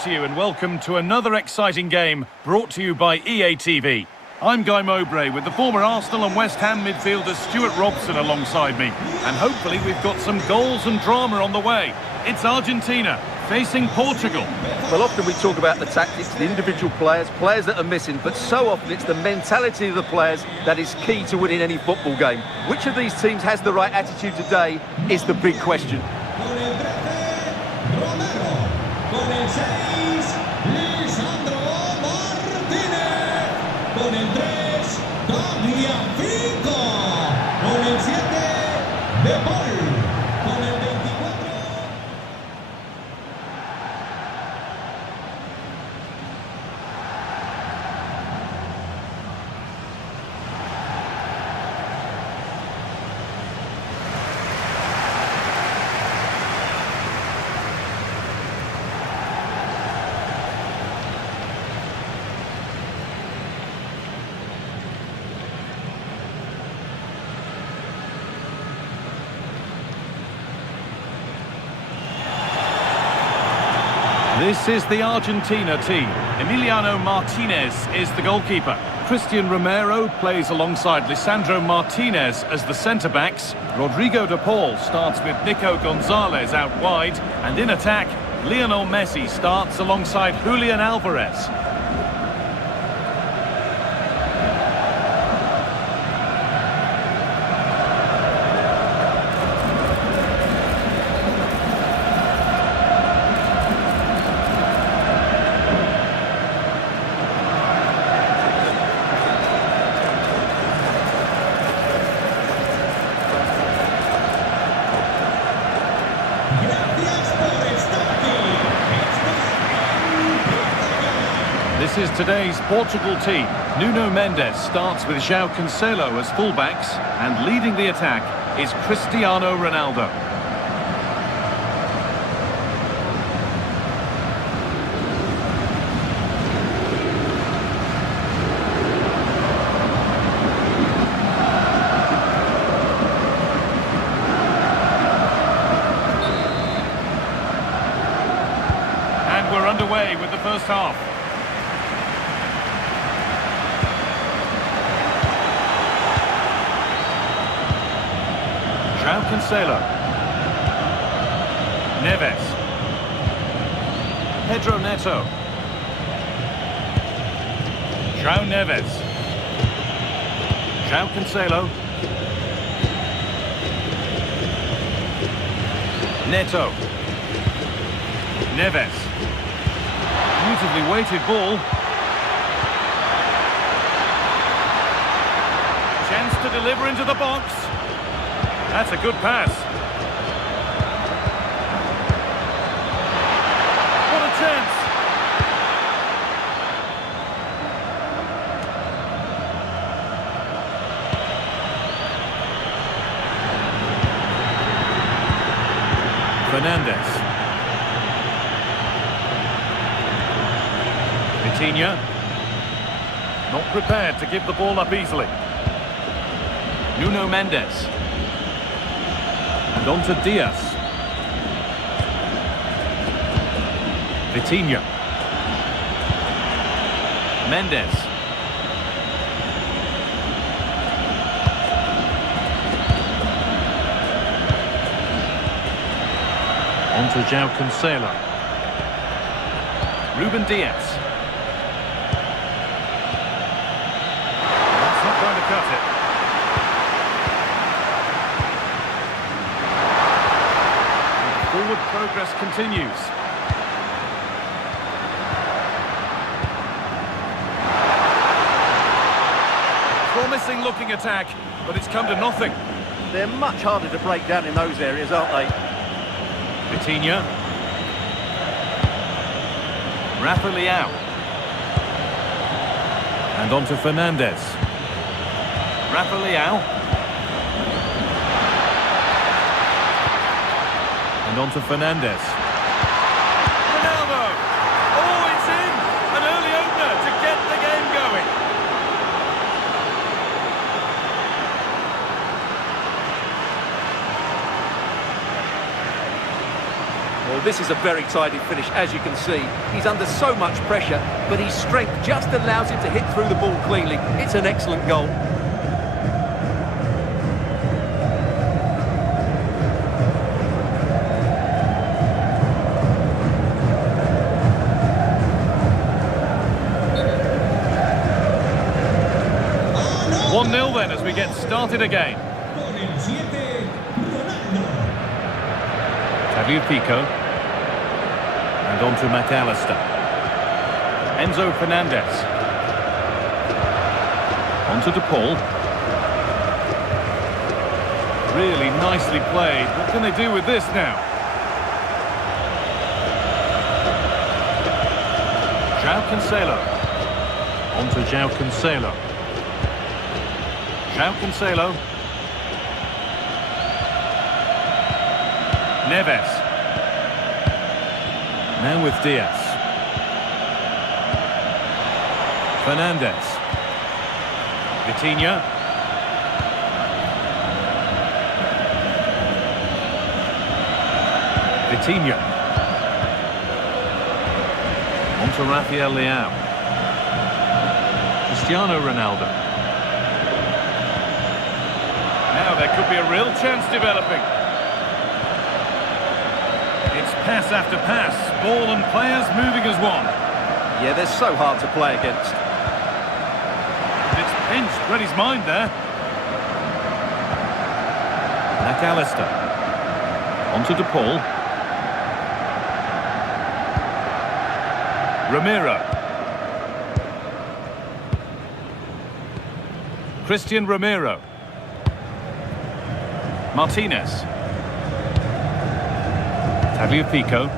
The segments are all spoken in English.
To you and welcome to another exciting game brought to you by EA TV. I'm Guy Mowbray with the former Arsenal and West Ham midfielder Stuart Robson alongside me, and hopefully we've got some goals and drama on the way. It's Argentina facing Portugal. Well, often we talk about the tactics, the individual players that are missing, but so often it's the mentality of the players that is key to winning any football game. Which of these teams has the right attitude today is the big question. Con el 6, Lisandro Martínez. Con el 3, Tagliafico. Con el 7, De Paul. Con el 24. This is the Argentina team. Emiliano Martinez is the goalkeeper. Christian Romero plays alongside Lisandro Martinez as the centre-backs. Rodrigo de Paul starts with Nico Gonzalez out wide. And in attack, Lionel Messi starts alongside Julian Alvarez. This is today's Portugal team. Nuno Mendes starts with João Cancelo as fullbacks, and leading the attack is Cristiano Ronaldo. And we're underway with the first half. João Cancelo. Neves. Pedro Neto. João Neves. João Cancelo. Neto. Neves. Beautifully weighted ball. Chance to deliver into the box. That's a good pass. What a chance. Fernandes. Vitinha. Not prepared to give the ball up easily. Nuno Mendes. And on to Diaz. Vitinha. Mendes. On to João Cancelo. Ruben Diaz. That's not going to cut it. Forward progress continues. Promising looking attack, but it's come to nothing. They're much harder to break down in those areas, aren't they? Vitinha. Rafa Leão. And on to Fernandes. Rafa Leão. And on to Fernandes. Ronaldo! Oh, it's in! An early opener to get the game going. Well, Well, this is a very tidy finish, as you can see. He's under so much pressure, but his strength just allows him to hit through the ball cleanly. It's an excellent goal. ¡Oh, no! 1-0 then as we get started again. Con el 7, Ronaldo. Tagliafico. And on to McAllister. Enzo Fernandez. On to DePaul. Really nicely played. What can they do with this now? João Cancelo. On to João Cancelo. João Cancelo. Neves. Now with Diaz. Fernandez. Vitinha. Vitinha. On to Rafael Leao. Cristiano Ronaldo. Now there could be a real chance developing. It's pass after pass, ball and players moving as one. Yeah, they're so hard to play against. It's pinched, read his mind there. McAllister. On to DePaul. Ramiro. Christian Ramiro. Martinez. Tagliafico.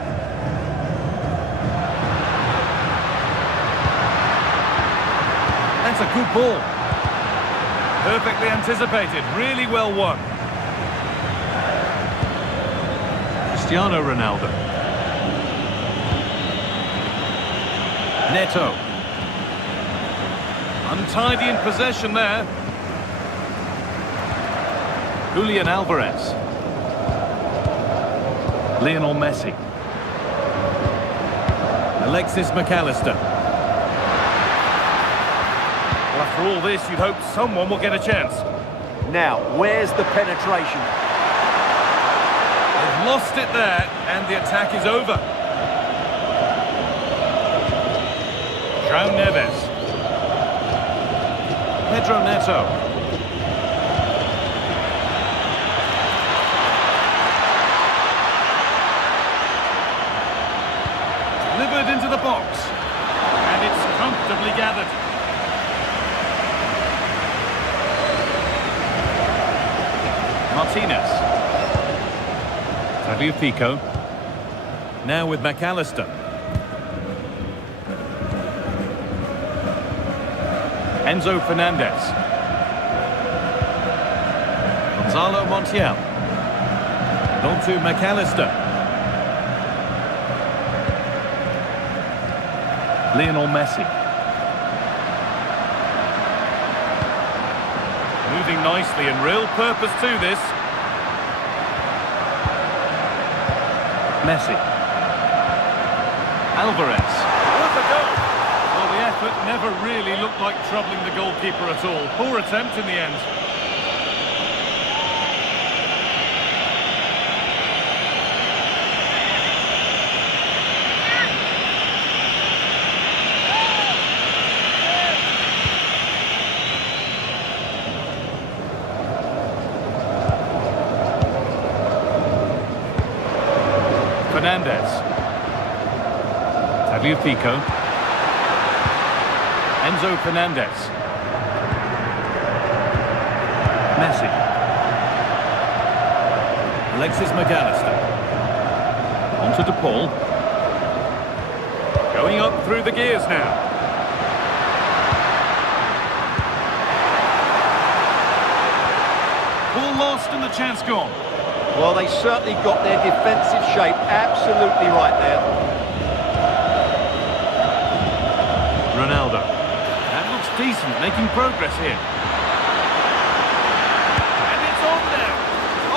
That's a good ball. Perfectly anticipated, really well won. Cristiano Ronaldo. Neto. Untidy in possession there. Julian Alvarez. Lionel Messi. Alexis McAllister. Well, after all this, you'd hope someone will get a chance. Now, where's the penetration? They've lost it there, and the attack is over. João Neves. Pedro Neto. Delivered into the box. And it's comfortably gathered. Martinez. Tagliafico. Now with McAllister. Enzo Fernandez. Gonzalo Montiel. On to McAllister. Lionel Messi. Moving nicely and real purpose to this. Messi. Alvarez. What a goal! Well, the effort never really looked like troubling the goalkeeper at all. Poor attempt in the end. Fernandez. Tagliafico. Enzo Fernandez. Messi. Alexis McAllister. On to DePaul. Going up through the gears now. Ball lost and the chance gone. Well, they certainly got their defensive shape absolutely right there. Ronaldo. That looks decent, making progress here. And it's on now.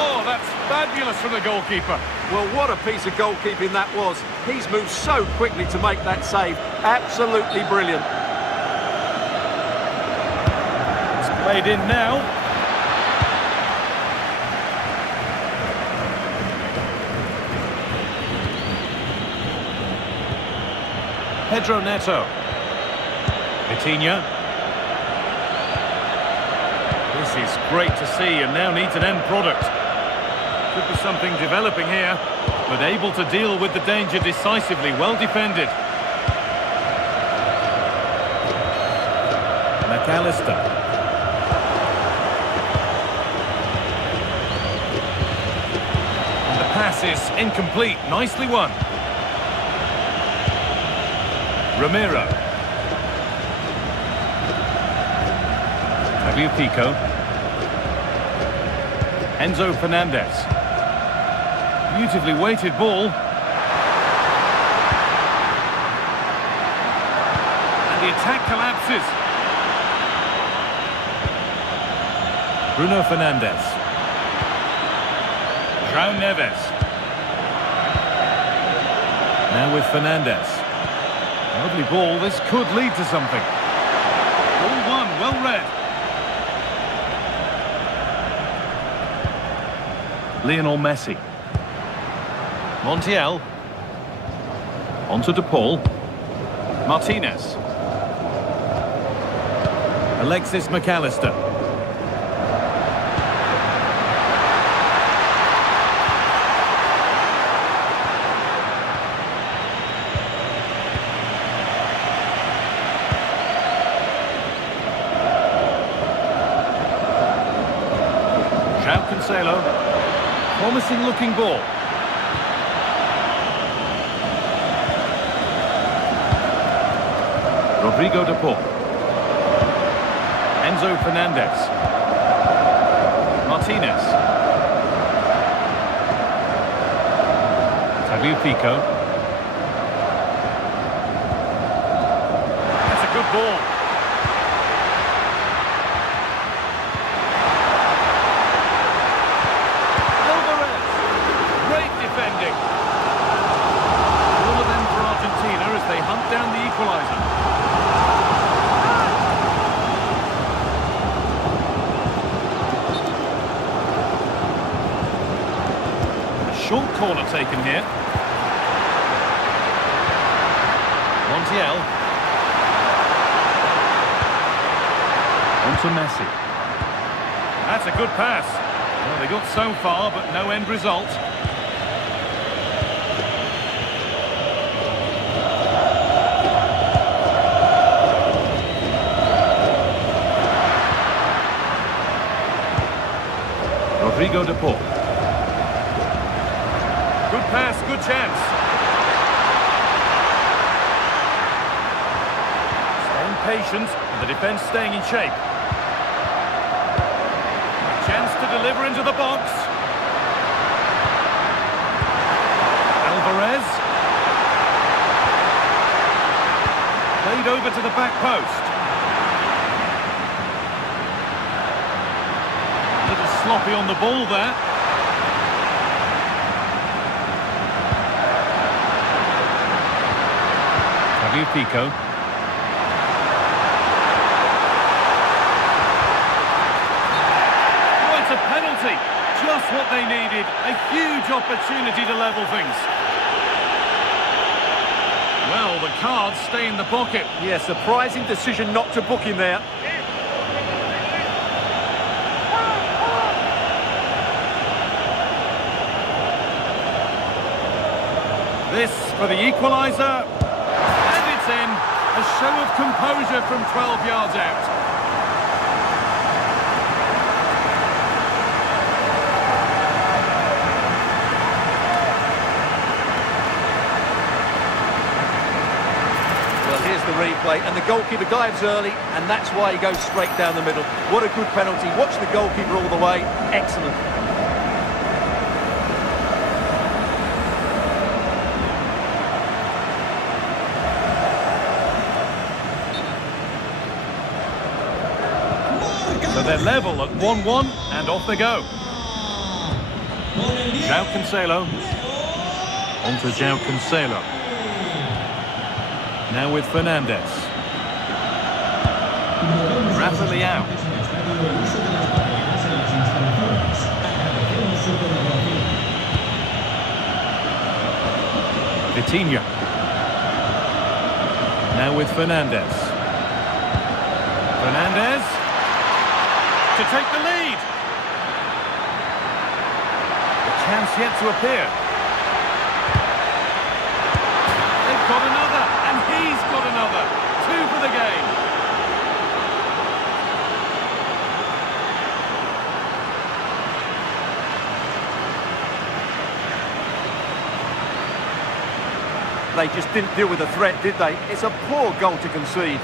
Oh, that's Fabulous from the goalkeeper. Well, what a piece of goalkeeping that was. He's moved so quickly to make that save. Absolutely brilliant. It's played in now. Pedro Neto. Vitinha. This is great to see and now needs an end product. Could be something developing here, but able to deal with the danger decisively. Well defended. McAllister. And the pass is incomplete. Nicely won. Romero. Pico. Enzo Fernandez. Beautifully weighted ball. And the attack collapses. Bruno Fernandes. João Neves. Now with Fernandes. Lovely ball. This could lead to something. Ball one, well read. Lionel Messi. Montiel. Onto De Paul. Martinez. Alexis McAllister. João Cancelo. Promising looking ball. Rodrigo De Paul. Enzo Fernandez. Martinez. Pico. That's a good ball. All of them for Argentina as they hunt down the equaliser. A short corner taken here. Montiel. On to Messi. That's a good pass. Well, they got so far, but no end result. Rodrigo De Paul. Good pass, good chance. Staying patient, and the defence staying in shape. Chance to deliver into the box. Alvarez. Played over to the back post. Sloppy on the ball there. Pico. Oh, it's a penalty. Just what they needed. A huge opportunity to level things. Well, the cards stay in the pocket. Yeah, surprising decision not to book him there. This for the equaliser, and it's in. A show of composure from 12 yards out. Well, here's the replay, and the goalkeeper dives early, and that's why he goes straight down the middle. What a good penalty. Watch the goalkeeper all the way. Excellent. So they're level at 1-1 and off they go. Con el João Cancelo. On to João Cancelo. Now with Fernandes. Rafa Leão. Vitinha. Now with Fernandes. Fernandes to take the lead. A chance yet to appear. They've got another, and he's got another. 2 for the game. They just didn't deal with the threat, did they? It's a poor goal to concede.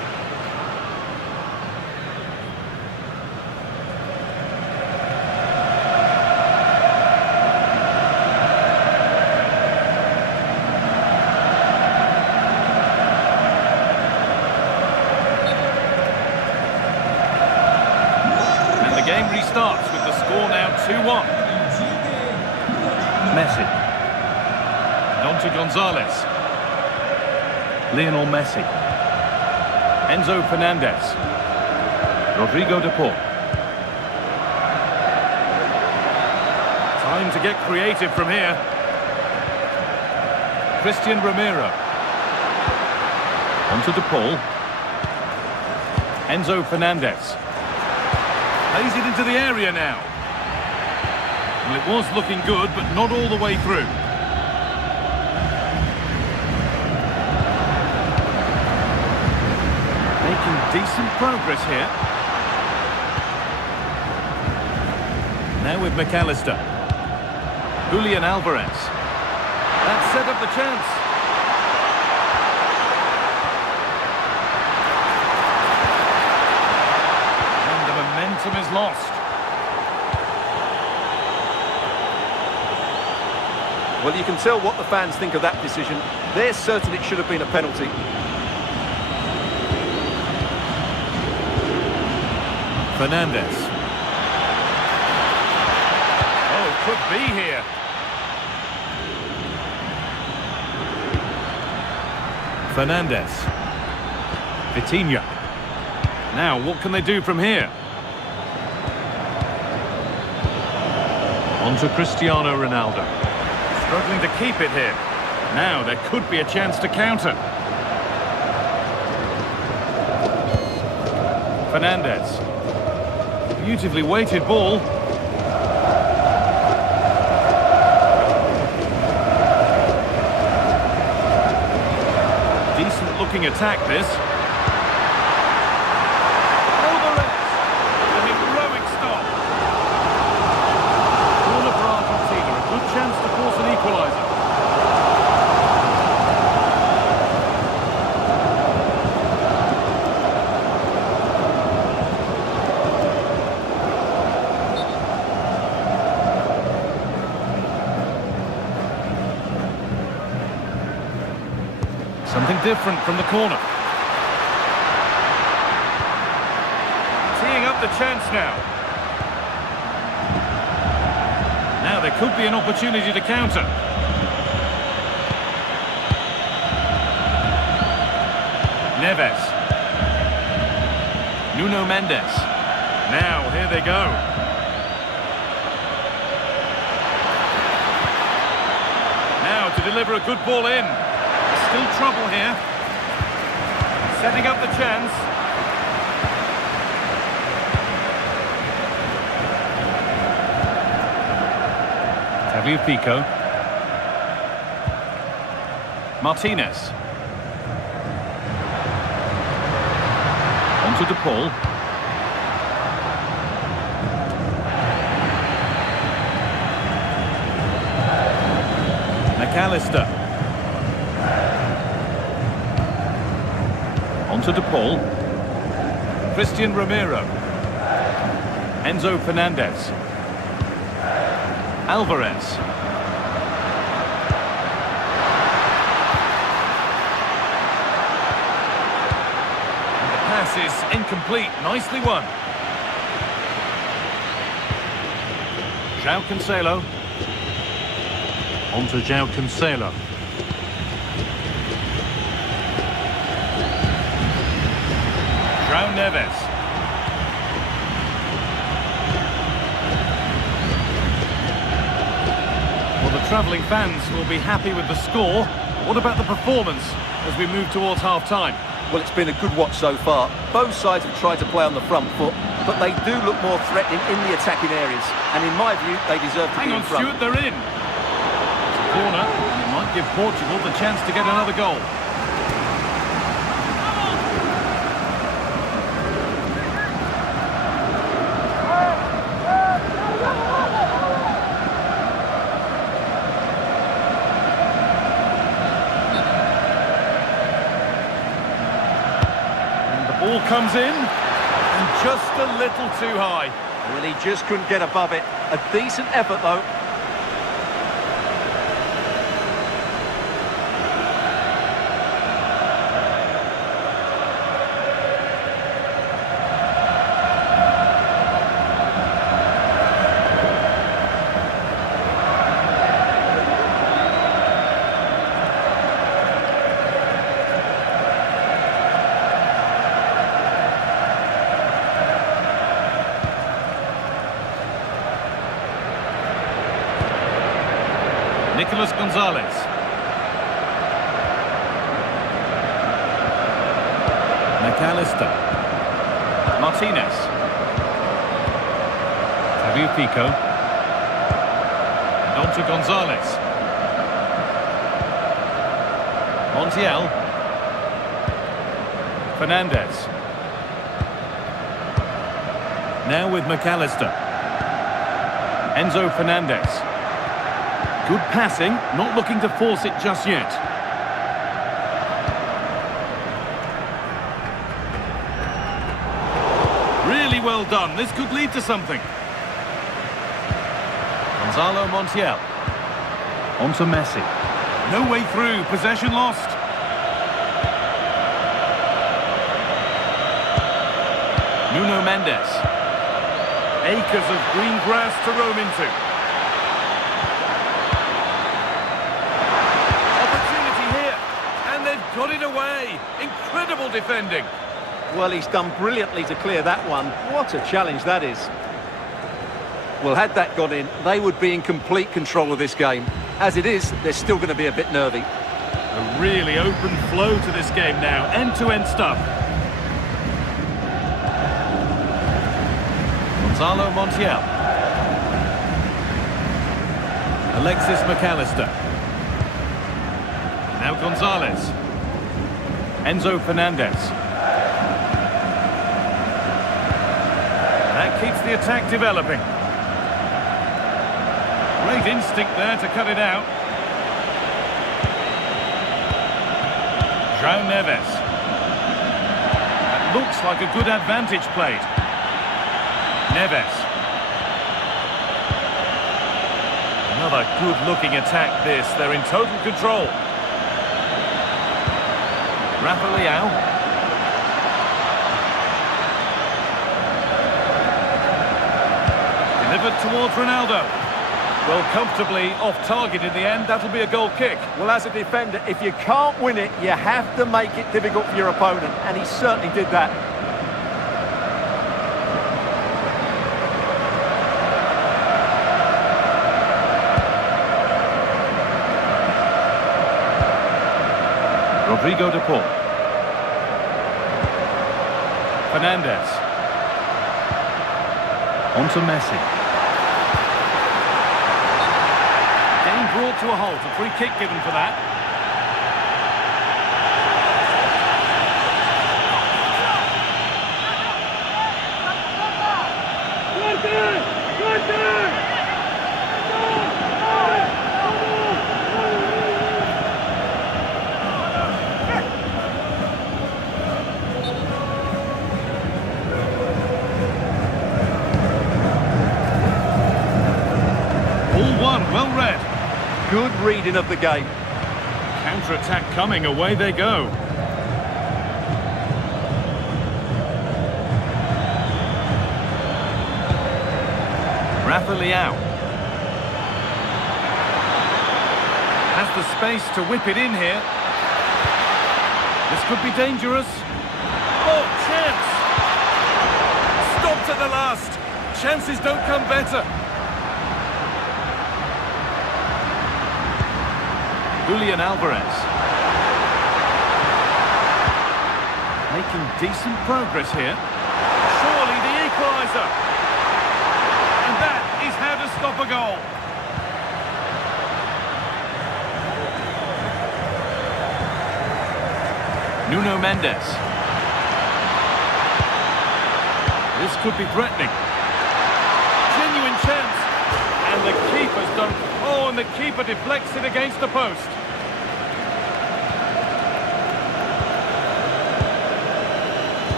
And the game restarts with the score now 2-1. Messi. On to Gonzalez. Lionel Messi. Enzo Fernandez. Rodrigo de Paul. Time to get creative from here. Christian Romero. On to de Paul. Enzo Fernandez. Plays it into the area now. Well, it was looking good, but not all the way through. Making decent progress here. Now with McAllister. Julian Alvarez. That set up the chance. And the momentum is lost. Well, you can tell what the fans think of that decision. They're certain it should have been a penalty. Fernandes. Oh, could be here. Fernandes. Vitinha. Now, what can they do from here? On to Cristiano Ronaldo. Struggling to keep it here. Now, there could be a chance to counter. Fernandes. Beautifully weighted ball. Decent looking attack this. Alvarez. A heroic stop. Corner for Argentina. A good chance to force an equaliser. Something different from the corner. Teeing up the chance now. Now there could be an opportunity to counter. Neves. Nuno Mendes. Now, here they go. Now to deliver a good ball in. Still trouble here. Setting up the chance. Tagliafico. Martinez. On to de Paul. McAllister. On to de Paul. Christian Romero. Enzo Fernandez. Alvarez. The pass is incomplete. Nicely won. João Cancelo. On to João Cancelo. João Neves. Well, the travelling fans will be happy with the score. What about the performance as we move towards half-time? Well, it's been a good watch so far. Both sides have tried to play on the front foot, but they do look more threatening in the attacking areas. And in my view, they deserve to Hang be on, in front. Stuart, they're in. It's a corner, and it might give Portugal the chance to get another goal. Ball comes in, and just a little too high. Well, he just couldn't get above it. A decent effort, though. Nicolas Gonzalez. McAllister. Martinez. Fabio Pico. And on to Gonzalez. Montiel. Fernandez. Now with McAllister. Enzo Fernandez. Good passing, not looking to force it just yet. Really well done. This could lead to something. Gonzalo Montiel. On to Messi. No way through. Possession lost. Nuno Mendes. Acres of green grass to roam into. Got it away. Incredible defending. Well, he's done brilliantly to clear that one. What a challenge that is. Well, had that gone in, they would be in complete control of this game. As it is, they're still going to be a bit nervy. A really open flow to this game now. End-to-end stuff. Gonzalo Montiel. Alexis McAllister. Now Gonzalez. Enzo Fernandez. That keeps the attack developing. Great instinct there to cut it out. João Neves. That looks like a good advantage played. Neves. Another good-looking attack this. They're in total control. Rafa Leão. Delivered towards Ronaldo. Well, comfortably off target in the end. That'll be a goal kick. Well, as a defender, if you can't win it, you have to make it difficult for your opponent, and he certainly did that. Rodrigo de Paul. Fernandez. On to Messi. Game brought to a halt. A free kick given for that. Well read. Good reading of the game. Counter-attack coming, away they go. Rafa Leão. the space to whip it in here. This could be dangerous. Oh, chance! Stopped at the last. Chances don't come better. Julian Alvarez. Making decent progress here. Surely the equaliser. And that is how to stop a goal. Nuno Mendes. This could be threatening. Genuine chance. And the keeper's done. Oh, and the keeper deflects it against the post.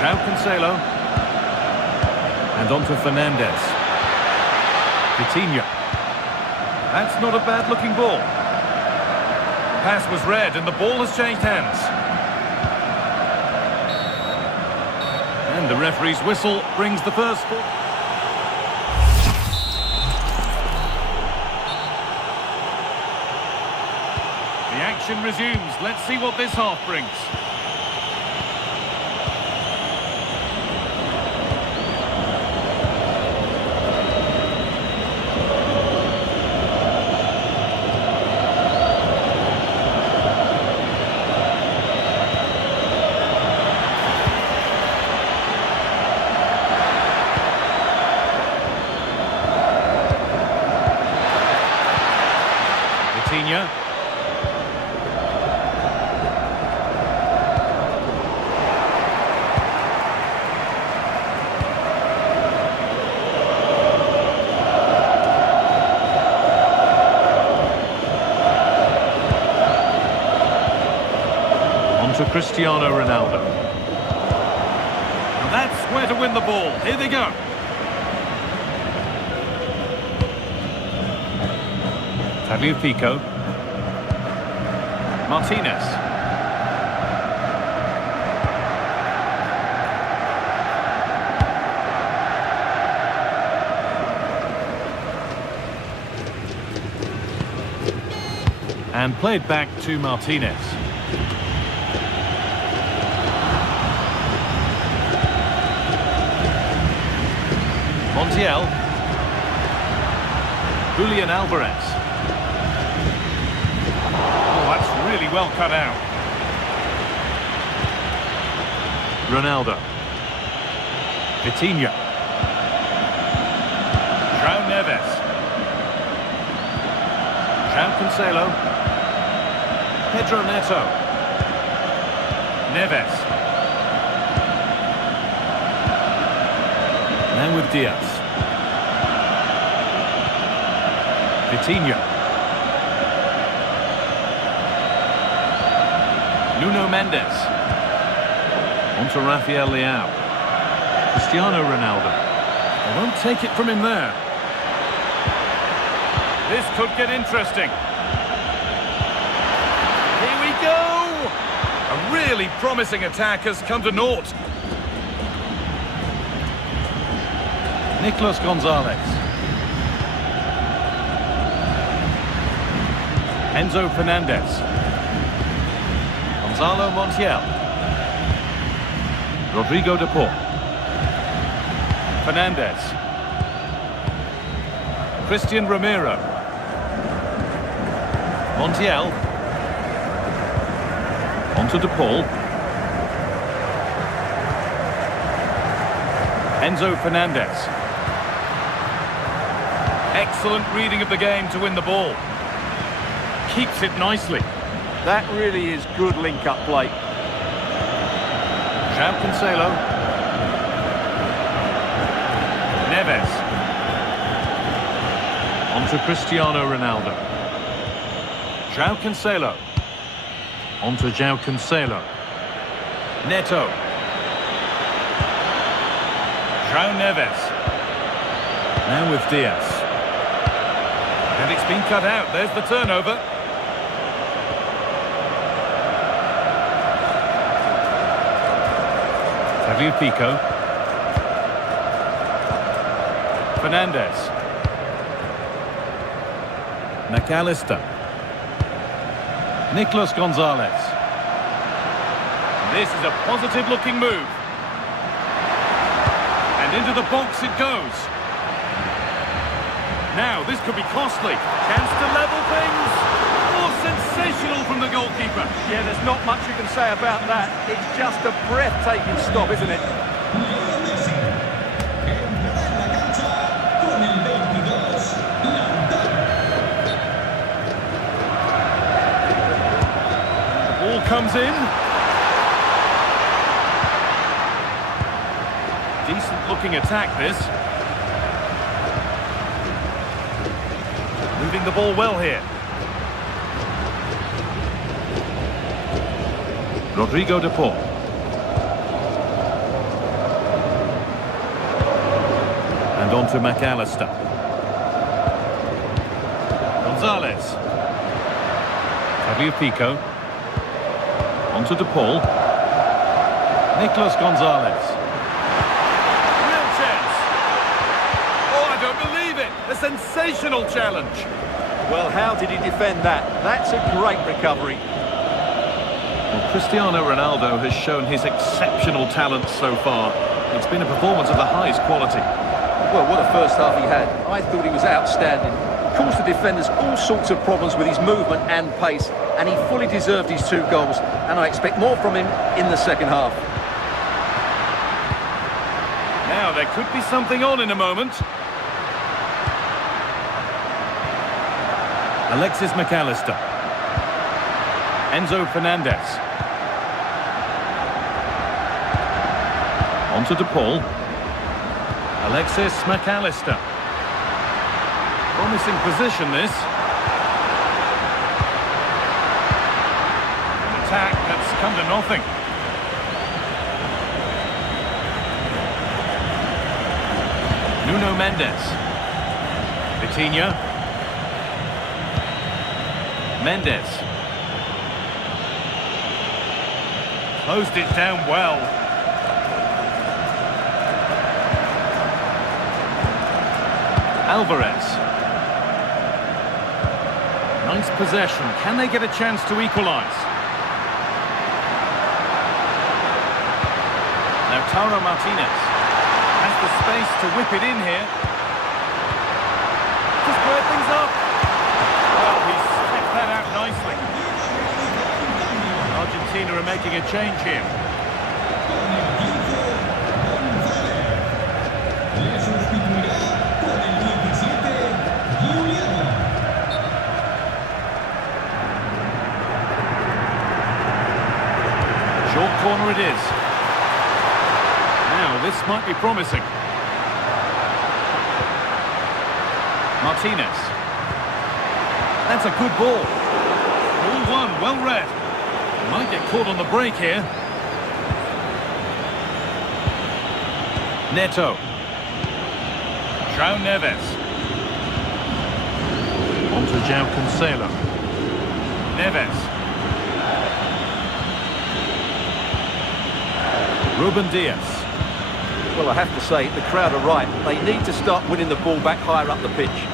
João Cancelo. And on to Fernandez. Coutinho. That's not a bad-looking ball. Pass was read and the ball has changed hands. And the referee's whistle brings the first ball. The action resumes. Let's see what this half brings. Coutinho. On to Cristiano Ronaldo. And that's where to win the ball. Here they go. Tagliafico. Martinez. And played back to Martinez. Montiel. Julian Alvarez. Really well cut out. Ronaldo. Vitinha. João Neves. João Cancelo. Pedro Neto. Neves. Now with Diaz. Vitinha. Nuno Mendes. On to Rafael Leao. Cristiano Ronaldo. They won't take it from him there. This could get interesting. Here we go! A really promising attack has come to naught. Nicolas Gonzalez. Enzo Fernandez. Gonzalo Montiel. Rodrigo de Paul. Fernandez. Christian Romero. Montiel. On to de Paul. Enzo Fernandez. Excellent reading of the game to win the ball. Keeps it nicely. That really is good link-up play. João Cancelo. Neves. On to Cristiano Ronaldo. João Cancelo. On to João Cancelo. Neto. João Neves. Now with Diaz. And it's been cut out. There's the turnover. Tagliafico. Fernandez. McAllister. Nicolas Gonzalez. This is a positive-looking move. And into the box it goes. Now, this could be costly. Chance to level things. Oh, sensational from the goalkeeper. Yeah, there's not much you can say about that. It's just a breathtaking stop, isn't it? Lionel Messi. Entrará en la cancha con el 22. Ball comes in. Decent looking attack, this. Moving the ball well here. Rodrigo de Paul. And on to McAllister. Gonzalez. Tagliafico. On to De Paul. Nicolas Gonzalez. Real chance. Oh, I don't believe it. A sensational challenge. Well, how did he defend that? That's a great recovery. Well, Cristiano Ronaldo has shown his exceptional talent so far. It's been a performance of the highest quality. Well, what a first half he had. I thought he was outstanding. Caused the defenders all sorts of problems with his movement and pace, and he fully deserved his 2 goals, and I expect more from him in the second half. Now, there could be something on in a moment. Alexis McAllister. Enzo Fernandez. On to De Paul. Alexis McAllister. Promising position, this. An attack that's come to nothing. Nuno Mendes. Vitinha. Mendes. Closed it down well. Alvarez. Nice possession. Can they get a chance to equalise? Now Taro Martinez has the space to whip it in here. To square things up. Well, he's stepped that out nicely. Argentina are making a change here. Short corner it is. Now, this might be promising. Martinez. That's a good ball. All one, well read. Might get caught on the break here. Neto. João Neves. On to João Cancelo. Neves. Ruben Diaz. Well, I have to say, the crowd are right. They need to start winning the ball back higher up the pitch.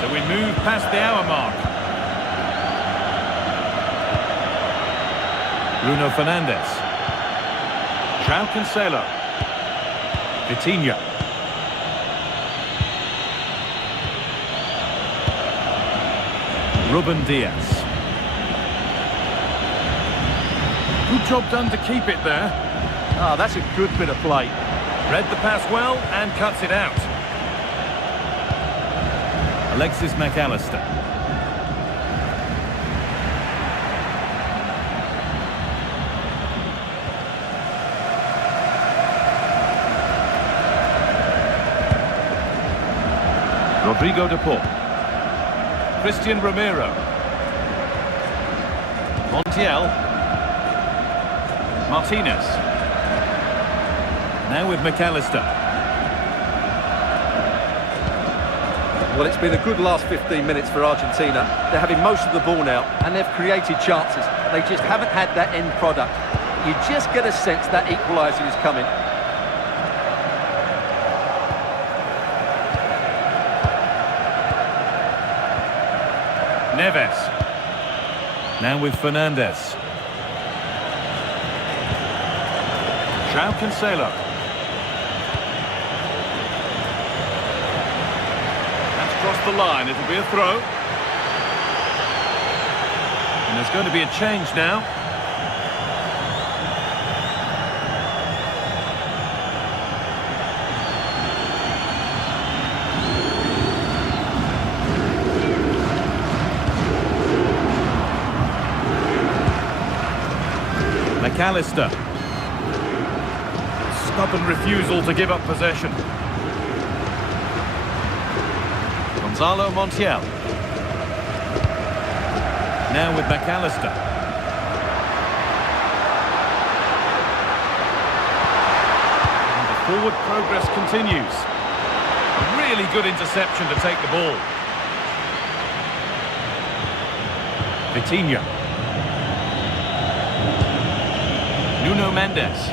So we move past the hour mark. Bruno Fernandes. João Cancelo. Vitinha. Ruben Diaz. Good job done to keep it there. Ah, that's a good bit of play. Read the pass well and cuts it out. Alexis McAllister. Rodrigo de Paul. Christian Romero. Montiel. Martinez. Now with McAllister. Well, it's been a good last 15 minutes for Argentina. They're having most of the ball now, and they've created chances. They just haven't had that end product. You just get a sense that equaliser is coming. Neves. Now with Fernandez. João Cancelo. That's crossed the line. It'll be a throw. And there's going to be a change now. McAllister. Stubborn refusal to give up possession. Gonzalo Montiel. Now with McAllister. And the forward progress continues. A really good interception to take the ball. Vitinha. Nuno Mendes.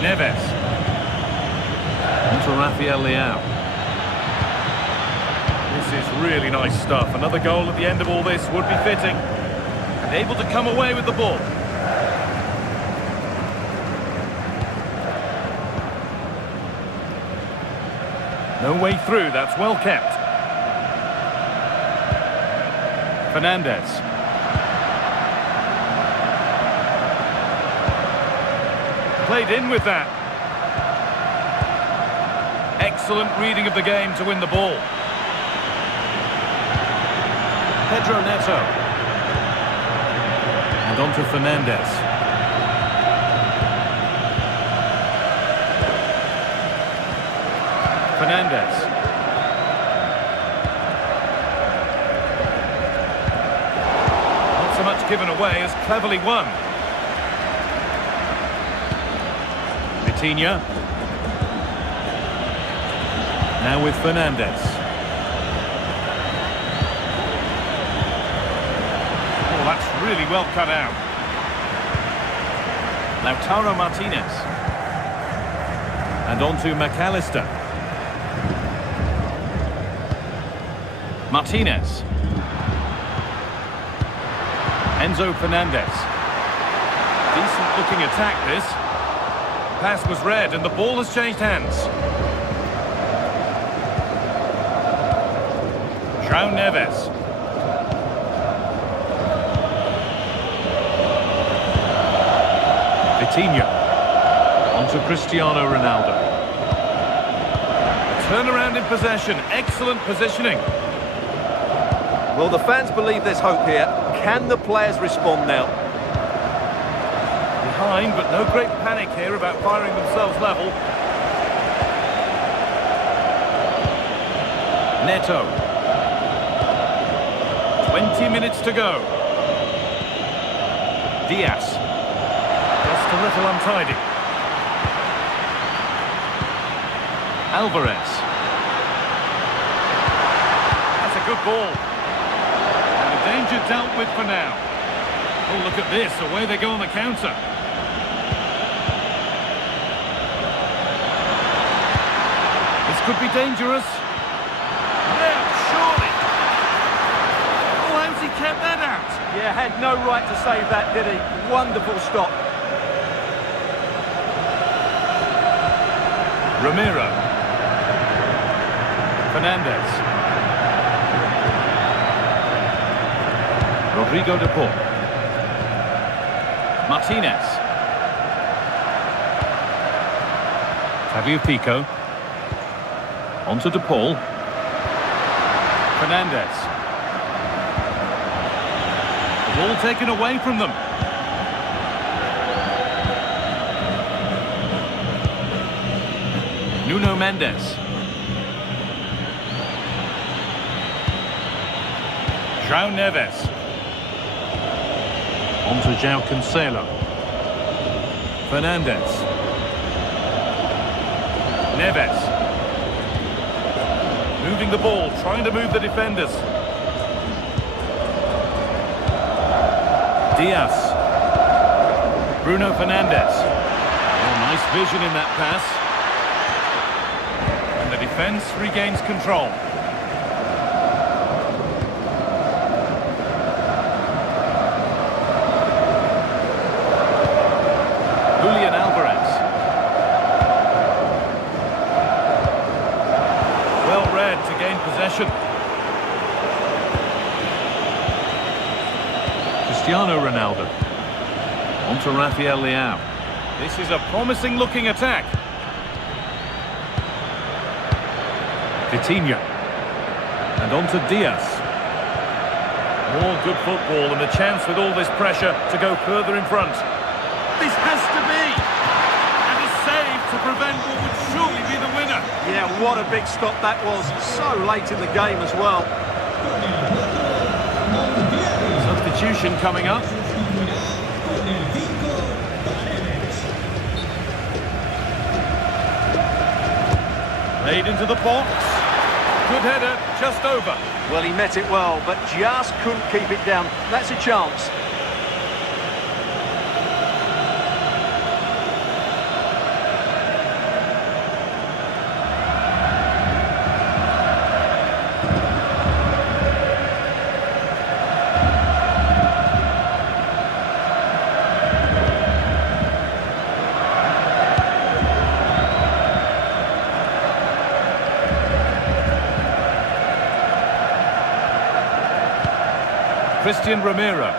Neves. Onto Rafael Leao. This is really nice stuff. Another goal at the end of all this would be fitting. And able to come away with the ball. No way through, that's well kept. Fernandez. Played in with that. Excellent reading of the game to win the ball. Pedro Neto. And on to Fernandez. Fernandez. Not so much given away as cleverly won. Vitinha. Now with Fernandez. Oh, that's really well cut out. Lautaro Martinez. And on to McAllister. Martinez. Enzo Fernandez. Decent looking attack this. Pass was read and the ball has changed hands. João Neves. Vitinha. On to Cristiano Ronaldo. Turnaround in possession. Excellent positioning. Well, the fans believe there's hope here. Can the players respond now? Behind, but no great panic here about firing themselves level. Neto. 20 minutes to go. Diaz. Just a little untidy. Alvarez. That's a good ball. And the danger dealt with for now. Oh, look at this. Away they go on the counter. This could be dangerous. Yeah, surely. Oh, how's he kept that out? Yeah, had no right to save that, did he? Wonderful stop. Romero. Fernandez. Rodrigo de Paul. Martinez. Fabio Pico. On to De Paul. Fernandez. The ball taken away from them. Nuno Mendes. João Neves. On to João Cancelo. Fernandez. Neves. Moving the ball, trying to move the defenders. Diaz. Bruno Fernandez. Oh, nice vision in that pass. And the defence regains control. Cristiano Ronaldo. On to Rafael Leao. This is a promising looking attack. Vitinha. And on to Diaz. More good football and a chance with all this pressure to go further in front. This has to be! And a save to prevent what would surely be the winner. Yeah, what a big stop that was. So late in the game as well. Substitution coming up. Played into the box. Good header, just over. Well, he met it well, but just couldn't keep it down. That's a chance. Christian Romero.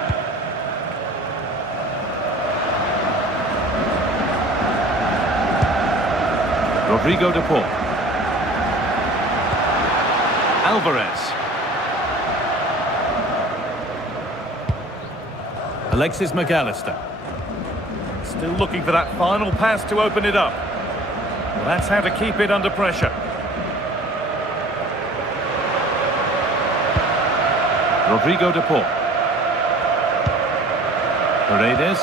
Rodrigo de Paul. Alvarez. Alexis McAllister. Still looking for that final pass to open it up. Well, that's how to keep it under pressure. Rodrigo de Paul. Paredes.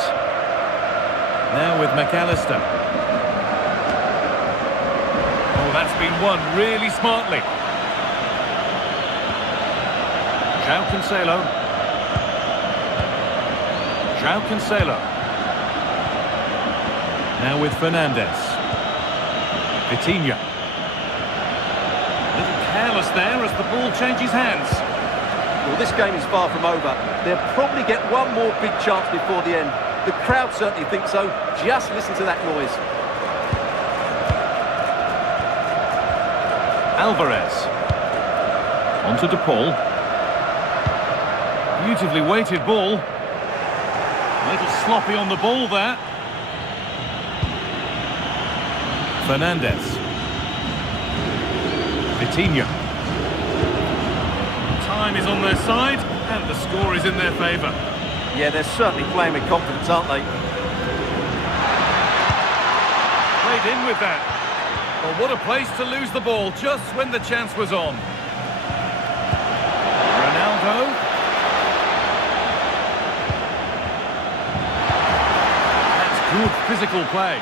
Now with McAllister. Oh, that's been won really smartly. João Cancelo. João Cancelo. Now with Fernandes. Vitinha. A little careless there as the ball changes hands. Well, this game is far from over. They'll probably get one more big chance before the end. The crowd certainly think so. Just listen to that noise. Alvarez. On to De Paul. Beautifully weighted ball. A little sloppy on the ball there. Fernandes. Vitinha. Time is on their side, and the score is in their favour. Yeah, they're certainly playing with confidence, aren't they? Played in with that. Well, what a place to lose the ball just when the chance was on. Ronaldo. That's good physical play.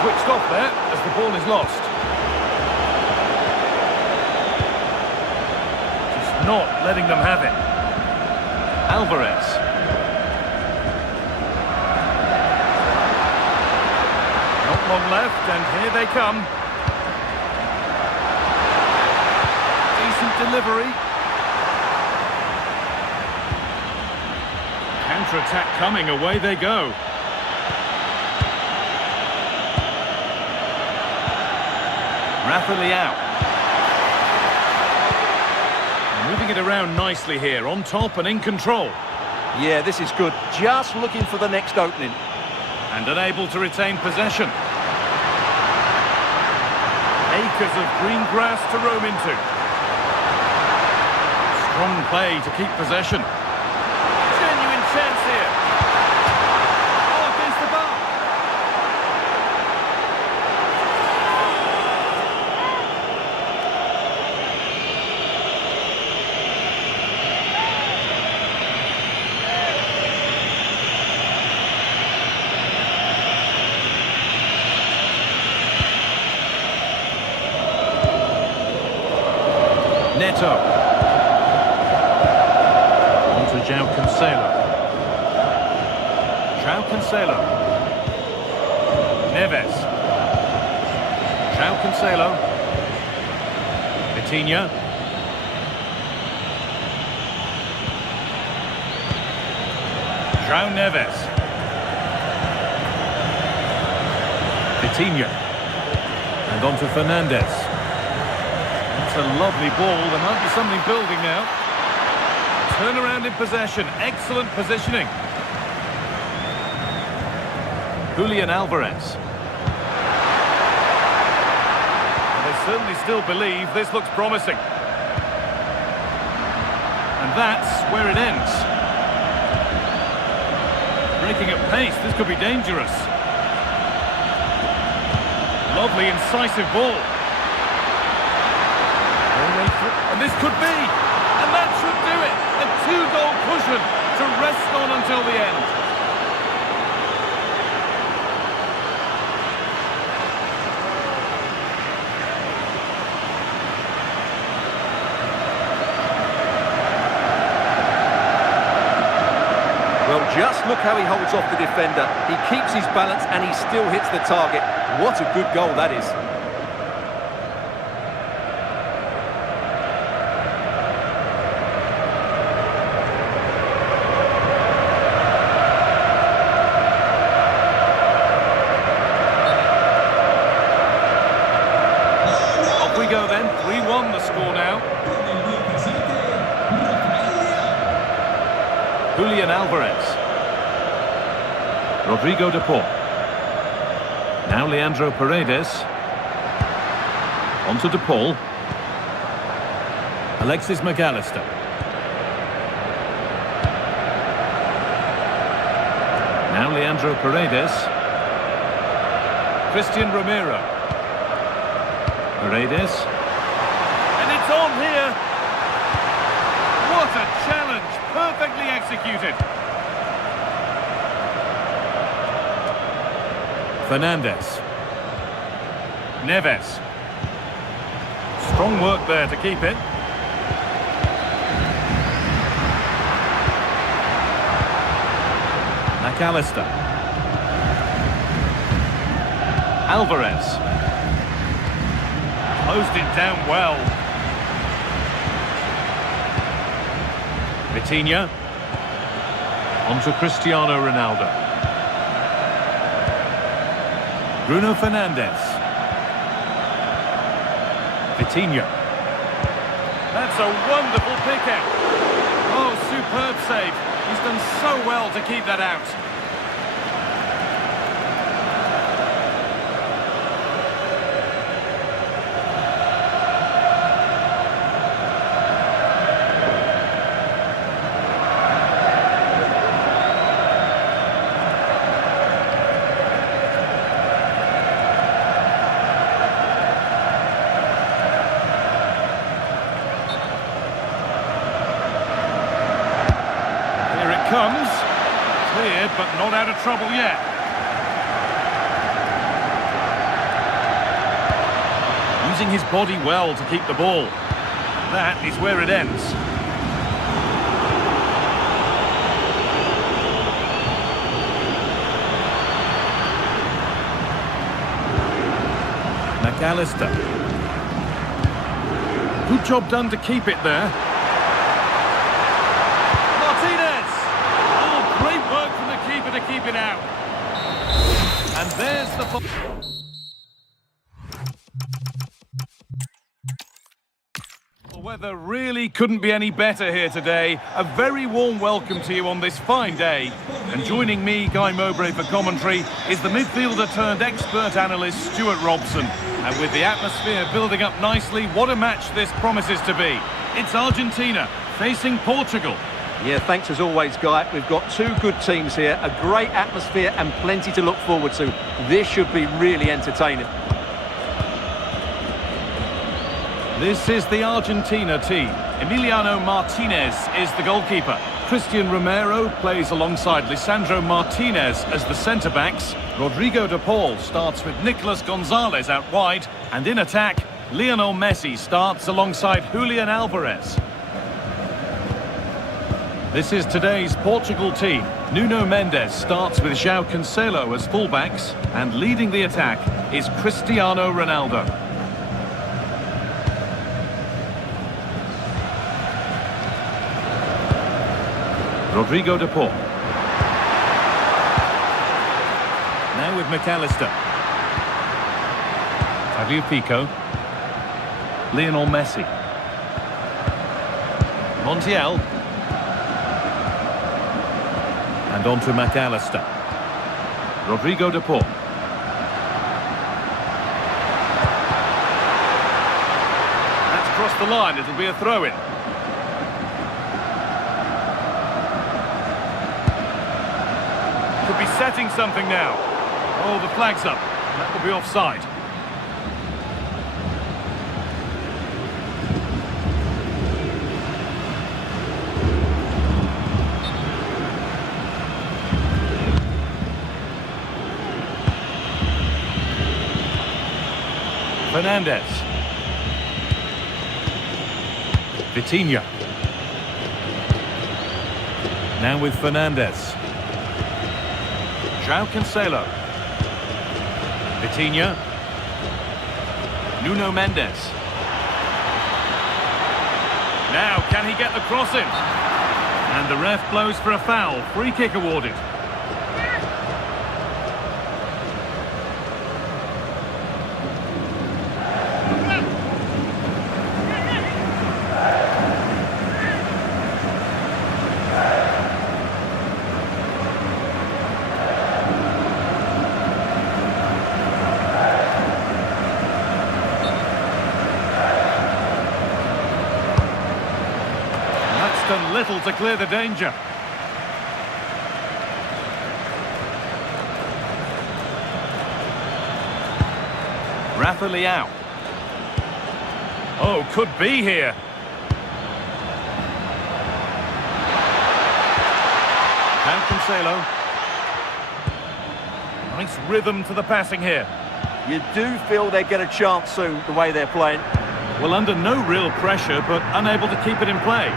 Switched off there as the ball is lost. Just not letting them have it. Alvarez. Not long left, and here they come. Decent delivery. Counter-attack coming, away they go. Rafa Leao. Moving it around nicely here, on top and in control. Yeah, this is good. Just looking for the next opening. And unable to retain possession. Acres of green grass to roam into. Strong play to keep possession. Genuine chance here. Oh, against the bar. Neto. On to João Cancelo. João Cancelo. Neves. João Cancelo. Vitinha. João Neves. Vitinha. And on to Fernandes. a lovely ball. There might be something building now. Turn around in possession. Excellent positioning. Julian Alvarez. Well, they certainly still believe this looks promising. And that's where it ends. Breaking at pace, this could be dangerous. Lovely, incisive ball. And this could be, and that should do it. A 2-goal cushion to rest on until the end. Well, just look how he holds off the defender. He keeps his balance and he still hits the target. What a good goal that is. Off we go then, 3-1 the score now. Julian Alvarez. Rodrigo de Paul. Now Leandro Paredes. On to De Paul. Alexis McAllister. Now Leandro Paredes. Christian Romero. Paredes. And it's on here. What a challenge. Perfectly executed. Fernandez. Neves. Strong work there to keep it. McAllister. Alvarez. Closed it down well. Vitinha. On to Cristiano Ronaldo. Bruno Fernandes. Vitinha. That's a wonderful pick out. Oh, superb save. He's done so well to keep that out. Comes, cleared but not out of trouble yet. Using his body well to keep the ball. That is where it ends. McAllister. Good job done to keep it there. To keep it out. And there's the... The weather really couldn't be any better here today. A very warm welcome to you on this fine day. And joining me, Guy Mowbray, for commentary is the midfielder turned expert analyst Stuart Robson. And with the atmosphere building up nicely, what a match this promises to be. It's Argentina facing Portugal. Yeah, thanks as always, Guy. We've got two good teams here, a great atmosphere and plenty to look forward to. This should be really entertaining. This is the Argentina team. Emiliano Martinez is the goalkeeper. Christian Romero plays alongside Lisandro Martinez as the centre-backs. Rodrigo de Paul starts with Nicolas Gonzalez out wide. And in attack, Lionel Messi starts alongside Julian Alvarez. This is today's Portugal team. Nuno Mendes starts with João Cancelo as fullbacks, and leading the attack is Cristiano Ronaldo. Rodrigo de Paul. Now with McAllister. Tagliafico. Lionel Messi. Montiel. And on to McAllister. Rodrigo de Paul. That's crossed the line. It'll be a throw-in. Could be setting something now. Oh, the flag's up. That will be offside. Fernandez. Vitinha. Now with Fernandez. João Cancelo. Vitinha. Nuno Mendes. Now, can he get the cross in? And the ref blows for a foul. Free kick awarded. Done little to clear the danger. Rafa Leao. Oh, could be here. And Cancelo. Nice rhythm to the passing here. You do feel they get a chance soon, the way they're playing. Well, under no real pressure, but unable to keep it in play.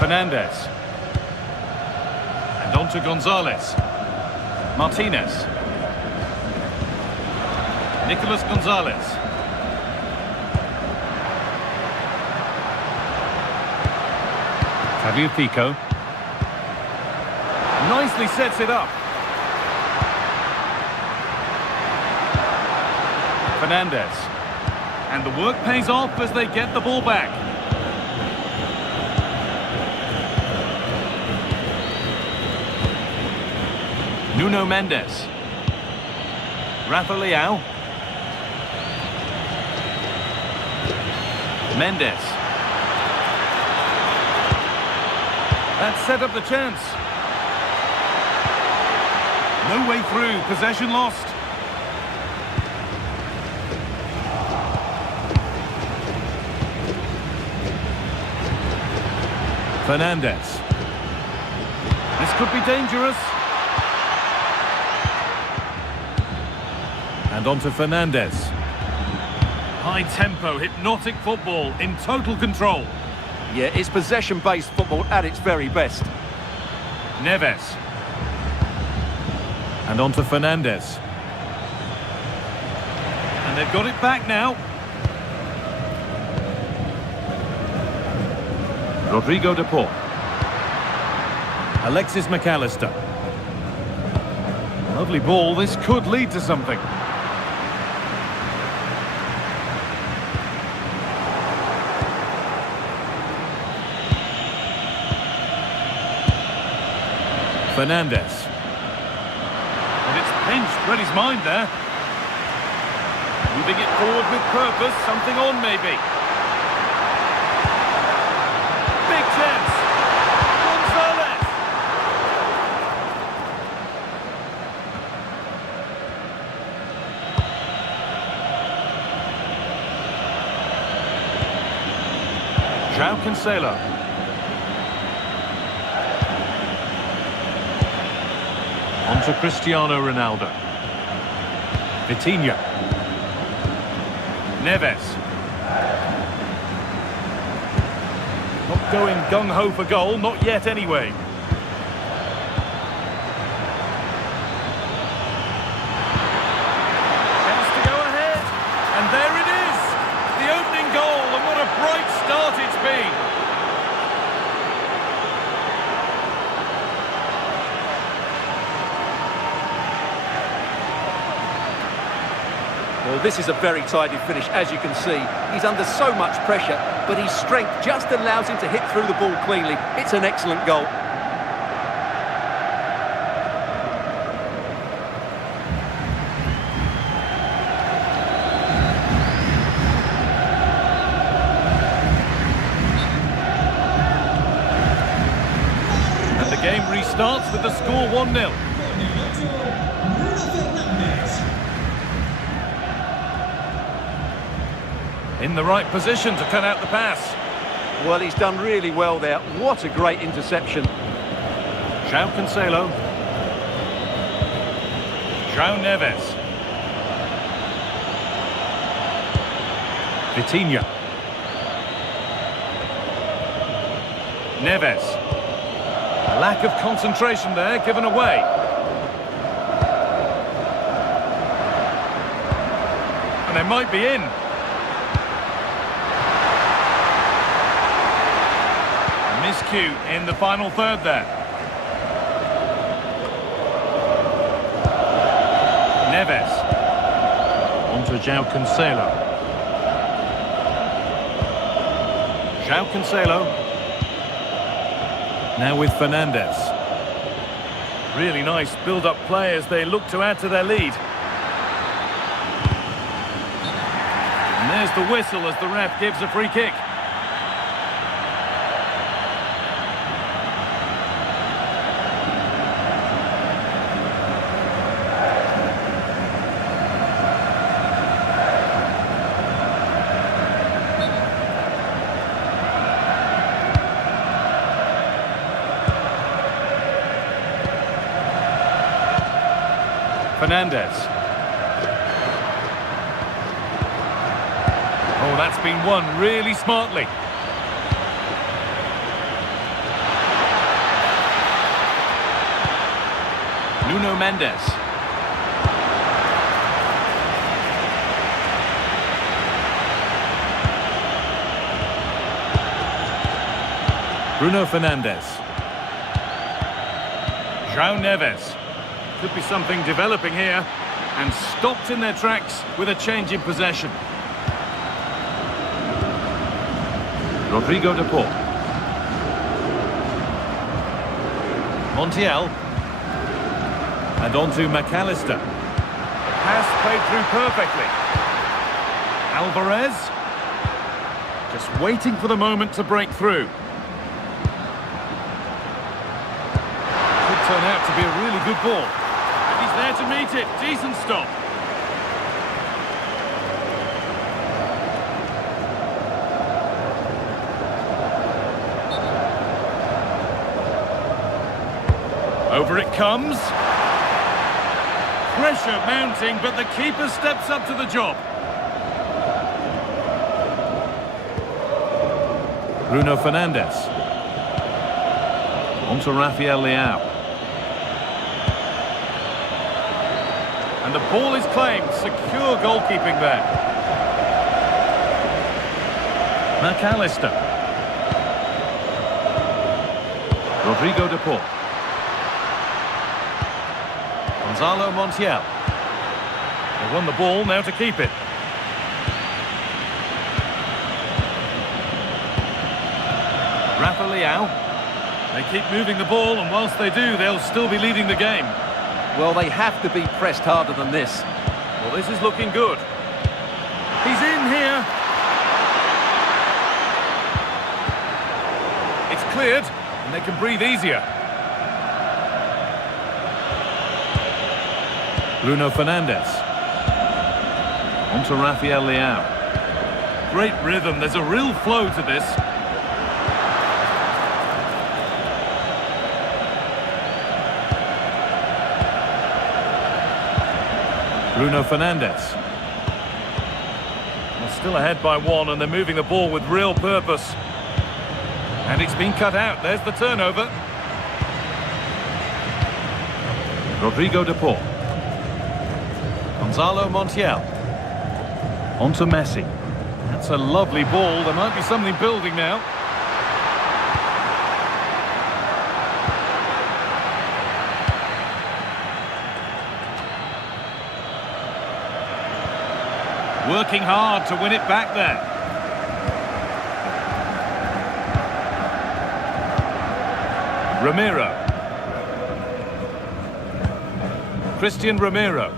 Fernandez. And on to Gonzalez. Martinez. Nicolas Gonzalez. Tagliafico. Nicely sets it up. Fernandez. And the work pays off as they get the ball back. Nuno Mendes. Rafa Leao. Mendes. That set up the chance. No way through. Possession lost. Fernandez. This could be dangerous. And on to Fernandez. High tempo, hypnotic football in total control. Yeah, it's possession-based football at its very best. Neves. And on to Fernandez. And they've got it back now. Rodrigo de Paul. Alexis McAllister. Lovely ball, this could lead to something. Fernandez. And it's pinched, read his mind there. Moving it forward with purpose, something on maybe. Big chance. Gonzalez. João Cancelo. On to Cristiano Ronaldo. Vitinha. Neves. Not going gung-ho for goal, not yet anyway. Chance to go ahead. And there it is. The opening goal, and what a bright start it's been. Well, this is a very tidy finish, as you can see. He's under so much pressure, but his strength just allows him to hit through the ball cleanly. It's an excellent goal. And the game restarts with the score 1-0. In the right position to cut out the pass. Well, he's done really well there. What a great interception. João Cancelo. João Neves. Vitinha. Neves. A lack of concentration there, given away. And they might be in. Miscue in the final third there. Neves. On to João Cancelo. João Cancelo. Now with Fernandes. Really nice build-up play as they look to add to their lead. And there's the whistle as the ref gives a free kick. Fernandes. Oh, that's been won really smartly. Nuno Mendes. Bruno Fernandes. João Neves. Could be something developing here, and stopped in their tracks with a change in possession. Rodrigo de Paul. Montiel. And on to McAllister. Pass played through perfectly. Alvarez. Just waiting for the moment to break through. Could turn out to be a really good ball. He's there to meet it. Decent stop. Over it comes. Pressure mounting, but the keeper steps up to the job. Bruno Fernandes. On to Rafael Leao. And the ball is claimed. Secure goalkeeping there. McAllister. Rodrigo de Paul. Gonzalo Montiel. They won the ball, now to keep it. Rafa Leao. They keep moving the ball, and whilst they do, they'll still be leading the game. Well, they have to be pressed harder than this. Well, this is looking good. He's in here. It's cleared, and they can breathe easier. Bruno Fernandes. On to Rafael Leao. Great rhythm. There's a real flow to this. Bruno Fernandes. They're still ahead by one, and they're moving the ball with real purpose. And it's been cut out. There's the turnover. Rodrigo de Paul. Gonzalo Montiel. On to Messi. That's a lovely ball. There might be something building now. Working hard to win it back there. Romero. Christian Romero.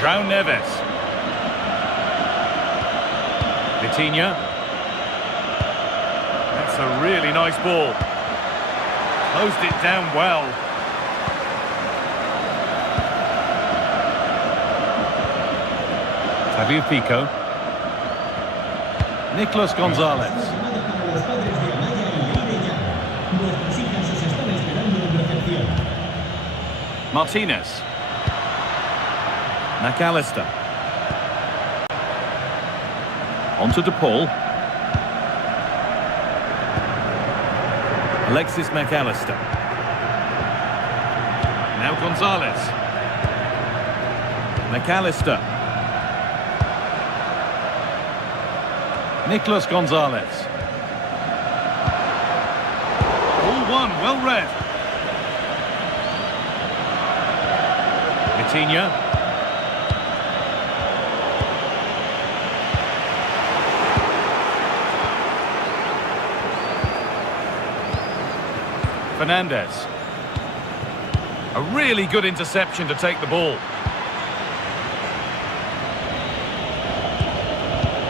João Neves. Vitinha. That's a really nice ball. Closed it down well. Tagliafico. Nicolas Gonzalez. Los padres de Amaya y Mireia. Nuestras hijas os están esperando en recepción. Martinez. McAllister. On to DePaul. Alexis McAllister. Now Gonzalez. McAllister. Nicolas Gonzalez. All one, well read. Vitinha. Fernandez. A really good interception to take the ball.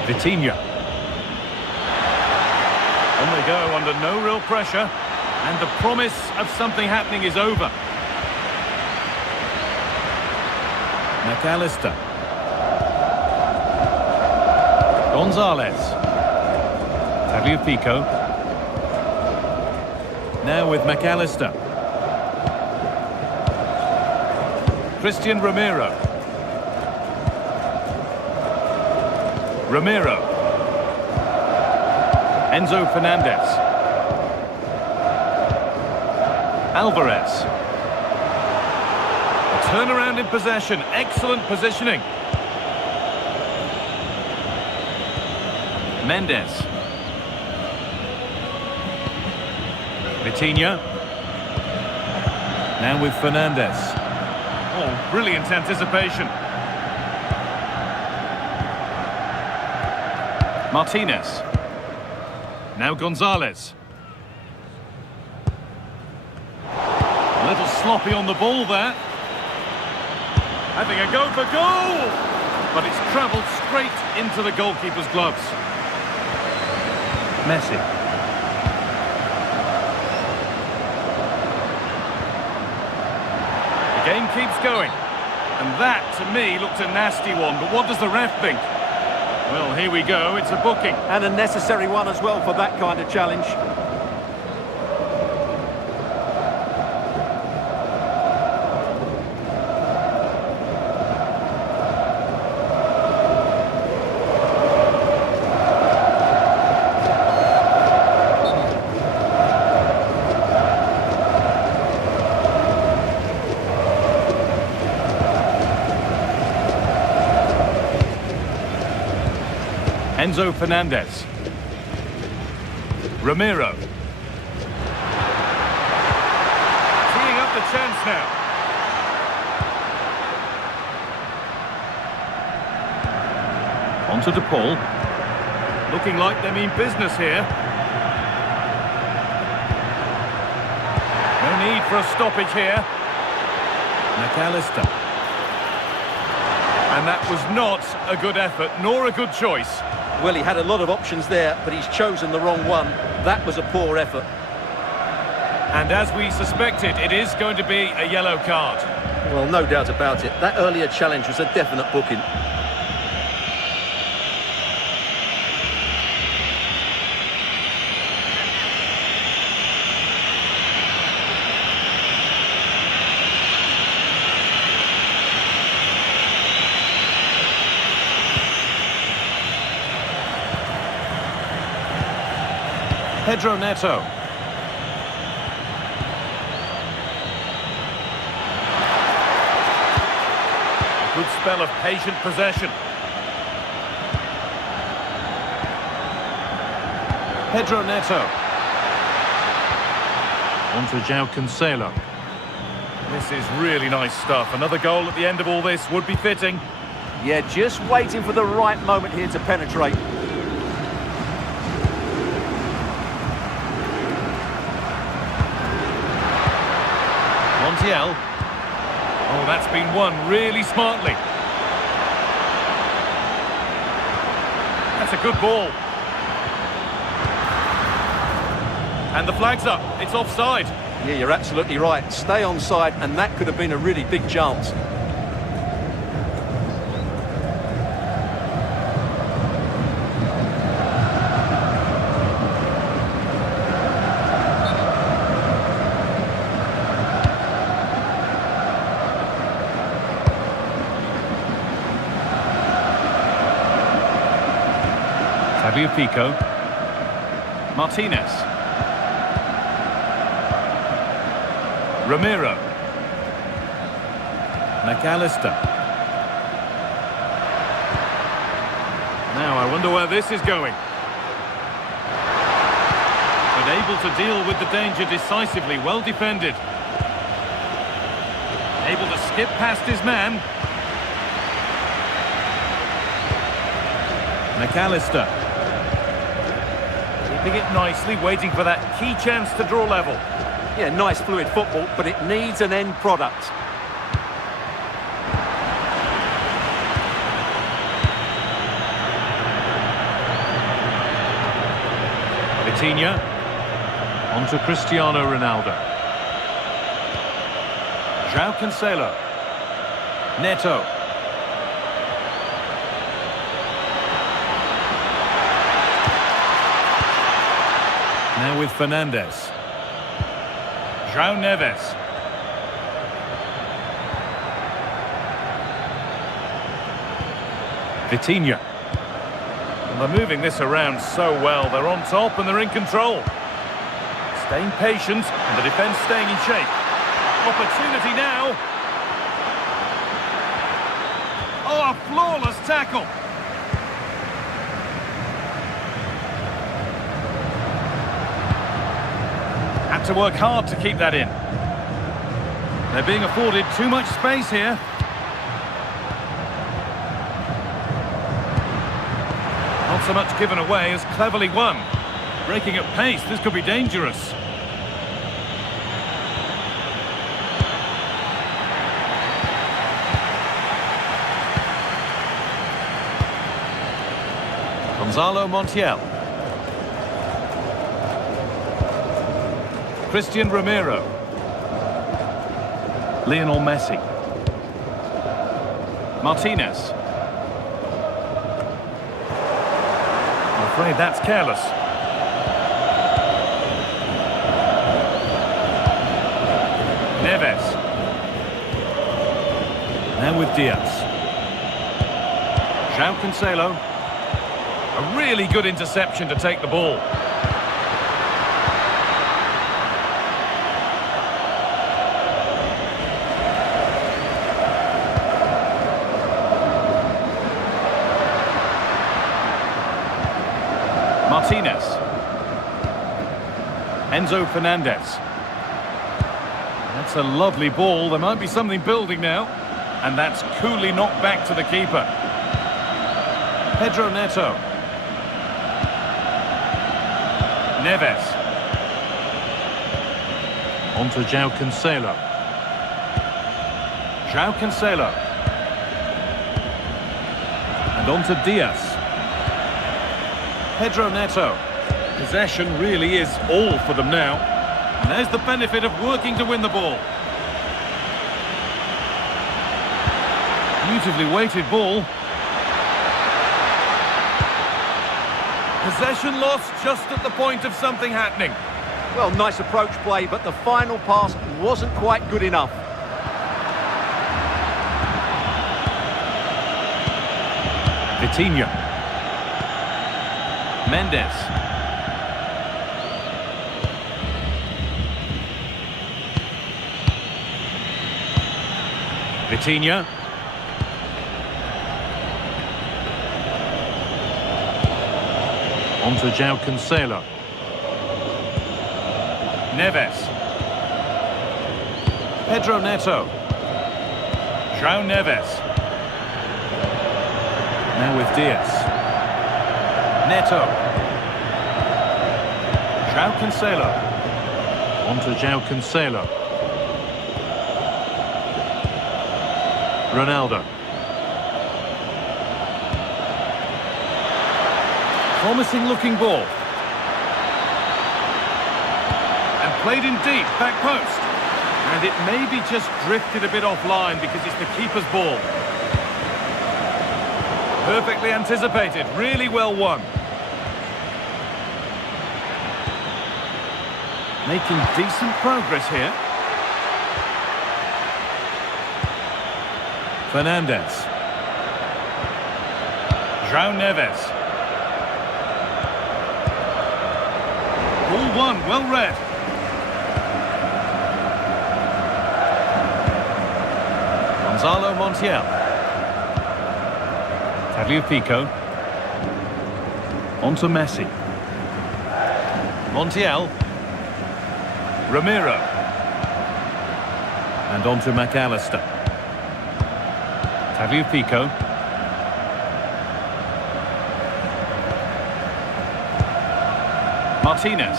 Vitinha. On they go under no real pressure, and the promise of something happening is over. McAllister. Gonzalez. Tagliafico. Now with McAllister. Christian Romero. Romero. Enzo Fernandez. Alvarez. A turnaround in possession. Excellent positioning. Mendes. Vitinha. Now with Fernandez. Oh, brilliant anticipation. Martinez. Now Gonzalez. A little sloppy on the ball there. Having a go for goal! But it's travelled straight into the goalkeeper's gloves. Messi. The game keeps going. And that, to me, looked a nasty one. But what does the ref think? Well, here we go. It's a booking. And a necessary one as well for that kind of challenge. Enzo Fernandez. Romero. Teeing up the chance now. On to DePaul. Looking like they mean business here. No need for a stoppage here. McAllister. And that was not a good effort, nor a good choice. Well, he had a lot of options there, but he's chosen the wrong one. That was a poor effort. And as we suspected, it is going to be a yellow card. Well, no doubt about it. That earlier challenge was a definite booking. Pedro Neto. A good spell of patient possession. Pedro Neto. On to João Cancelo. This is really nice stuff. Another goal at the end of all this would be fitting. Yeah, just waiting for the right moment here to penetrate. Montiel. Oh, that's been won really smartly. That's a good ball. And the flag's up. It's offside. Yeah, you're absolutely right. Stay onside, and that could have been a really big chance. Fabio Pico. Martinez. Ramiro. McAllister. Now I wonder where this is going. But able to deal with the danger decisively, well defended. Able to skip past his man. McAllister. Keeping it nicely, waiting for that key chance to draw level. Yeah, nice fluid football, but it needs an end product. Vitinha. On to Cristiano Ronaldo. João Cancelo. Neto. Now with Fernandes. João Neves. Vitinha. Well, they're moving this around so well. They're on top and they're in control. Staying patient and the defence staying in shape. Opportunity now. Oh, a flawless tackle. Had to work hard to keep that in. They're being afforded too much space here. Not so much given away as cleverly won. Breaking at pace, this could be dangerous. Gonzalo Montiel. Christian Ramiro. Lionel Messi. Martinez. I'm afraid that's careless. Neves. Now with Diaz. João Cancelo. A really good interception to take the ball. Martinez. Enzo Fernandez. That's a lovely ball. There might be something building now. And that's coolly knocked back to the keeper. Pedro Neto. Neves. On to João Cancelo. João Cancelo. And on to Diaz. Pedro Neto. Possession really is all for them now. And there's the benefit of working to win the ball. Beautifully weighted ball. Possession lost just at the point of something happening. Well, nice approach play, but the final pass wasn't quite good enough. Vitinha. Mendes. Vitinha. On to João Cancelo. Neves. Pedro Neto. João Neves. Now with Diaz. Neto. João Cancelo. On to João Cancelo. Ronaldo. Promising looking ball. And played in deep, back post. And it maybe just drifted a bit offline because it's the keeper's ball. Perfectly anticipated, really well won. Making decent progress here. Fernandes. João Neves. Ball one, well read. Gonzalo Montiel. Tagliafico. On to Messi. Montiel. Ramiro. And on to McAllister. Tagliafico. Martinez.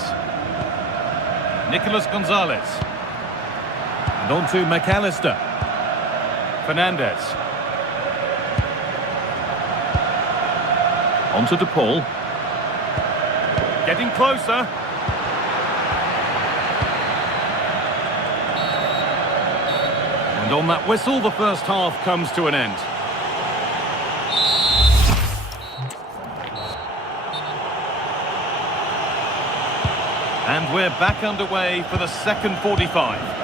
Nicolas Gonzalez. And on to McAllister. Fernandes. On to De Paul. Getting closer. And on that whistle, the first half comes to an end. And we're back underway for the second 45.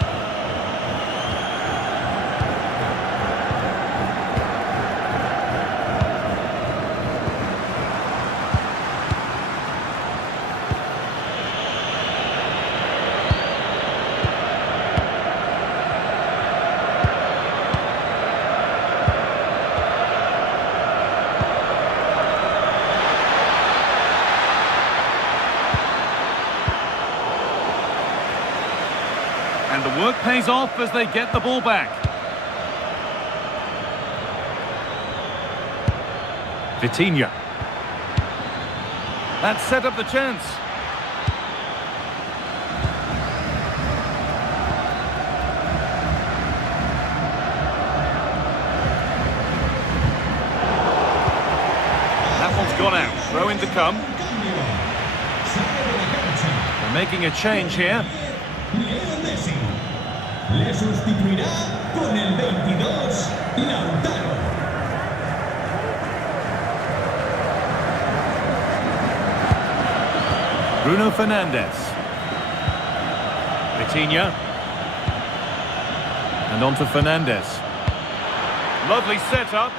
And the work pays off as they get the ball back. Vitinha. That set up the chance. That one's gone out. Throw in to come. They're making a change here. Le sustituirá con el 22, Lautaro. Bruno Fernandes. Vitinha. And on to Fernandes. Lovely setup.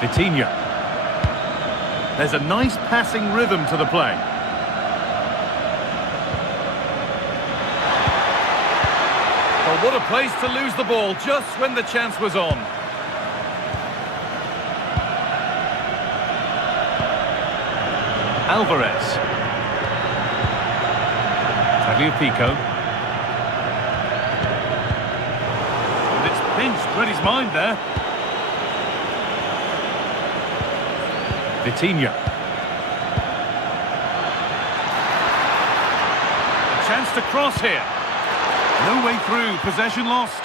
Vitinha. There's a nice passing rhythm to the play. Well, what a place to lose the ball just when the chance was on. Alvarez. Tagliafico. And it's pinched, read his mind there. Vitinha. A chance to cross here. No way through, possession lost.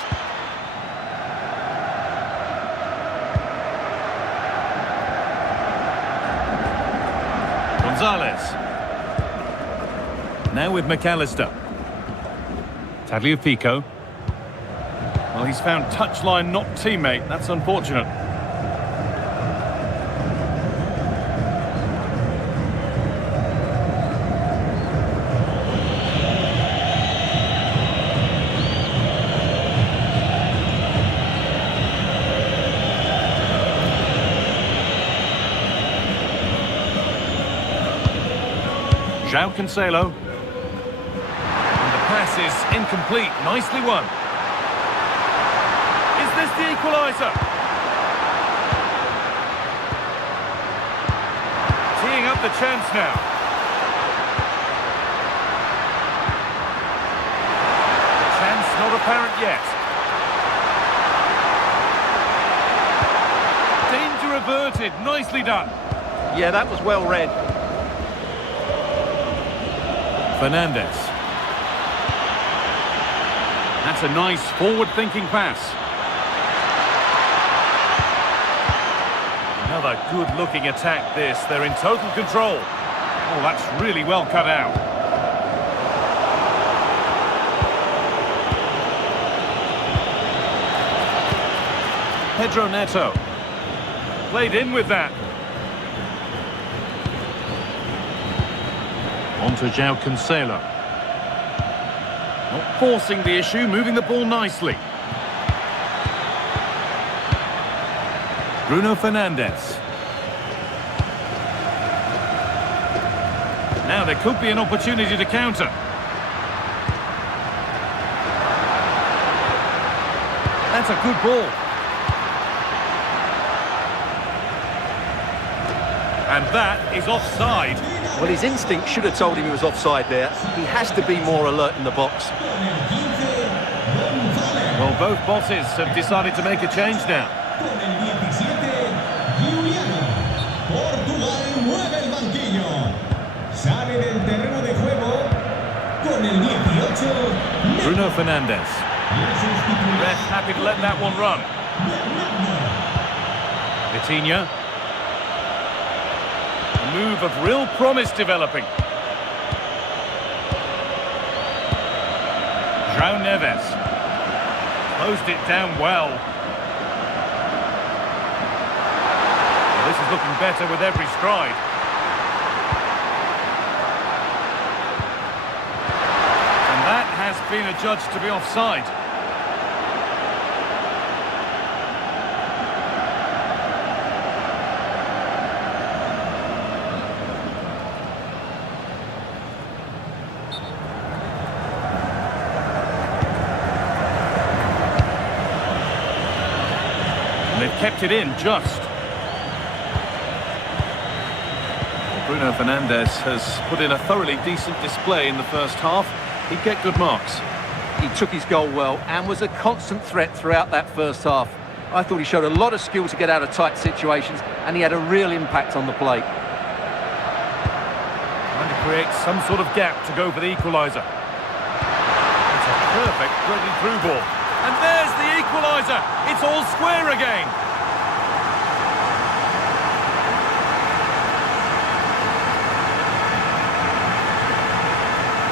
Gonzalez. Now with McAllister. Tagliafico. Well, he's found touchline, not teammate. That's unfortunate. João Cancelo. And the pass is incomplete. Nicely won. Is this the equaliser? Teeing up the chance now. yet. Danger averted. Nicely done. Yeah, that was well read. Fernandez. That's a nice forward-thinking pass. Another good-looking attack, this. They're in total control. Oh, that's really well cut out. Pedro Neto. Played in with that. On to João Cancelo. Not forcing the issue, moving the ball nicely. Bruno Fernandes. Now there could be an opportunity to counter. That's a good ball. And that is offside. Well, his instinct should have told him he was offside there. He has to be more alert in the box. Well, both bosses have decided to make a change now. Con el 17, Portugal mueve el banquillo. Sale del terreno de juego con el 18. Bruno Fernandes. Ref happy to let that one run. Vitinha. A move of real promise developing. João Neves. Closed it down well. This is looking better with every stride. And that has been adjudged to be offside. And they've kept it in just. Bruno Fernandes has put in a thoroughly decent display in the first half. He'd get good marks. He took his goal well and was a constant threat throughout that first half. I thought he showed a lot of skill to get out of tight situations, and he had a real impact on the play. Trying to create some sort of gap to go for the equaliser. It's a perfect threaded through ball. And there's the equaliser. It's all square again.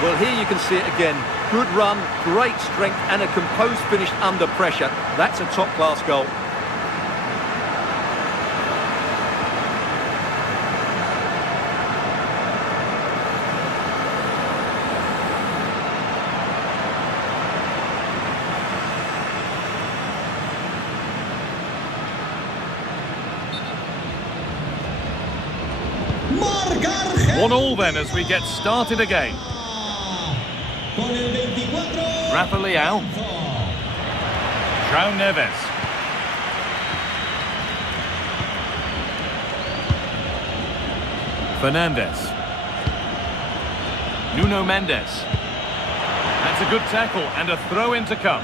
Well, here you can see it again. Good run, great strength, and a composed finish under pressure. That's a top-class goal. Marcar 1-1 then as we get started again. con el 24. Rafa Leao. João Neves. Fernandes. Nuno Mendes. That's a good tackle and a throw-in to come.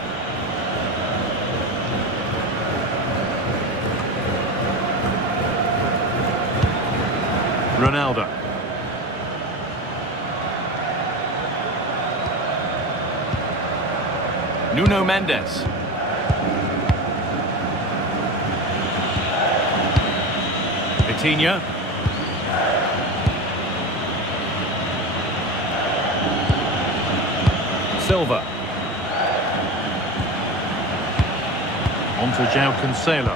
Ronaldo. Nuno Mendes. Vitinha. Silva. On to João Cancelo.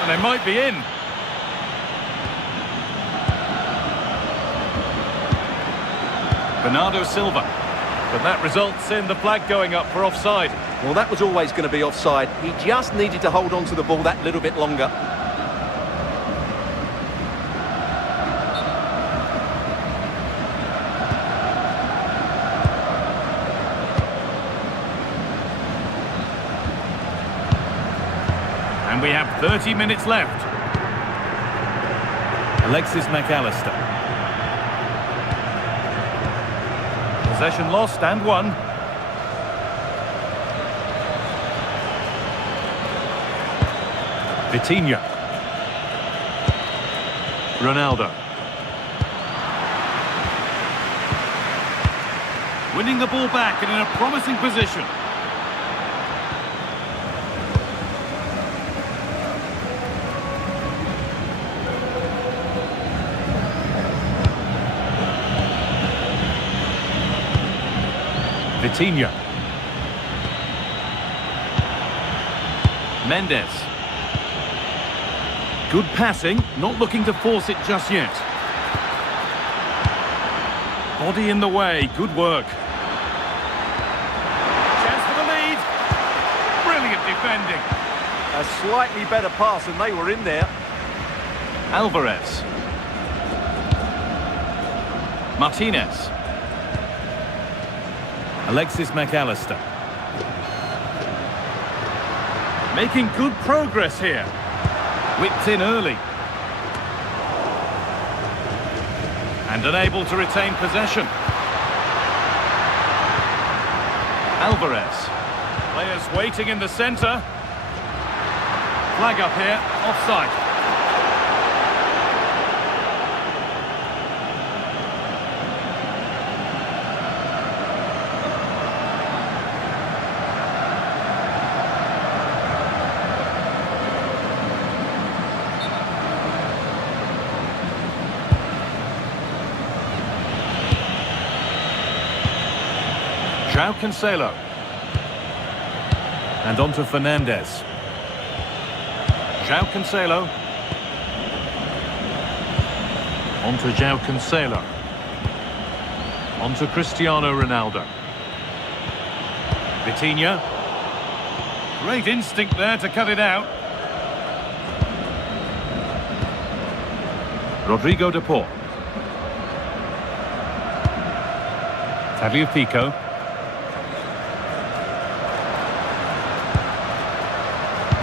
And they might be in. Bernardo Silva. But that results in the flag going up for offside. Well, that was always going to be offside. He just needed to hold on to the ball that little bit longer. And we have 30 minutes left. Alexis McAllister. Possession lost and won. Vitinha. Ronaldo. Winning the ball back and in a promising position. Vitinha. Mendes. Good passing, not looking to force it just yet. Body in the way, good work. Chance for the lead. Brilliant defending. A slightly better pass and they were in there. Alvarez. Martinez. Alexis McAllister. Making good progress here. Whipped in early. And unable to retain possession. Alvarez. Players waiting in the centre. Flag up here, offside. João Cancelo. And on to Fernandes. João Cancelo. On to João Cancelo. On to Cristiano Ronaldo. Vitinha. Great instinct there to cut it out. Rodrigo de Paul. Tagliafico.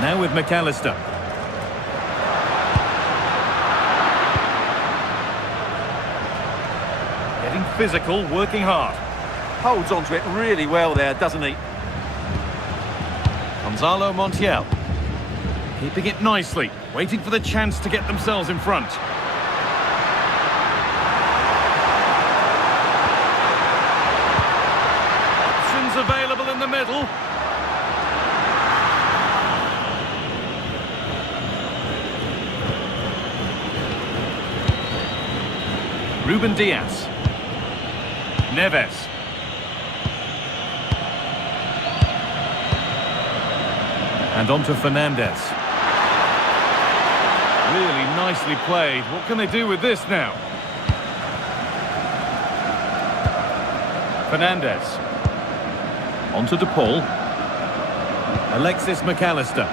Now with McAllister. Getting physical, working hard. Holds onto it really well there, doesn't he? Gonzalo Montiel. Keeping it nicely, waiting for the chance to get themselves in front. Options available in the middle. Ruben Diaz. Neves. And on to Fernandes. Really nicely played. What can they do with this now? Fernandes. On to De Paul. Alexis McAllister.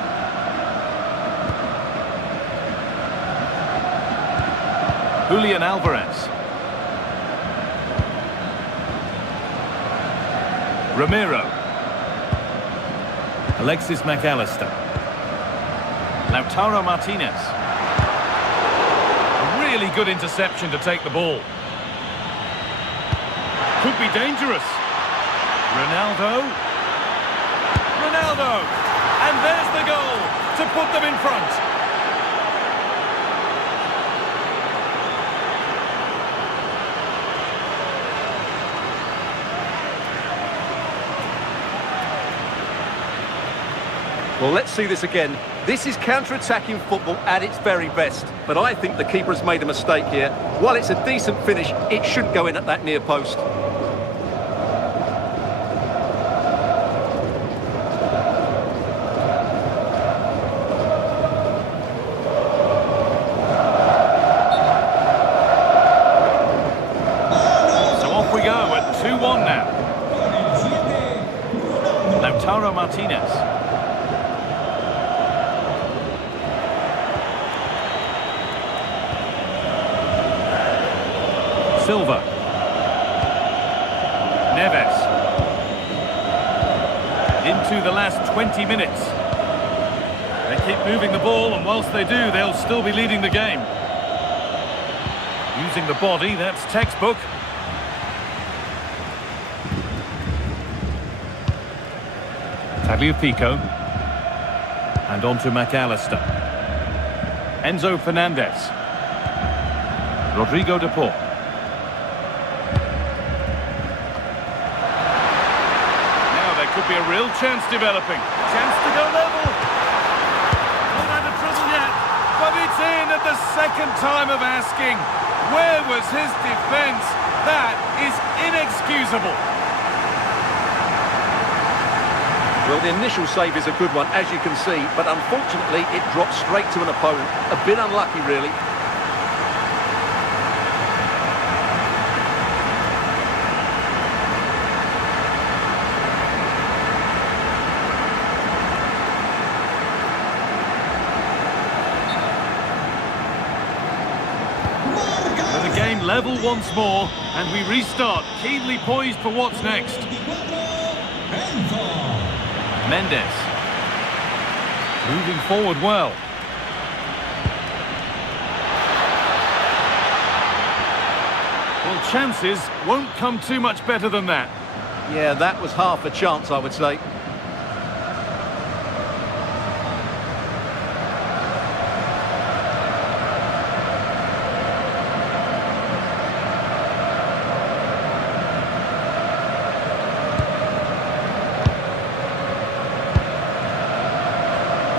Julian Alvarez. Ramiro. Alexis McAllister. Lautaro Martinez. A really good interception to take the ball. Could be dangerous. Ronaldo. Ronaldo. And there's the goal to put them in front. Well, let's see this again. This is counter-attacking football at its very best. But I think the keeper has made a mistake here. While it's a decent finish, it shouldn't go in at that near post. So off we go at 2-1 now. Lautaro Martinez. Silva. Neves. Into the last 20 minutes. They keep moving the ball, and whilst they do, they'll still be leading the game. Using the body, that's textbook. Tagliafico. And on to McAllister. Enzo Fernandez. Rodrigo de Paul. Now there could be a real chance developing. Chance to go level. Not out of trouble yet, but it's in at the second time of asking. Where was his defence? That is inexcusable. Well, the initial save is a good one, as you can see, but unfortunately it dropped straight to an opponent. A bit unlucky, really. With the game level once more, and we restart, keenly poised for what's next. Mendes. Moving forward well. Well, chances won't come too much better than that. Yeah, that was half a chance, I would say.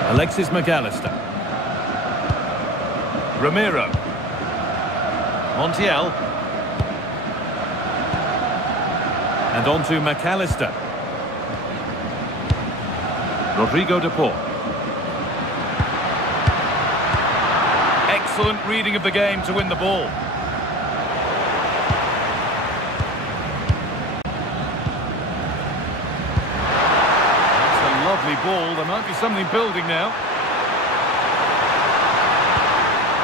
Alexis McAllister. Ramiro. Montiel. And on to McAllister. Rodrigo de Paul. Excellent reading of the game to win the ball. Lovely ball, there might be something building now.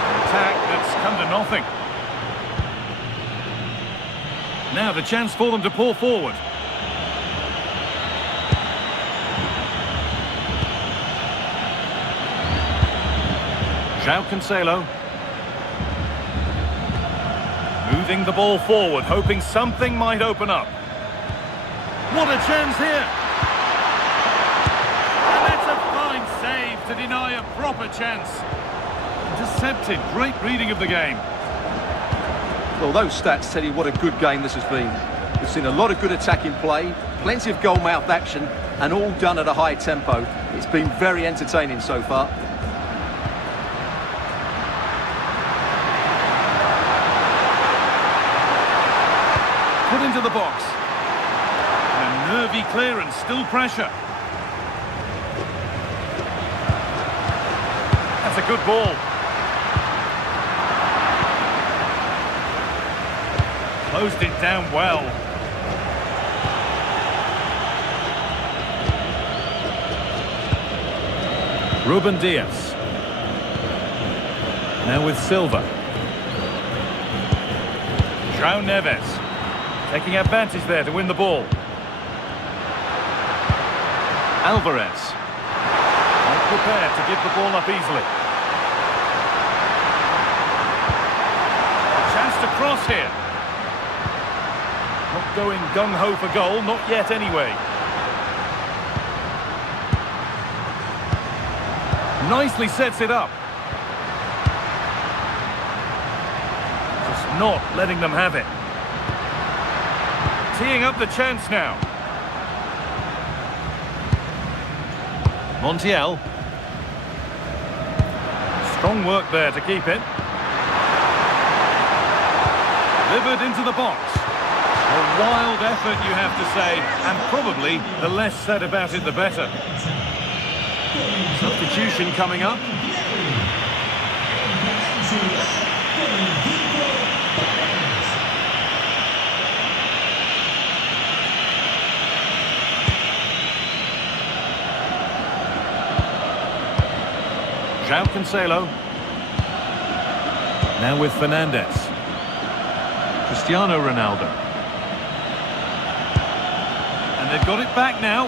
An attack that's come to nothing. Now the chance for them to pour forward. João Cancelo. Moving the ball forward, hoping something might open up. What a chance here! To deny a proper chance. Intercepted. Great reading of the game. Well, those stats tell you what a good game this has been. We've seen a lot of good attacking play, plenty of goal-mouth action, and all done at a high tempo. It's been very entertaining so far. Put into the box. And a nervy clearance, still pressure. That's a good ball. Closed it down well. Ruben Diaz. Now with Silva. João Neves. Taking advantage there to win the ball. Alvarez. Not prepared to give the ball up easily. To cross here. Not going gung-ho for goal, not yet anyway. Nicely sets it up. Just not letting them have it. Teeing up the chance now. Montiel. Strong work there to keep it. Delivered into the box. A wild effort, you have to say, and probably the less said about it, the better. Substitution coming up. João Cancelo. Now with Fernandez. Cristiano Ronaldo. And they've got it back now.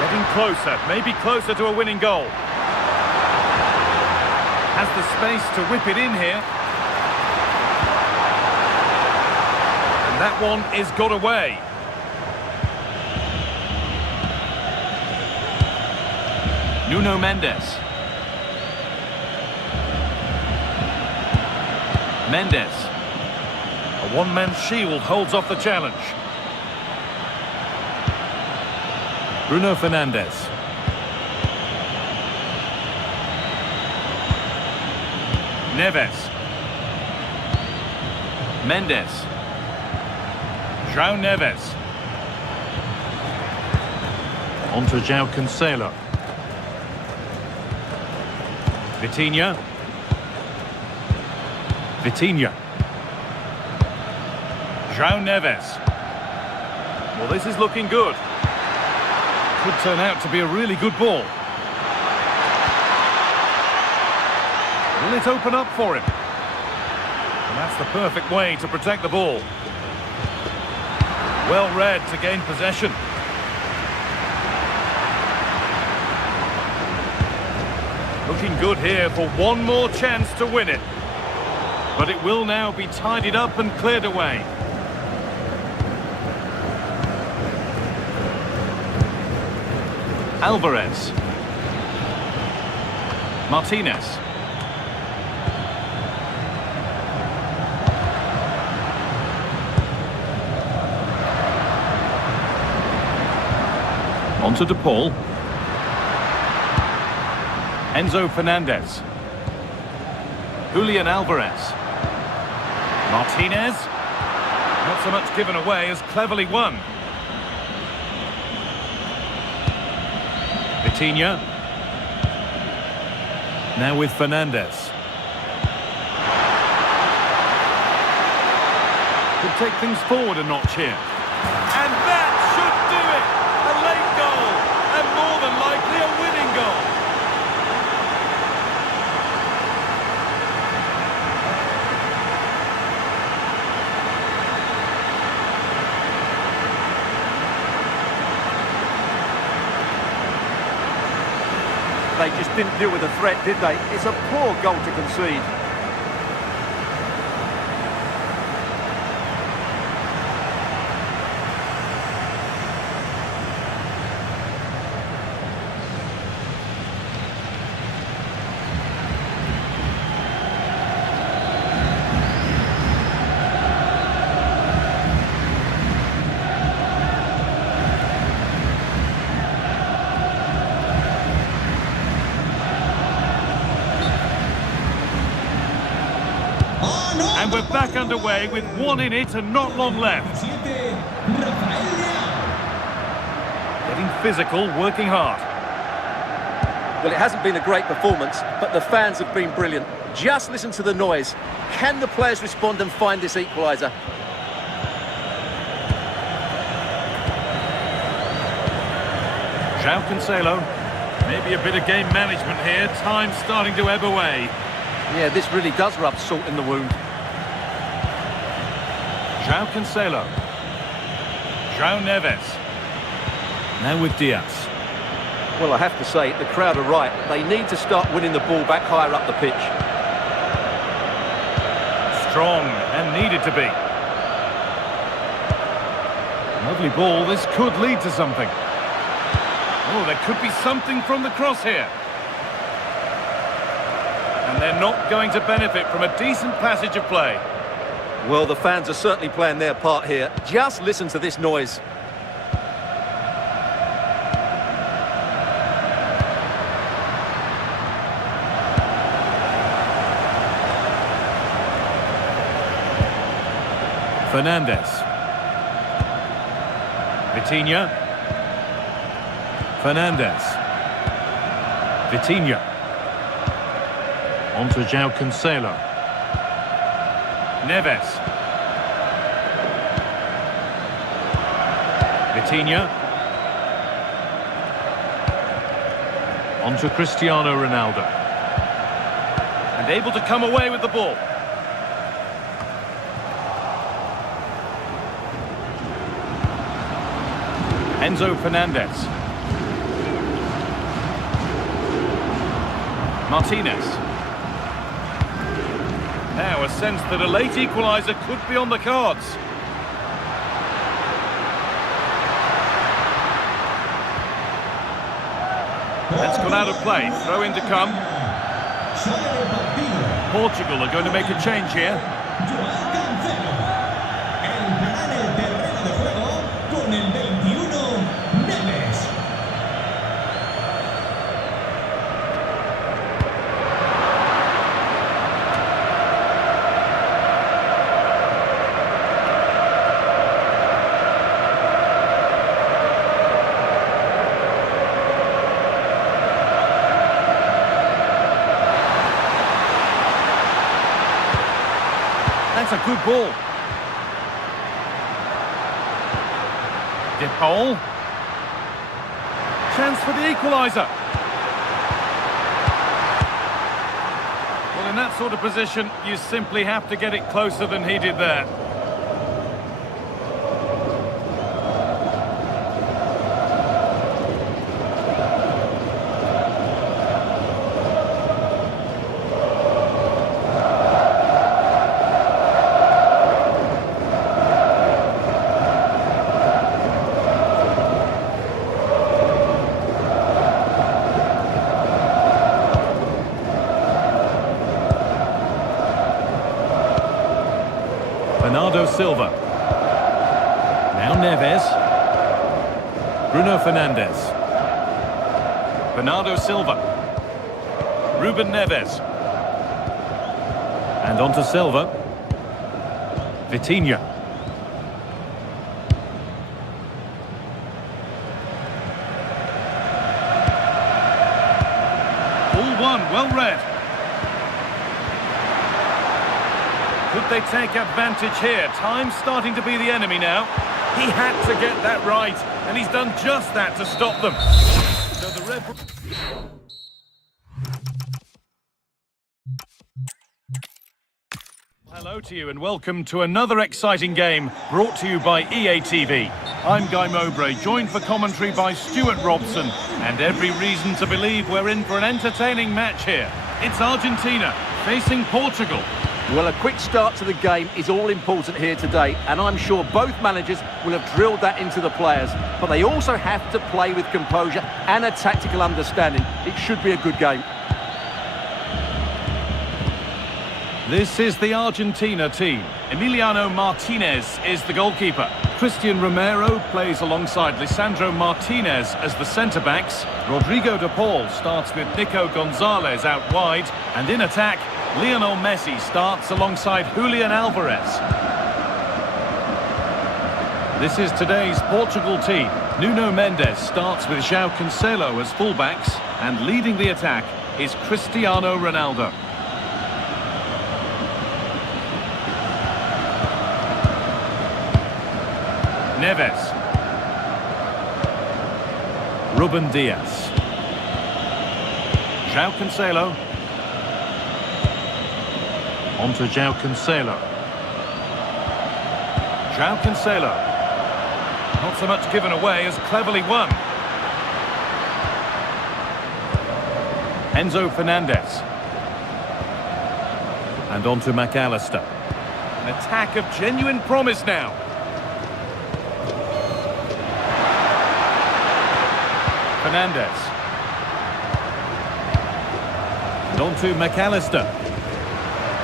Getting closer, maybe closer to a winning goal. Has the space to whip it in here. That one is got away. Nuno Mendes. Mendes. A one-man shield holds off the challenge. Bruno Fernandes. Neves. Mendes. João Neves. On to João Cancelo. Vitinha. Vitinha. João Neves. Well, this is looking good. Could turn out to be a really good ball. Will it open up for him? And that's the perfect way to protect the ball. Well read to gain possession. Looking good here for one more chance to win it. But it will now be tidied up and cleared away. Alvarez. Martinez. On to De Paul. Enzo Fernandez. Julian Alvarez. Martinez. Not so much given away as cleverly won. Vitinha. Now with Fernandez. Could take things forward a notch here. And that should do it! A late goal, and more than likely a winning goal. They just didn't deal with the threat, did they? It's a poor goal to concede. And we're back underway with one in it and not long left. Getting physical, working hard. Well, it hasn't been a great performance, but the fans have been brilliant. Just listen to the noise. Can the players respond and find this equaliser? João Cancelo. Maybe a bit of game management here. Time starting to ebb away. Yeah, this really does rub salt in the wound. João Cancelo. João Neves. Now with Diaz. Well, I have to say, the crowd are right. They need to start winning the ball back higher up the pitch. Strong and needed to be. Lovely ball. This could lead to something. Oh, there could be something from the cross here. And they're not going to benefit from a decent passage of play. Well, the fans are certainly playing their part here. Just listen to this noise. Fernandez. Vitinha. Fernandez. Vitinha. On to João Cancelo. Neves. Vitinha. On to Cristiano Ronaldo. And able to come away with the ball. Enzo Fernandez. Martinez. Now a sense that a late equaliser could be on the cards. That's gone out of play. Throw in to come. Portugal are going to make a change here. Entrará en el terreno de juego con el 21, Neves. That's a good ball. De Paul. Chance for the equaliser. Well, in that sort of position, you simply have to get it closer than he did there. Bernardo Silva. Now Neves. Bruno Fernandes. Bernardo Silva. Ruben Neves. And on to Silva. Vitinha. Ball one, well read. Could they take advantage here? Time's starting to be the enemy now. He had to get that right, and he's done just that to stop them. So the referee... Hello to you and welcome to another exciting game brought to you by EA TV. I'm Guy Mowbray, joined for commentary by Stuart Robson, and every reason to believe we're in for an entertaining match here. It's Argentina facing Portugal. Well, a quick start to the game is all important here today, and I'm sure both managers will have drilled that into the players, but they also have to play with composure and a tactical understanding. It should be a good game. This is the Argentina team. Emiliano Martinez is the goalkeeper. Christian Romero plays alongside Lisandro Martinez as the centre-backs. Rodrigo de Paul starts with Nico Gonzalez out wide, and in attack, Lionel Messi starts alongside Julian Alvarez. This is today's Portugal team. Nuno Mendes starts with João Cancelo as fullbacks, and leading the attack is Cristiano Ronaldo. Neves. Ruben Dias. João Cancelo. On to João Cancelo. João Cancelo. Not so much given away as cleverly won. Enzo Fernandez. And on to McAllister. An attack of genuine promise now. Fernandez. And on to McAllister.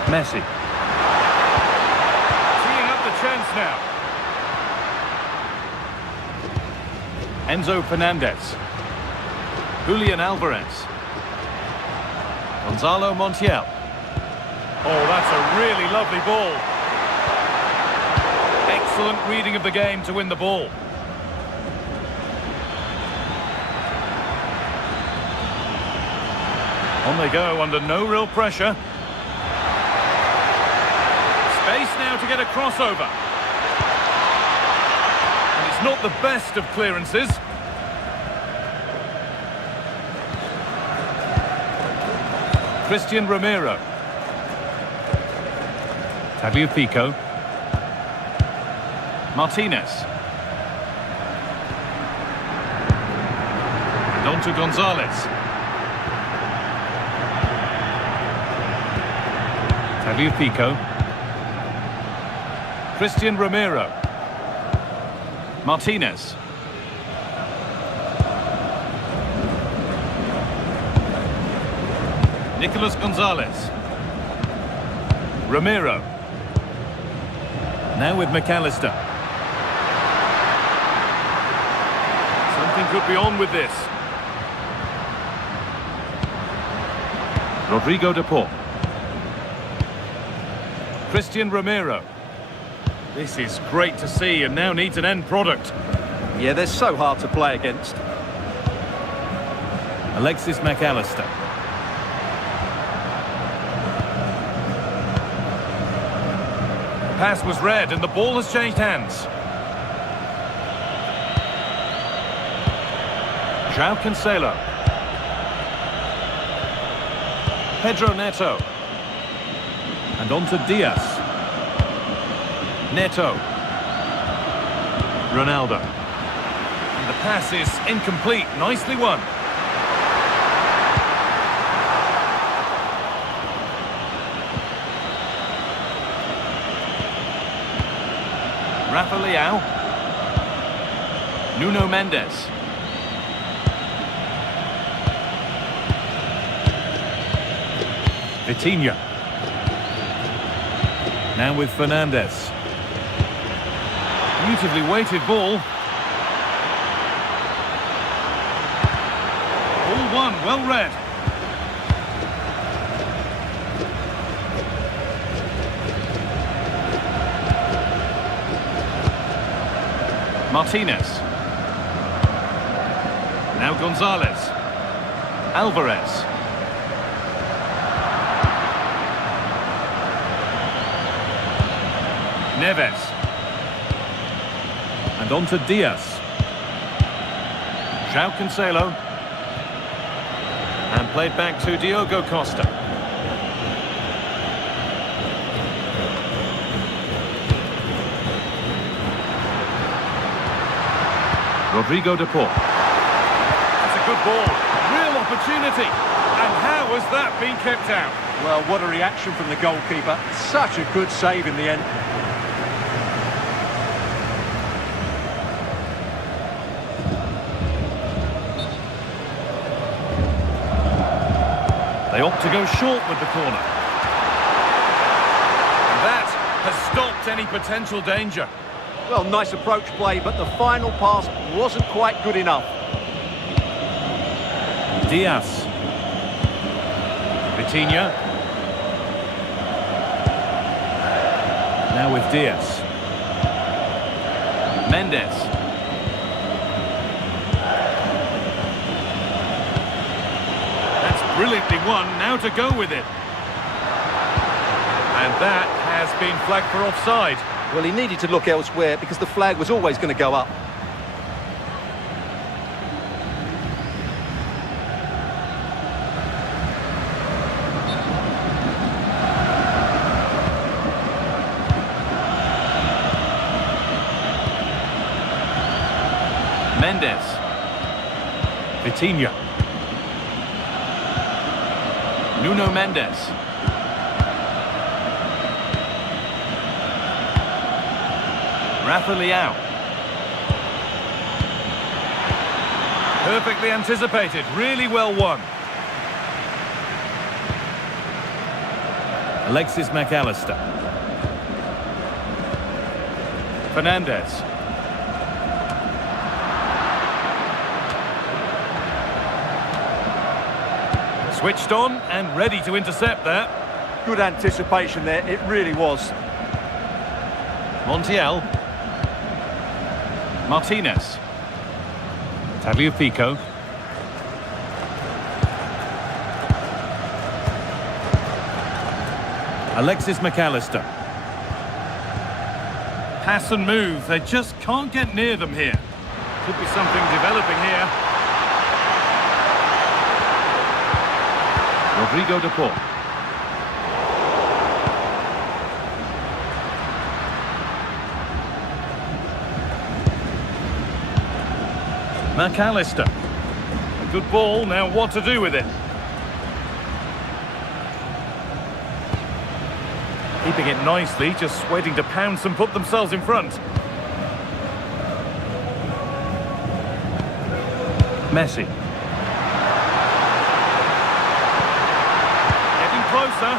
Messi. Teeing up the chance now. Enzo Fernandez. Julian Alvarez. Gonzalo Montiel. Oh, that's a really lovely ball. Excellent reading of the game to win the ball. On they go under no real pressure. Space now to get a crossover. And it's not the best of clearances. Christian Romero. Tagliafico. Martinez. And on to Gonzalez. Tagliafico. Christian Romero. Martinez. Nicolas Gonzalez. Ramiro. Now with McAllister. Something could be on with this. Rodrigo de Paul. Christian Ramiro. This is great to see and now needs an end product. Yeah, they're so hard to play against. Alexis McAllister. The pass was read and the ball has changed hands. João Cancelo. Pedro Neto. And on to Diaz. Neto. Ronaldo. And the pass is incomplete. Nicely won. Rafa Leao. Nuno Mendes. Vitinha. Now with Fernandes. Beautifully weighted ball. All one, well read. Martinez. Now Gonzalez. Alvarez. Neves. And on to Diaz. João Cancelo. And played back to Diogo Costa. Rodrigo de Paul. That's a good ball. Real opportunity. And how has that been kept out? Well, what a reaction from the goalkeeper. Such a good save in the end. They opt to go short with the corner. And that has stopped any potential danger. Well, nice approach play, but the final pass wasn't quite good enough. Diaz. Vitinha. Now with Diaz. Mendes. Brilliantly won, now to go with it. And that has been flagged for offside. Well, he needed to look elsewhere because the flag was always going to go up. Mendes. Vitinha. Nuno Mendes. Rafa Leao. Perfectly anticipated, really well won. Alexis McAllister. Fernandes. Switched on and ready to intercept that. Good anticipation there, it really was. Montiel. Martinez. Tagliafico. Alexis McAllister. Pass and move, they just can't get near them here. Could be something developing here. Rodrigo de Paul. McAllister. A good ball, now what to do with it? Keeping it nicely, just waiting to pounce and put themselves in front. Messi. closer.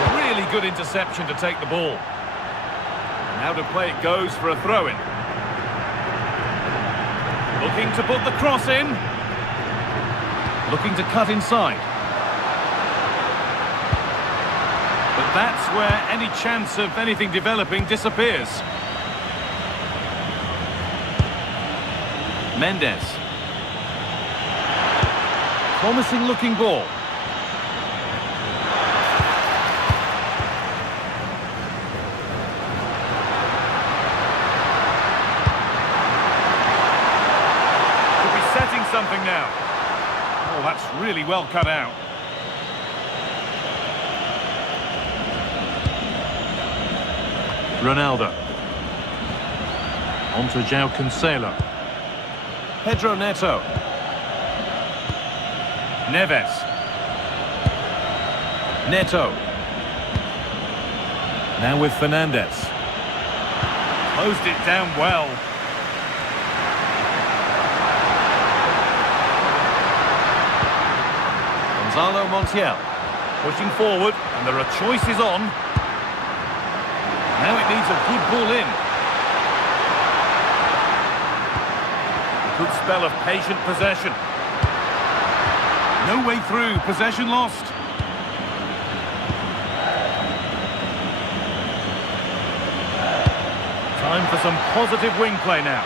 A really good interception to take the ball. And out of play it goes for a throw-in. Looking to put the cross in. Looking to cut inside. But that's where any chance of anything developing disappears. Mendes. Promising looking ball. Could be setting something now. Oh, that's really well cut out. Ronaldo. On to João Cancelo. Pedro Neto. Neves. Neto. Now with Fernandes. Closed it down well. Gonzalo Montiel. Pushing forward, and there are choices on. Now it needs a good ball in. A good spell of patient possession. No way through, possession lost. Time for some positive wing play now.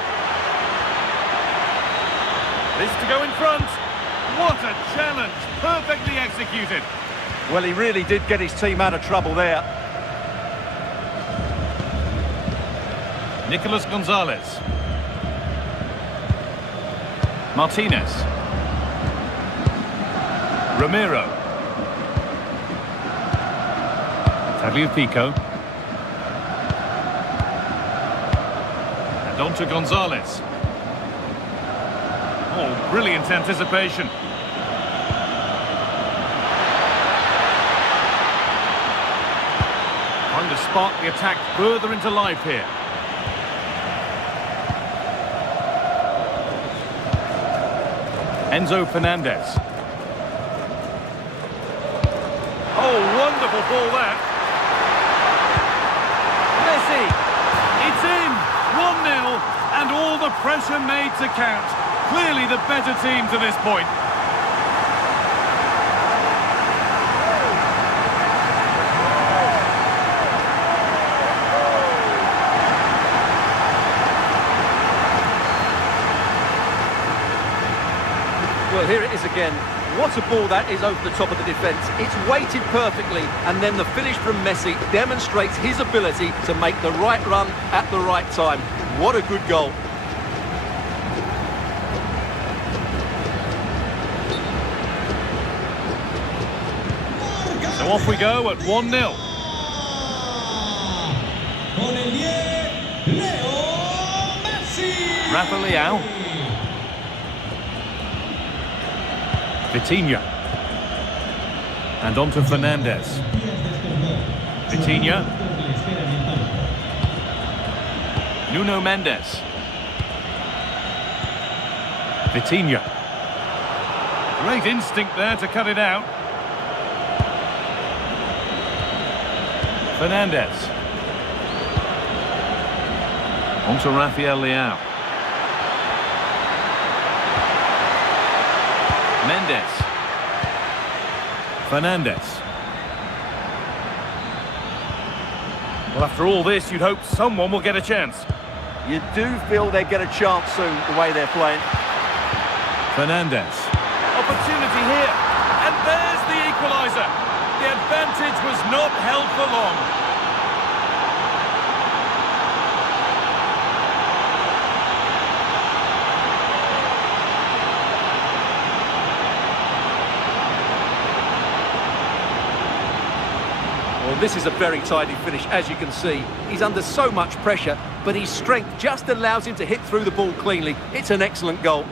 This to go in front. What a challenge, perfectly executed. Well, he really did get his team out of trouble there. Nicolas Gonzalez. Martinez. Romero. Tagliafico. And on to Gonzalez. Oh, brilliant anticipation. Trying to spark the attack further into life here. Enzo Fernandez. Oh, wonderful ball that. Messi. It's in. 1-0 and all the pressure made to count. Clearly the better team to this point. Well, here it is again. What a ball that is over the top of the defence. It's weighted perfectly, and then the finish from Messi demonstrates his ability to make the right run at the right time. What a good goal. So off we go at 1-0. Con el 10, Leo Messi. Rafa Leao. Vitinha. And on to Fernandes. Vitinha. Nuno Mendes. Vitinha. Great instinct there to cut it out. Fernandes. On to Rafael Leao. Mendes. Fernandes. Well, after all this, you'd hope someone will get a chance. You do feel they get a chance soon, the way they're playing. Fernandes. Opportunity here. And there's the equaliser. The advantage was not held for long. Well, this is a very tidy finish, as you can see. He's under so much pressure, but his strength just allows him to hit through the ball cleanly. It's an excellent goal.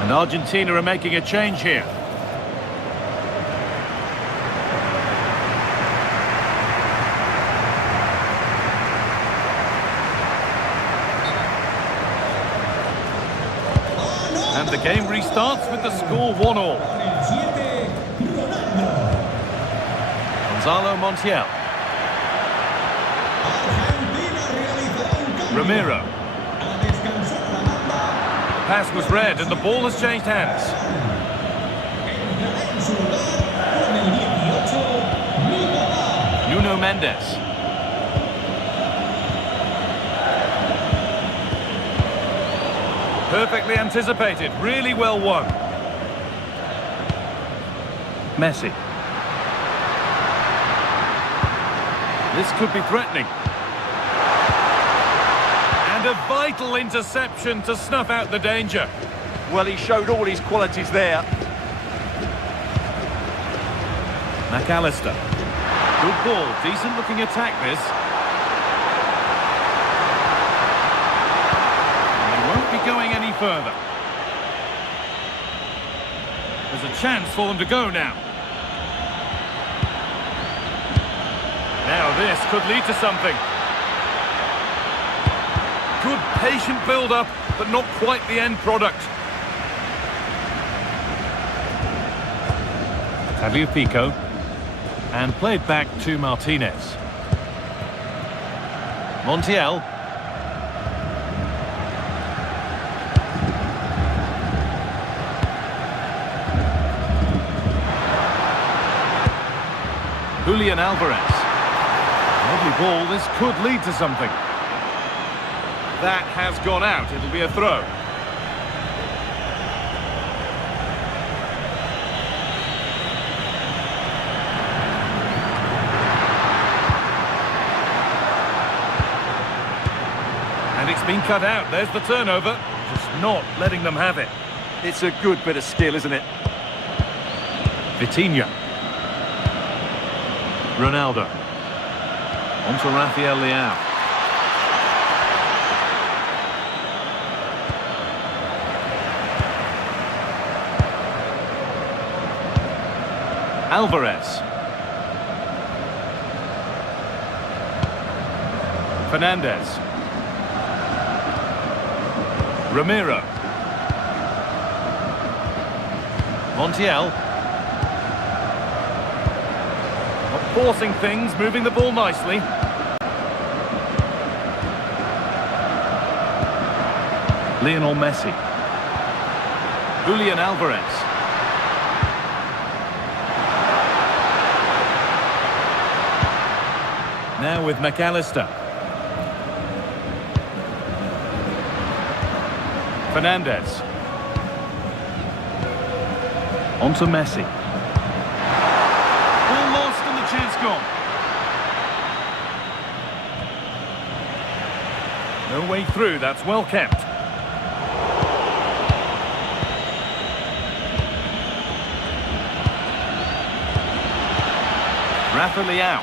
And Argentina are making a change here. And the game restarts with the score 1-all. El 7, Ronaldo. Gonzalo Montiel. Argentina realizará un cambio. Ramiro. A descansar la banda. Pass was read and the ball has changed hands. Entrará en su lugar con el 18, MIDGAMER. Nuno Mendes. Perfectly anticipated, really well won. Messi. This could be threatening. And a vital interception to snuff out the danger. Well, he showed all his qualities there. McAllister. Good ball, decent looking attack this. Be going any further. There's a chance for them to go now. Now this could lead to something. Good patient build-up, but not quite the end product. Tagliafico. And played back to Martinez. Montiel. Julian Alvarez. Lovely ball, this could lead to something. That has gone out, it'll be a throw. And it's been cut out, there's the turnover. Just not letting them have it. It's a good bit of skill, isn't it? Vitinha. Ronaldo. On to Rafael Leao. Alvarez. Fernandez. Ramiro. Montiel. Forcing things, moving the ball nicely. Lionel Messi. Julian Alvarez. Now with McAllister. Fernandez. On to Messi. Chance gone. No way through, that's well kept. Rafa Leao.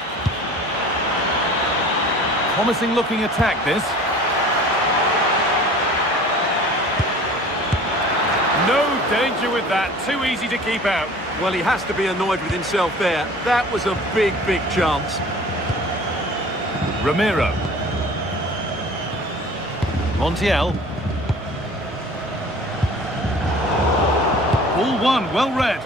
Promising looking attack this. No danger with that, too easy to keep out. Well, he has to be annoyed with himself there. That was a big, big chance. Ramiro. Montiel. Ball one, well read.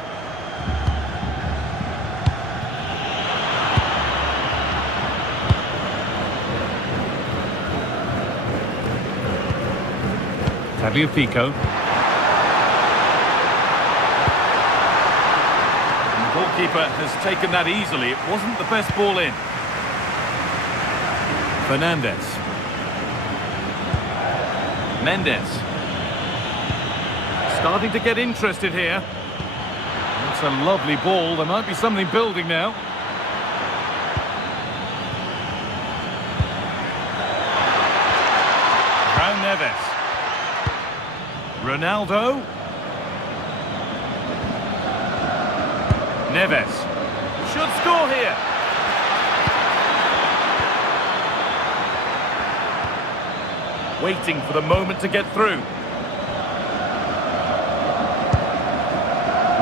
Tagliafico. Goalkeeper has taken that easily. It wasn't the best ball in. Fernandez. Mendes. Starting to get interested here. It's a lovely ball. There might be something building now. Brown Neves. Ronaldo. Neves should score here. Waiting for the moment to get through.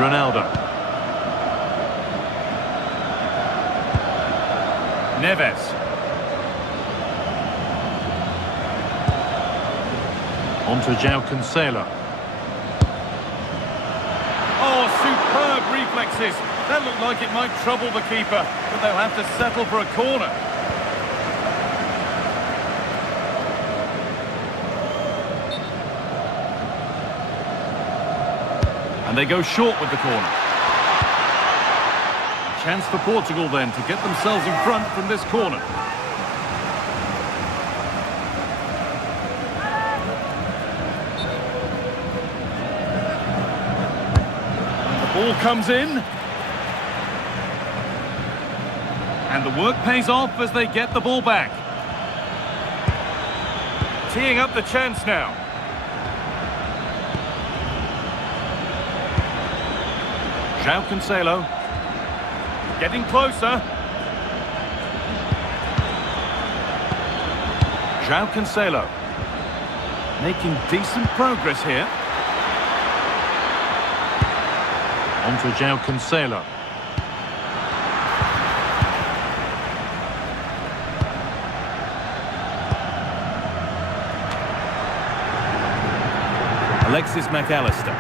Ronaldo. Neves. On to João Cancelo. reflexes. That looked like it might trouble the keeper, but they'll have to settle for a corner. And they go short with the corner. Chance for Portugal then to get themselves in front from this corner. Ball comes in. And the work pays off as they get the ball back. Teeing up the chance now. João Cancelo. Getting closer. João Cancelo. Making decent progress here. On to João Cancelo. Alexis McAllister.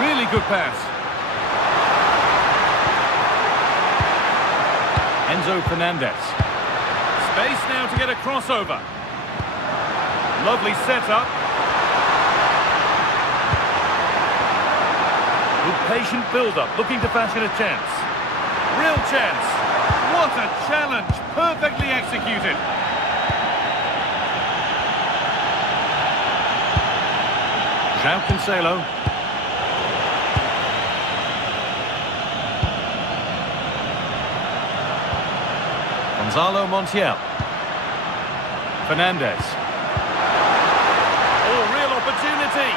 Really good pass. Enzo Fernandez. Space now to get a crossover. Lovely setup. Good patient build-up, looking to fashion a chance. Real chance. What a challenge. Perfectly executed. João Cancelo. Gonzalo Montiel. Fernandez. Oh, real opportunity.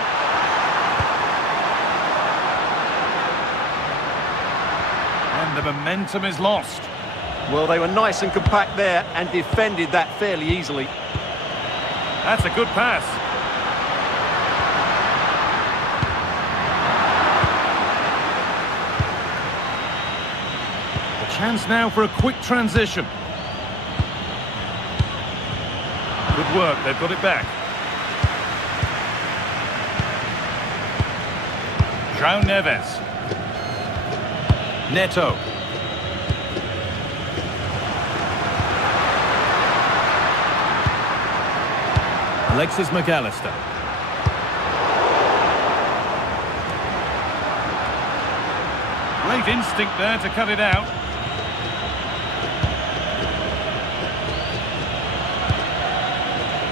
And the momentum is lost. Well, they were nice and compact there and defended that fairly easily. That's a good pass. A chance now for a quick transition. Good work, they've got it back. João Neves. Neto. Alexis McAllister. Great instinct there to cut it out.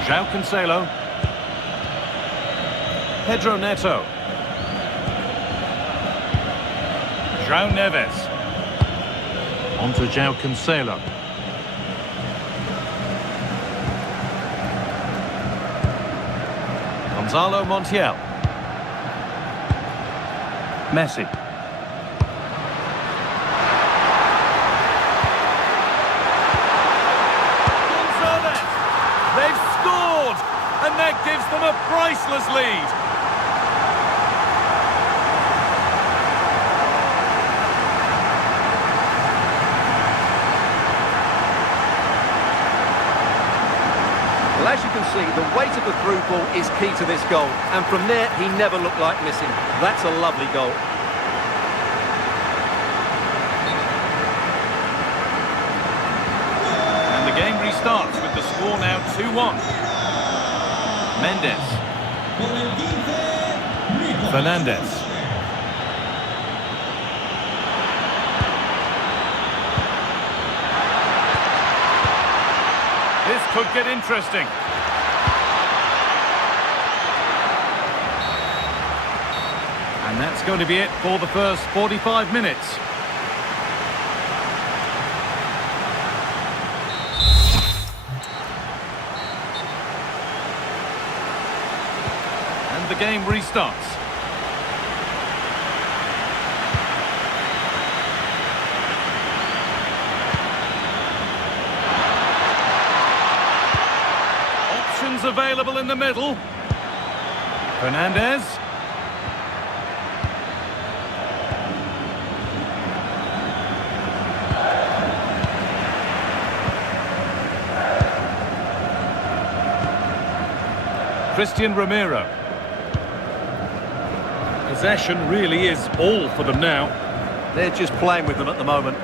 João Cancelo. Pedro Neto. João Neves. On to João Cancelo. Gonzalo Montiel. Messi. Gonzalez. They've scored, and that gives them a priceless lead. Well, as you can see, the weight of the through ball is key to this goal. And from there, he never looked like missing. That's a lovely goal. And the game restarts with the score now 2-1. Mendes. Fernandez. This could get interesting. And that's going to be it for the first 45 minutes. And the game restarts. Available in the middle. Fernandez. Christian Romero. Possession really is all for them now. They're just playing with them at the moment.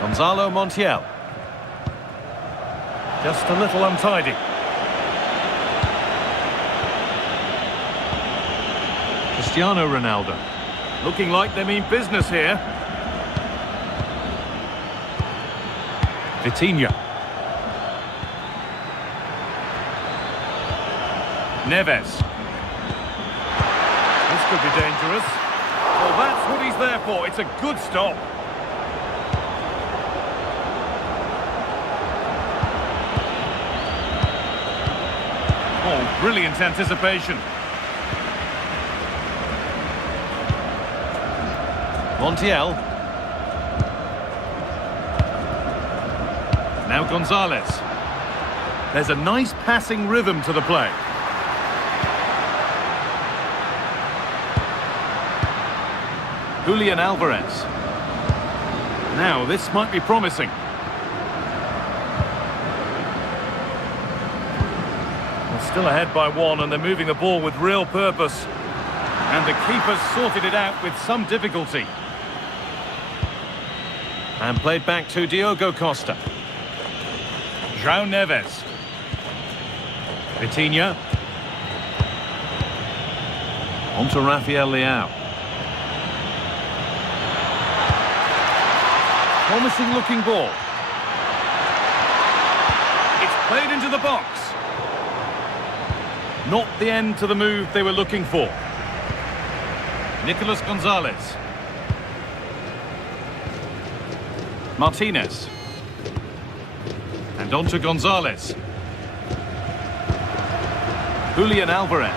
Gonzalo Montiel. Just a little untidy. Cristiano Ronaldo. Looking like they mean business here. Vitinha. Neves. This could be dangerous. Well, that's what he's there for. It's a good stop. Oh, brilliant anticipation. Montiel. Now Gonzalez. There's a nice passing rhythm to the play. Julian Alvarez. Now, this might be promising. They're still ahead by one, and they're moving the ball with real purpose. And the keeper's sorted it out with some difficulty. And played back to Diogo Costa. João Neves. Vitinha. On to Rafael Leao. Promising looking ball. It's played into the box. Not the end to the move they were looking for. Nicolas Gonzalez. Martinez. And on to Gonzalez. Julian Alvarez.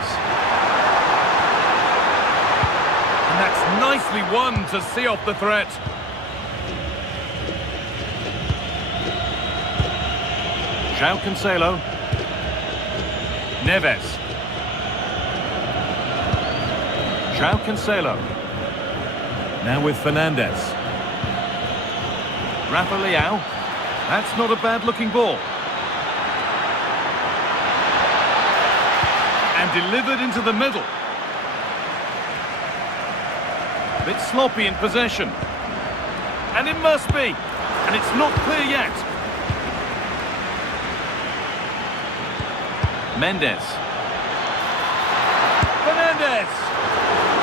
And that's nicely won to see off the threat. João Cancelo. Neves. João Cancelo. Now with Fernandes. Rafa Leao. That's not a bad looking ball. And delivered into the middle. A bit sloppy in possession. And it must be. And it's not clear yet. Mendes. Fernandes.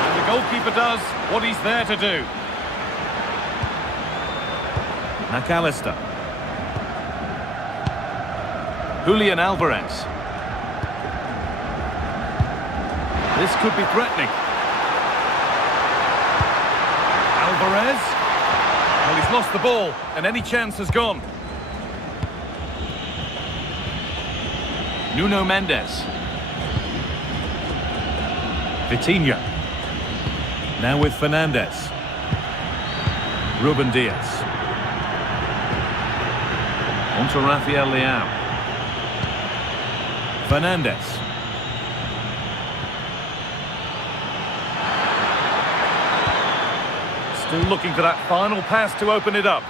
And the goalkeeper does what he's there to do. McAllister. Julian Alvarez. This could be threatening. Alvarez. Well, he's lost the ball, and any chance has gone. Nuno Mendes. Vitinha. Now with Fernandes. Ruben Diaz. On to Rafael Leao. Fernandes. Still looking for that final pass to open it up.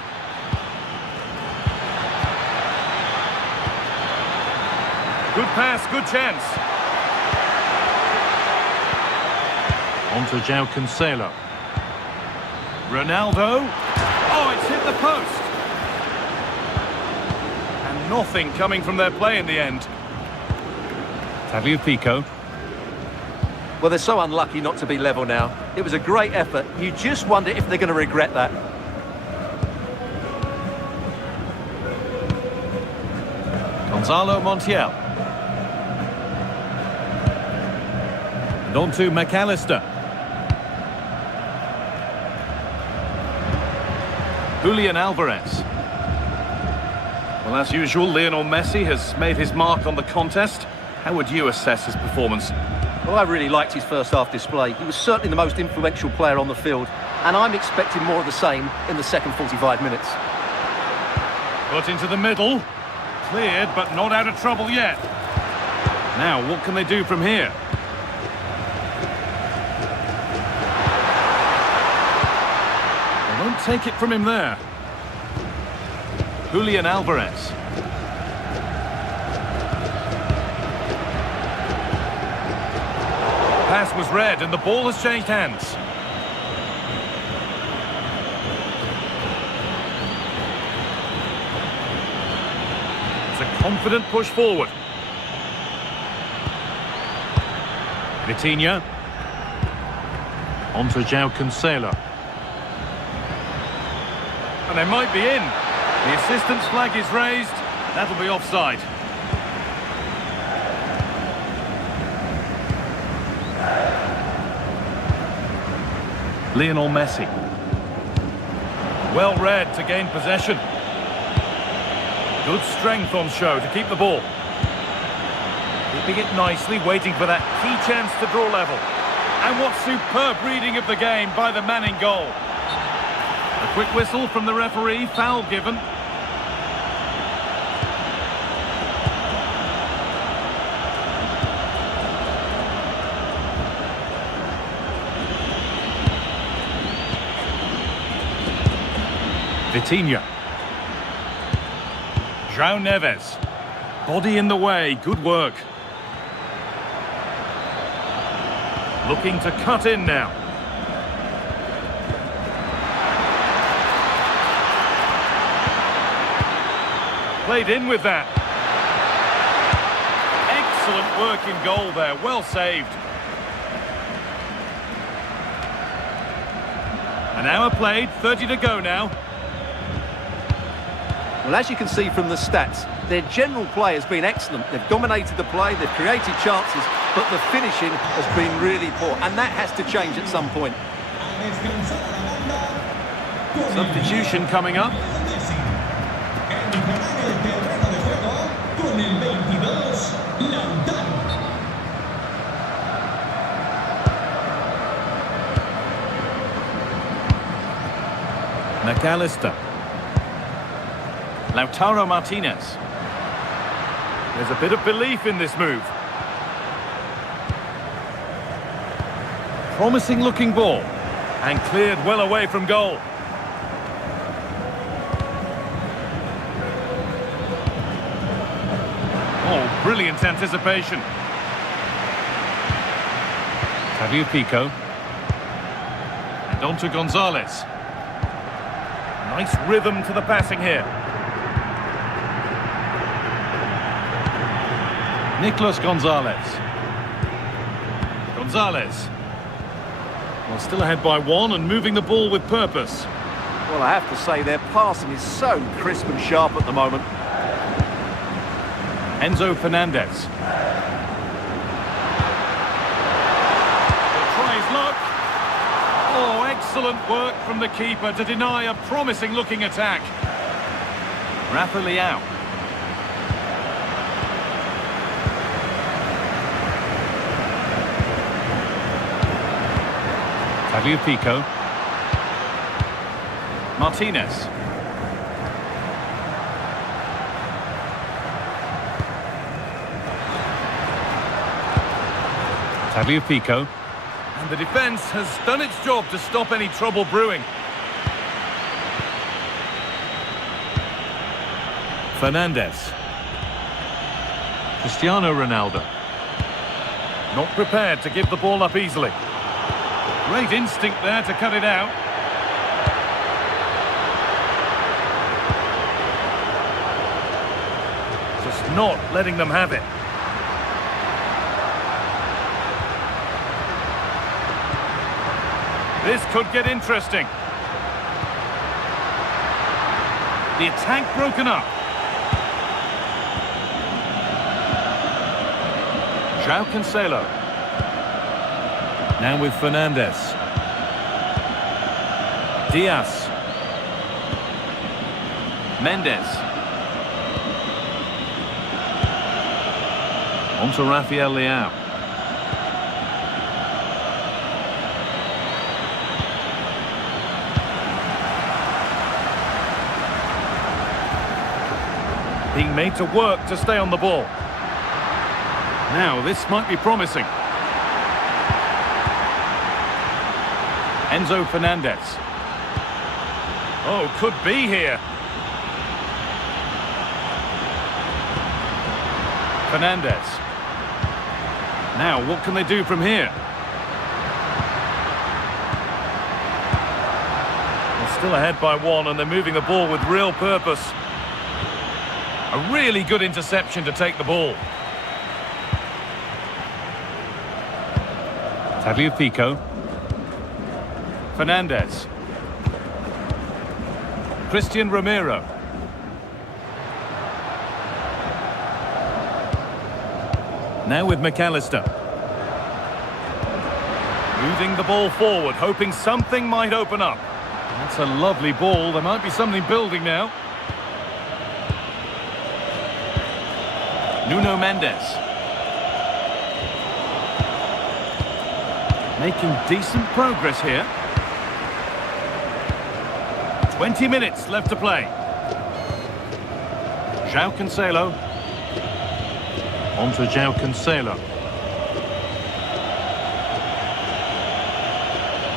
Good pass, good chance. On to João Cancelo. Ronaldo. Oh, it's hit the post. And nothing coming from their play in the end. Tagliafico. Well, they're so unlucky not to be level now. It was a great effort. You just wonder if they're going to regret that. Gonzalo Montiel. And on to McAllister. Julian Alvarez. Well, as usual, Lionel Messi has made his mark on the contest. How would you assess his performance? Well, I really liked his first half display. He was certainly the most influential player on the field, and I'm expecting more of the same in the second 45 minutes. Put into the middle. Cleared, but not out of trouble yet. Now, what can they do from here? They won't take it from him there. Julian Alvarez. Pass was read and the ball has changed hands. It's a confident push forward. Vitinha. On to João Cancelo. And they might be in. The assistant's flag is raised. That'll be offside. Lionel Messi. Well read to gain possession. Good strength on show to keep the ball. Keeping it nicely, waiting for that key chance to draw level. And what superb reading of the game by the man in goal. A quick whistle from the referee, foul given. Vitinha. João Neves. Body in the way, good work. Looking to cut in now. Played in with that. Excellent work in goal there, well saved. An hour played, 30 to go now. Well, as you can see from the stats, their general play has been excellent. They've dominated the play, they've created chances, but the finishing has been really poor, and that has to change at some point. Substitution coming up. McAllister. Lautaro Martinez. There's a bit of belief in this move. Promising looking ball. And cleared well away from goal. Oh, brilliant anticipation. Fabio Pico. And on to Gonzalez. Nice rhythm to the passing here. Nicolas Gonzalez. Gonzalez. Well, still ahead by one and moving the ball with purpose. Well, I have to say their passing is so crisp and sharp at the moment. Enzo Fernandez. Try his luck. Oh, excellent work from the keeper to deny a promising looking attack. Rafa Leao. Fabio Pico. Martinez. Fabio Pico. And the defence has done its job to stop any trouble brewing. Fernandez. Cristiano Ronaldo. Not prepared to give the ball up easily. Great instinct there to cut it out. Just not letting them have it. This could get interesting. The attack broken up. João Cancelo. Now with Fernandez. Diaz. Mendes. On to Rafael Leao. Being made to work to stay on the ball. Now this might be promising. Enzo Fernandez. Oh, could be here. Fernandez. Now, what can they do from here? They're still ahead by 1 and they're moving the ball with real purpose. A really good interception to take the ball. Tagliafico. Fernandez. Christian Romero. Now with McAllister. Moving the ball forward, hoping something might open up. That's a lovely ball. There might be something building now. Nuno Mendes. Making decent progress here. 20 minutes left to play. João Cancelo. On to João Cancelo.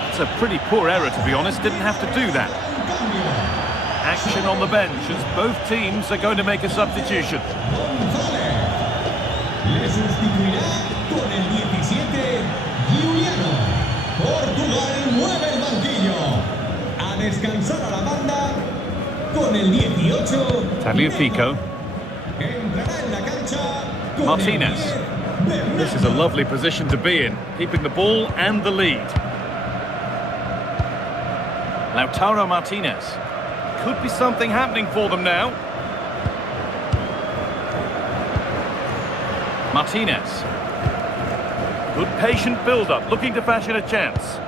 It's a pretty poor error, to be honest. Didn't have to do that. Action on the bench as both teams are going to make a substitution. Le sustituirá con el 17, Giuliano. Portugal mueve el banquillo. A descansar a la banda con el 18. Tagliafico. Entrará en la cancha con Martinez. el 10, This is a lovely position to be in, keeping the ball and the lead. Lautaro Martinez. Could be something happening for them now. Martinez. Good patient build-up, looking to fashion a chance.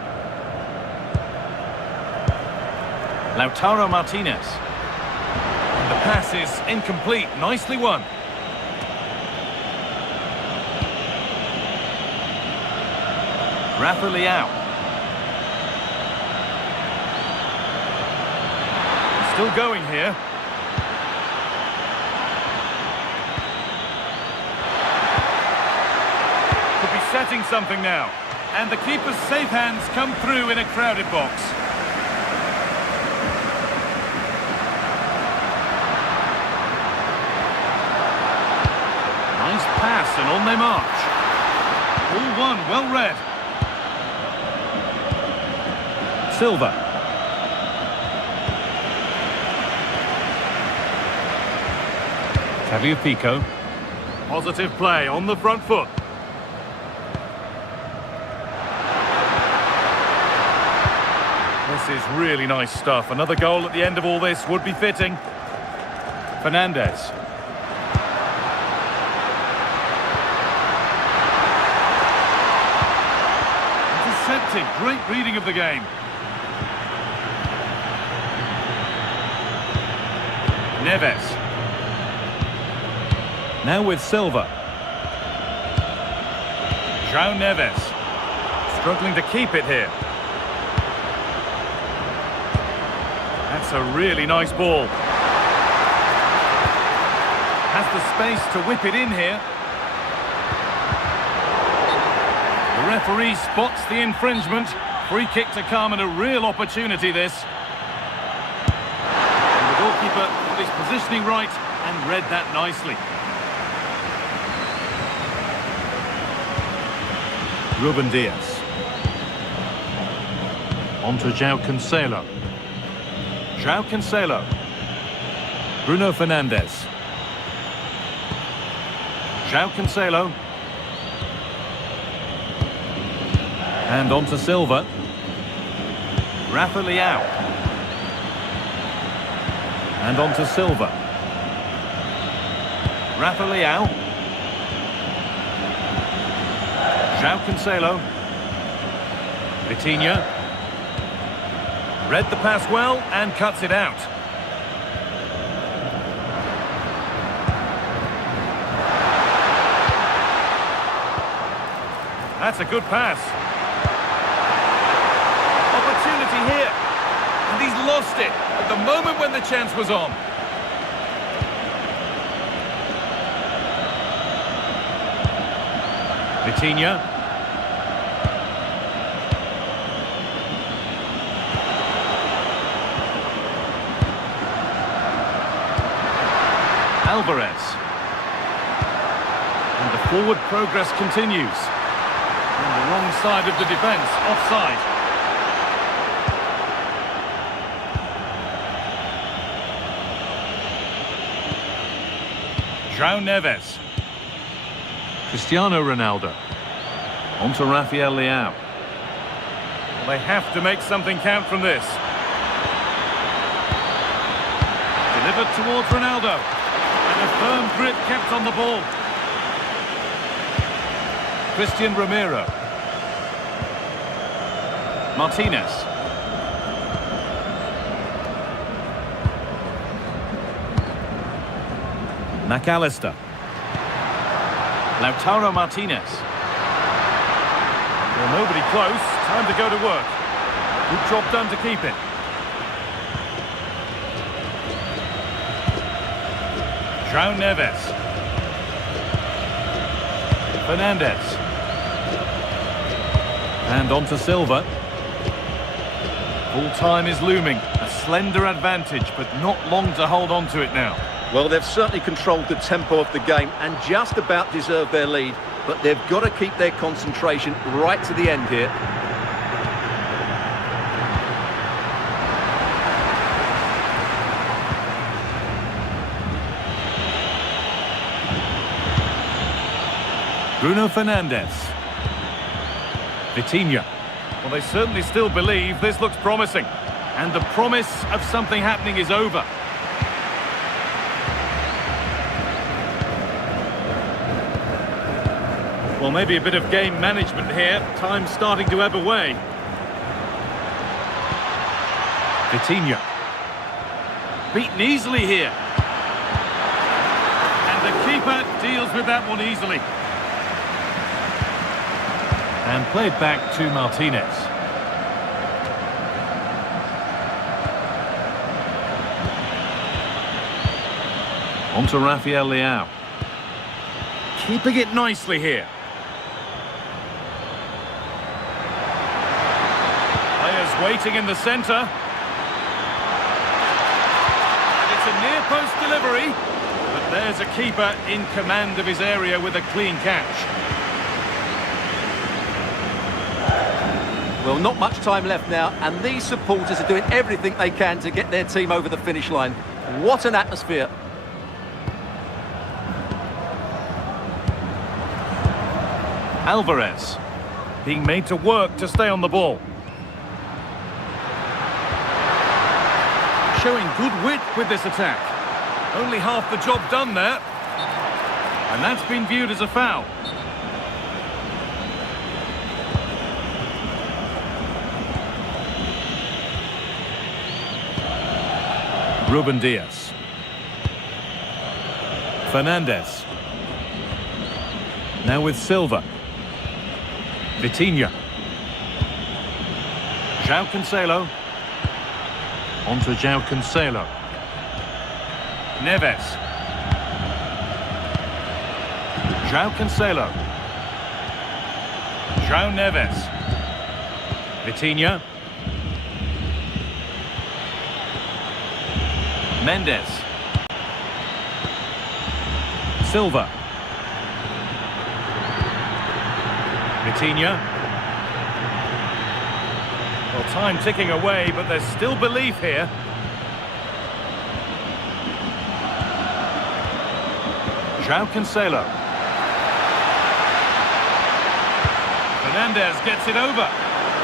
Lautaro Martinez. The pass is incomplete, nicely won. Rafa Leao. Still going here. Could be setting something now. And the keeper's safe hands come through in a crowded box. Nice pass and on they march. All one, well read. Silva. Tagliafico. Positive play on the front foot. This is really nice stuff. Another goal at the end of all this would be fitting. Fernandez. Intercepted. Great reading of the game. Neves. Now with Silva. João Neves. Struggling to keep it here. That's a really nice ball. Has the space to whip it in here. The referee spots the infringement. Free kick to come and a real opportunity this. And the goalkeeper got his positioning right and read that nicely. Ruben Diaz. On to João Cancelo. João Cancelo. Bruno Fernandes. João Cancelo. And on to Silva. Rafa Leao. And on to Silva. Rafa Leao. João Cancelo. Vitinha. Read the pass well and cuts it out. That's a good pass. Opportunity here. And he's lost it at the moment when the chance was on. Vitinha. Alvarez. Forward progress continues. On the wrong side of the defence, offside. João Neves. Cristiano Ronaldo. On to Rafael Leao. Well, they have to make something count from this. Delivered towards Ronaldo. And a firm grip kept on the ball. Christian Romero. Martinez. McAllister. Lautaro Martinez. Well, nobody close. Time to go to work. Good job done to keep it. João Neves. Fernandes. And on to Silva. Full time is looming. A slender advantage, but not long to hold on to it now. Well, they've certainly controlled the tempo of the game and just about deserved their lead, but they've got to keep their concentration right to the end here. Bruno Fernandes. Vitinha. Well, they certainly still believe this looks promising. And the promise of something happening is over. Well, maybe a bit of game management here. Time starting to ebb away. Vitinha. Beaten easily here. And the keeper deals with that one easily. And played back to Martinez. On to Rafael Leao. Keeping it nicely here. Players waiting in the centre. And it's a near-post delivery. But there's a keeper in command of his area with a clean catch. Well, not much time left now, and these supporters are doing everything they can to get their team over the finish line. What an atmosphere. Alvarez, being made to work to stay on the ball. Showing good wit with this attack. Only half the job done there. And that's been viewed as a foul. Ruben Diaz. Fernandes. Now with Silva. Vitinha. João Cancelo. On to João Cancelo. Neves. João Cancelo. João Neves. Vitinha. Mendes. Silva. Vitinha. Well, time ticking away, but there's still belief here. João Cancelo. Fernandes gets it over.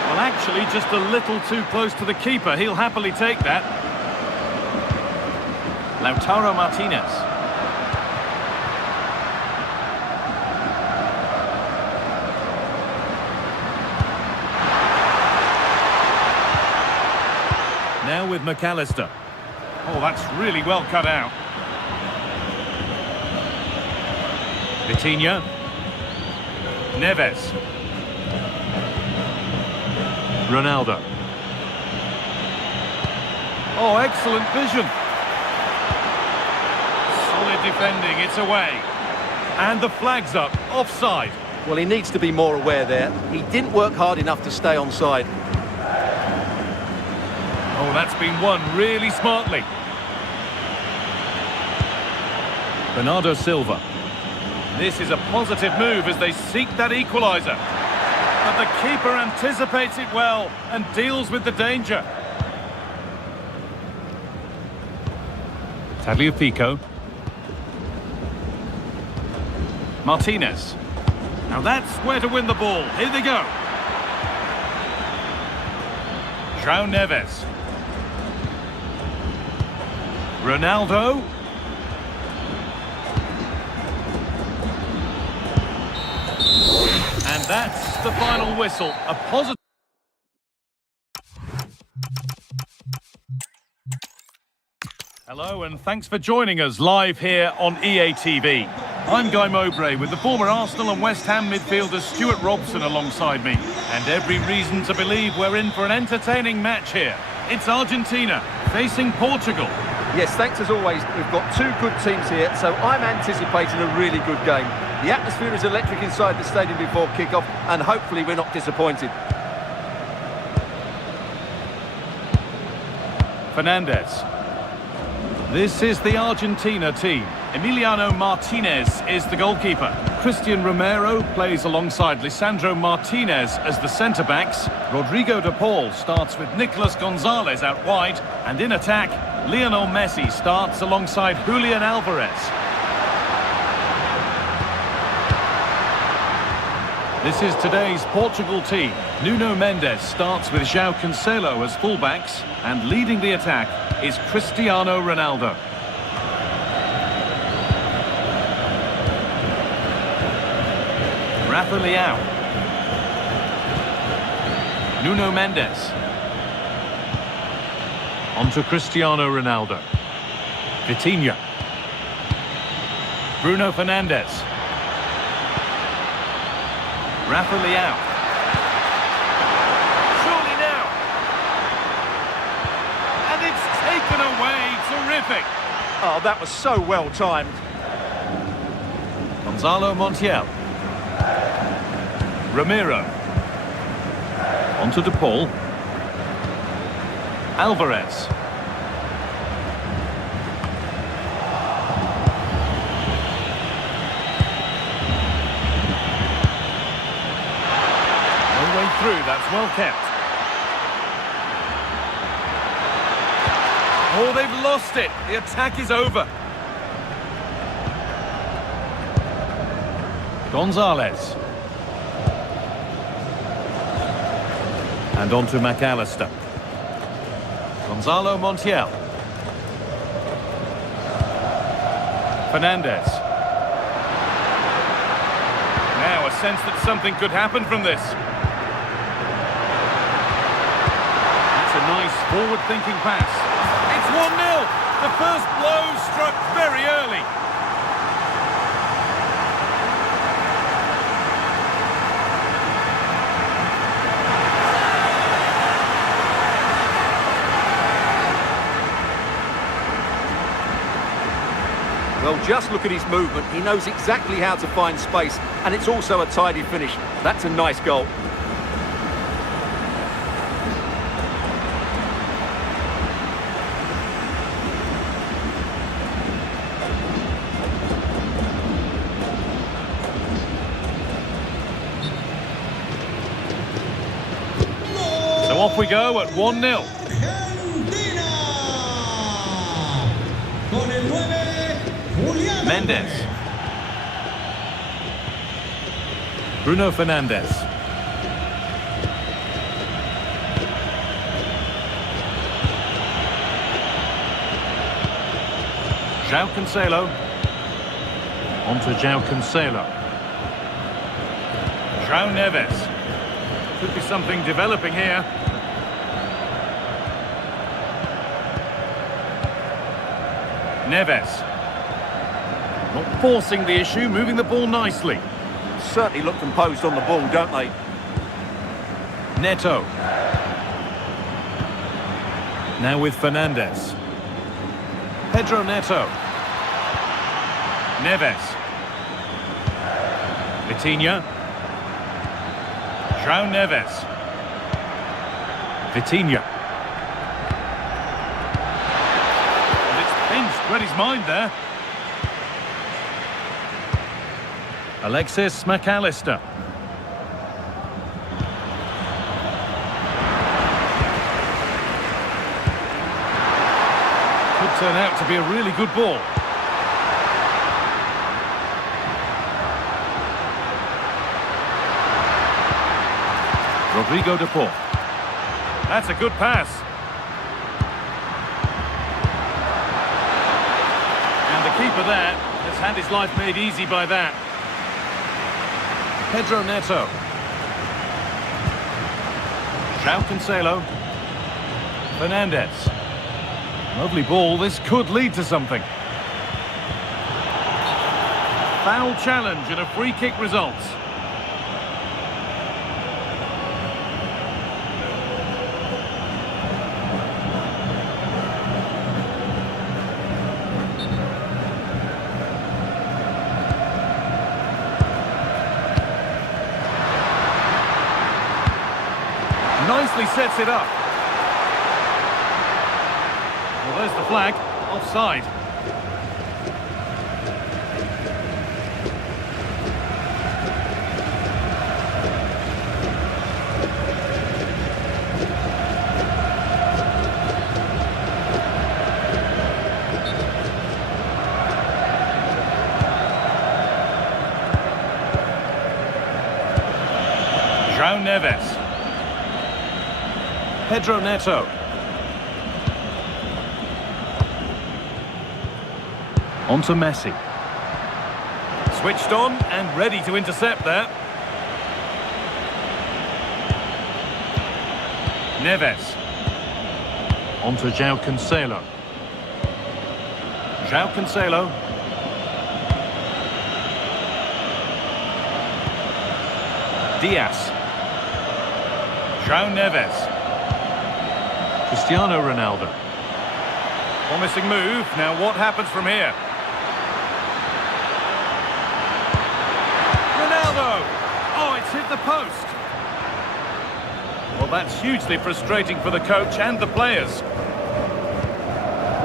Well, actually, just a little too close to the keeper. He'll happily take that. Lautaro Martinez. Now with McAllister. Oh, that's really well cut out. Vitinha. Neves. Ronaldo. Oh, excellent vision. Solid defending, it's away. And the flag's up, offside. Well, he needs to be more aware there. He didn't work hard enough to stay onside. Oh, that's been won really smartly. Bernardo Silva. This is a positive move as they seek that equaliser. But the keeper anticipates it well and deals with the danger. Tagliafico. Martinez. Now that's where to win the ball. Here they go. João Neves. Ronaldo. And that's the final whistle. A positive... Hello and thanks for joining us live here on EA TV. I'm Guy Mowbray with the former Arsenal and West Ham midfielder Stuart Robson alongside me. And every reason to believe we're in for an entertaining match here. It's Argentina facing Portugal. Yes, thanks as always. We've got two good teams here, so I'm anticipating a really good game. The atmosphere is electric inside the stadium before kick-off, and hopefully we're not disappointed. Fernandez. This is the Argentina team. Emiliano Martinez is the goalkeeper. Christian Romero plays alongside Lisandro Martinez as the centre-backs. Rodrigo de Paul starts with Nicolas Gonzalez out wide. And in attack, Lionel Messi starts alongside Julian Alvarez. This is today's Portugal team. Nuno Mendes starts with João Cancelo as fullbacks. And leading the attack is Cristiano Ronaldo. Rafa Leão. Nuno Mendes. On to Cristiano Ronaldo. Vitinha. Bruno Fernandes. Rafa Leão. Surely now. And it's taken away. Terrific. Oh, that was so well timed. Gonzalo Montiel. Ramiro. On to De Paul. Alvarez. No way through, that's well kept. Oh, they've lost it. The attack is over. Gonzalez. And on to McAllister. Gonzalo Montiel. Fernandez. Now a sense that something could happen from this. That's a nice forward-thinking pass. It's 1-0. The first blow struck very early. Well, just look at his movement. He knows exactly how to find space, and it's also a tidy finish. That's a nice goal. So off we go at 1-0. Mendes. Bruno Fernandes. João Cancelo. On to João Cancelo. João Neves. Could be something developing here. Neves. Not forcing the issue, moving the ball nicely. Certainly look composed on the ball, don't they? Neto. Now with Fernandes. Pedro Neto. Neves. Vitinha. João Neves. Vitinha. And it's pinched, read his mind there. Alexis McAllister. Could turn out to be a really good ball. Rodrigo de Paul. That's a good pass. And the keeper there has had his life made easy by that. Pedro Neto. João Cancelo. Fernandez. Lovely ball. This could lead to something. Foul challenge and a free kick results. Nicely sets it up. Well, there's the flag. Offside. João Neves. Pedro Neto. On to Messi. Switched on and ready to intercept there. Neves. On to João Cancelo. João Cancelo. Diaz. João Neves. Cristiano Ronaldo. Promising move. Now what happens from here? Ronaldo! Oh, it's hit the post. Well, that's hugely frustrating for the coach and the players.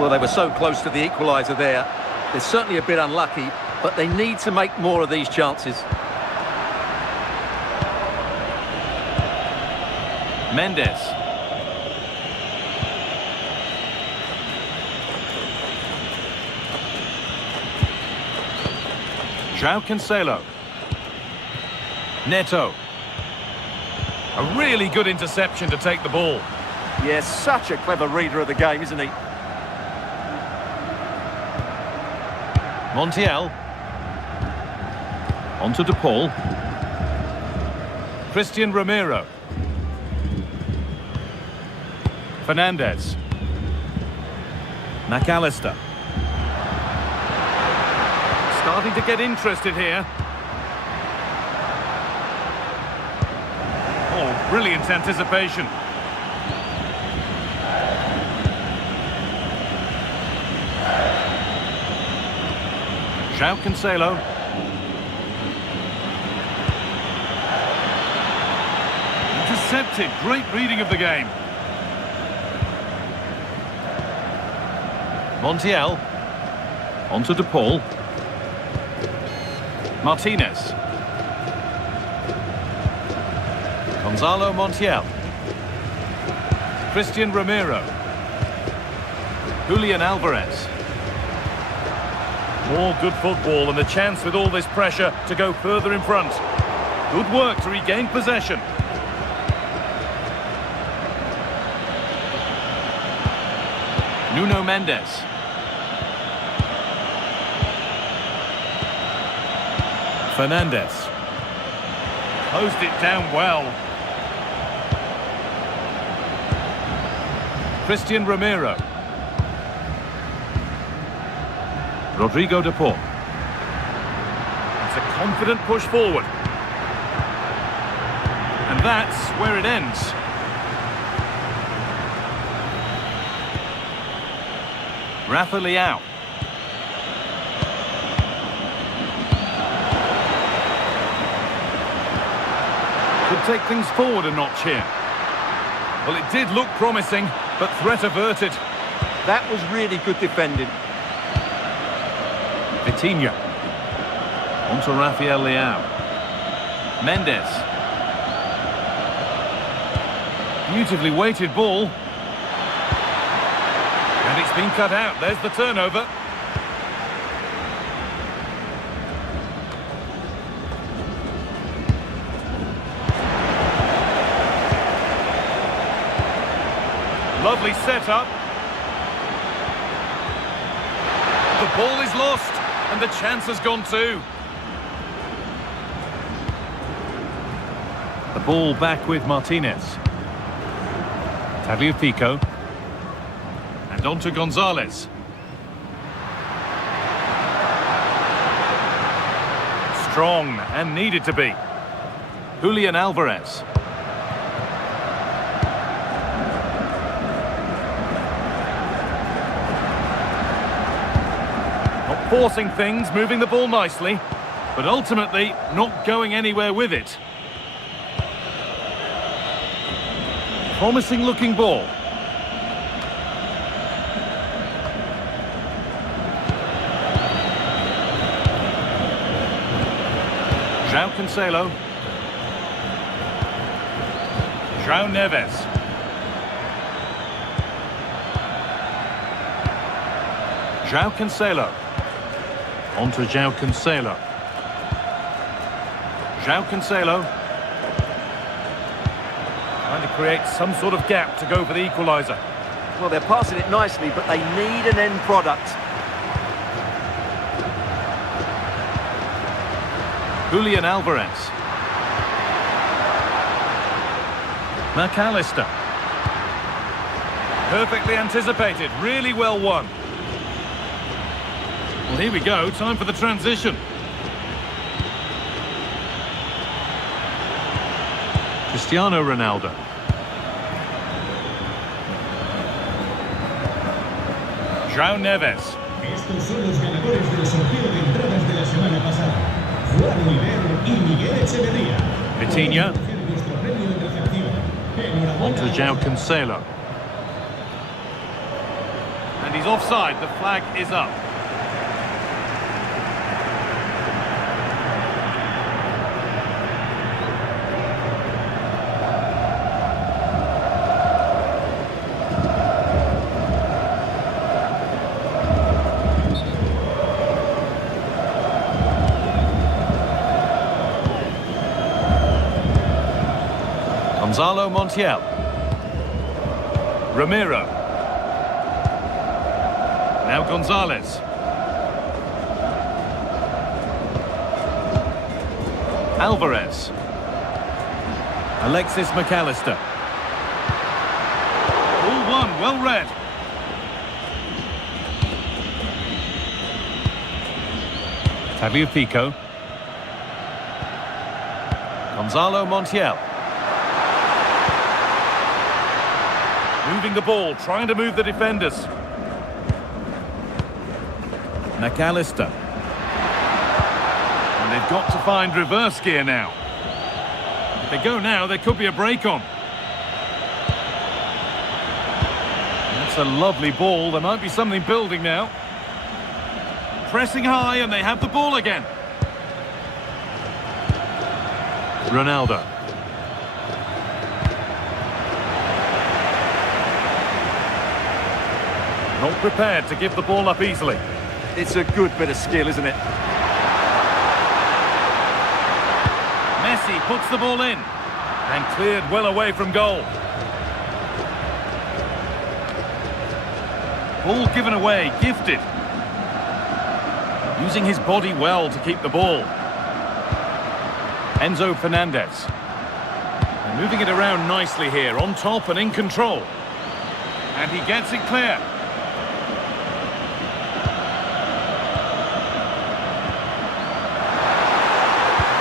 Well, they were so close to the equaliser there. They're certainly a bit unlucky, but they need to make more of these chances. Mendes. João Cancelo. Neto. A really good interception to take the ball. Yes, such a clever reader of the game, isn't he? Montiel. On to De Paul. Christian Romero. Fernandez. McAllister. Starting to get interested here. Oh, brilliant anticipation. João Cancelo. Intercepted. Great reading of the game. Montiel. On to De Paul. Martinez. Gonzalo Montiel. Christian Romero. Julian Alvarez. More good football and the chance with all this pressure to go further in front. Good work to regain possession. Nuno Mendes. Fernandez. Closed it down well. Christian Romero. Rodrigo de Paul. It's a confident push forward. And that's where it ends. Rafa Leao. Could take things forward a notch here. Well, it did look promising, but threat averted. That was really good defending. Vitinha. On to Rafael Leao. Mendes. Beautifully weighted ball. And it's been cut out. There's the turnover. Lovely setup. The ball is lost, and the chance has gone too. The ball back with Martinez. Tagliafico. And on to Gonzalez. Strong and needed to be. Julian Alvarez. Not forcing things, moving the ball nicely, but ultimately not going anywhere with it. Promising looking ball. João Cancelo. João Neves. João Cancelo. On to João Cancelo. João Cancelo. Trying to create some sort of gap to go for the equaliser. Well, they're passing it nicely, but they need an end product. Julian Alvarez. McAllister. Perfectly anticipated, really well won. Well, here we go, time for the transition. Cristiano Ronaldo. João Neves. Estos son los ganadores del sorteo de entradas de la semana pasada. Juan Oliver y Miguel Echeverría. Vitinha. Nuestro premio de recepción. On to João Cancelo. And he's offside, the flag is up. Gonzalo Montiel. Ramiro. Now Gonzalez. Alvarez. Alexis McAllister. All one, well read. Tagliafico. Gonzalo Montiel. Moving the ball, trying to move the defenders. McAllister. And they've got to find reverse gear now. If they go now, there could be a break on. That's a lovely ball. There might be something building now. Pressing high, and they have the ball again. Ronaldo. Not prepared to give the ball up easily. It's a good bit of skill, isn't it? Messi puts the ball in and cleared well away from goal. Ball given away, gifted. Using his body well to keep the ball. Enzo Fernandez. And moving it around nicely here, on top and in control. And he gets it clear.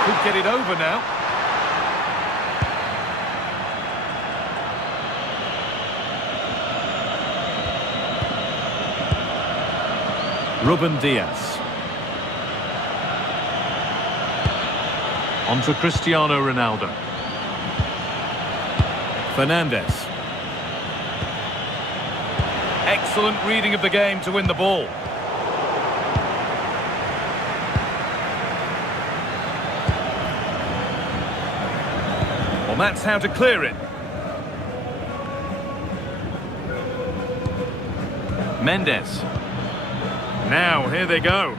Could get it over now. Ruben Diaz. On to Cristiano Ronaldo. Fernandez. Excellent reading of the game to win the ball. Well, that's how to clear it. Mendes. Now, here they go.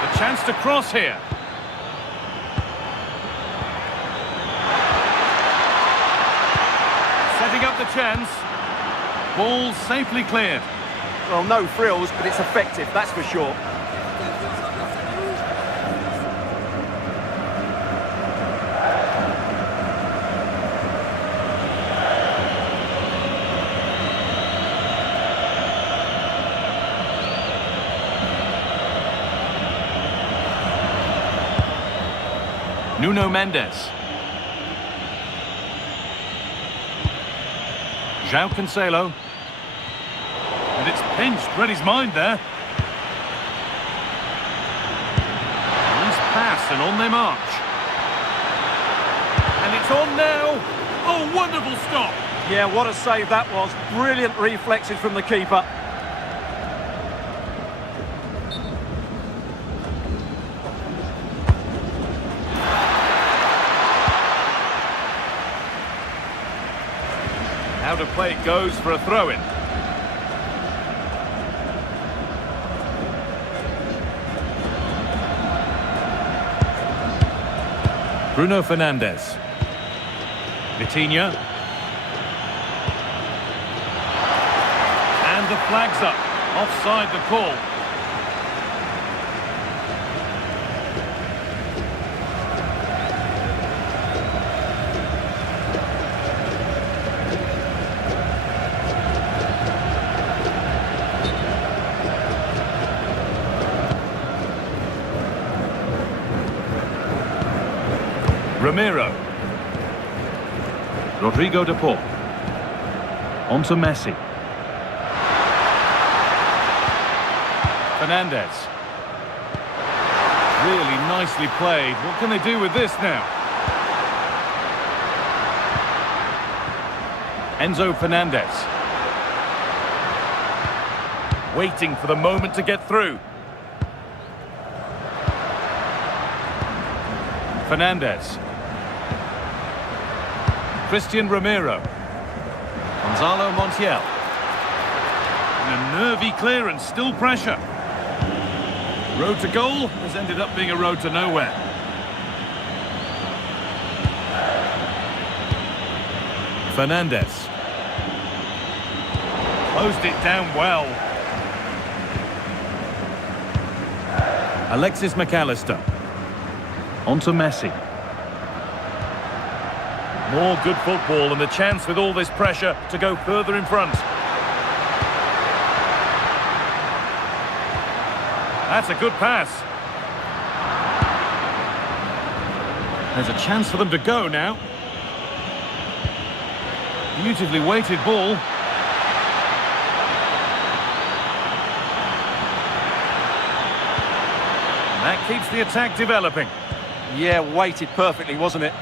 The chance to cross here. Setting up the chance. Ball safely cleared. Well, no frills, but it's effective, that's for sure. Nuno Mendes. João Cancelo. And it's pinched, read his mind there. Nice pass and on they march. And it's on now. Oh, wonderful stop. Yeah, what a save that was. Brilliant reflexes from the keeper. Out of play it goes for a throw-in. Bruno Fernandes. Vitinha. And the flag's up. Offside the call. Ramiro. Rodrigo de Paul. On to Messi. Fernandes. Really nicely played. What can they do with this now? Enzo Fernandez. Waiting for the moment to get through. Fernandes. Christian Romero. Gonzalo Montiel. And a nervy clearance, still pressure. Road to goal has ended up being a road to nowhere. Fernandes. Closed it down well. Alexis McAllister. On to Messi. More good football and the chance with all this pressure to go further in front. That's a good pass. There's a chance for them to go now. Beautifully weighted ball. That keeps the attack developing. Yeah, weighted perfectly, wasn't it?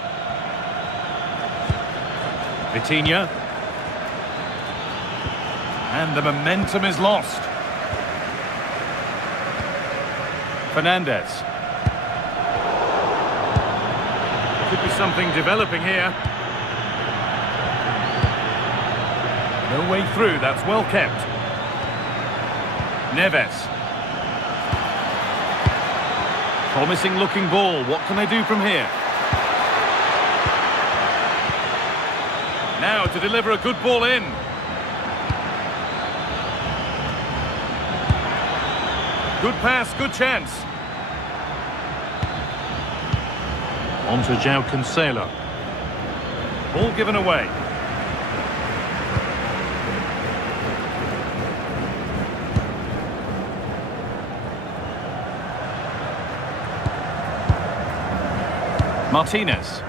Vitinha. And the momentum is lost. Fernandes. Could be something developing here. No way through, that's well kept. Neves. Promising looking ball, what can they do from here? Now to deliver a good ball in. Good pass, good chance. On to João Cancelo. Ball given away. Martinez.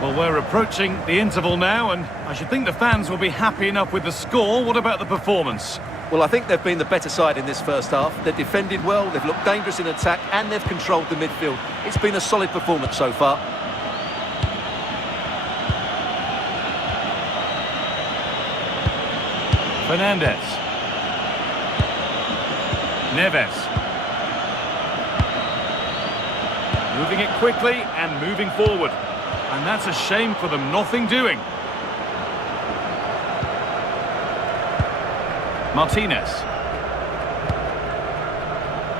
Well, we're approaching the interval now, and I should think the fans will be happy enough with the score. What about the performance? Well, I think they've been the better side in this first half. They've defended well, they've looked dangerous in attack, and they've controlled the midfield. It's been a solid performance so far. Fernandes. Neves. Moving it quickly and moving forward. And that's a shame for them, nothing doing. Martinez.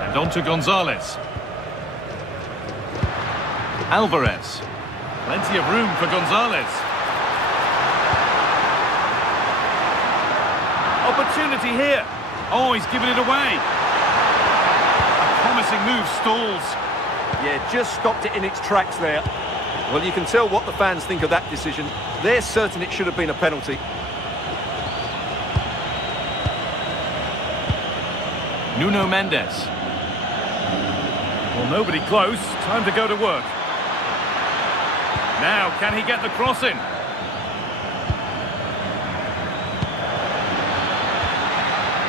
And on to Gonzalez. Alvarez. Plenty of room for Gonzalez. Opportunity here. Oh, he's given it away. A promising move stalls. Yeah, just stopped it in its tracks there. Well, you can tell what the fans think of that decision. They're certain it should have been a penalty. Nuno Mendes. Well, nobody close. Time to go to work. Now, can he get the cross in?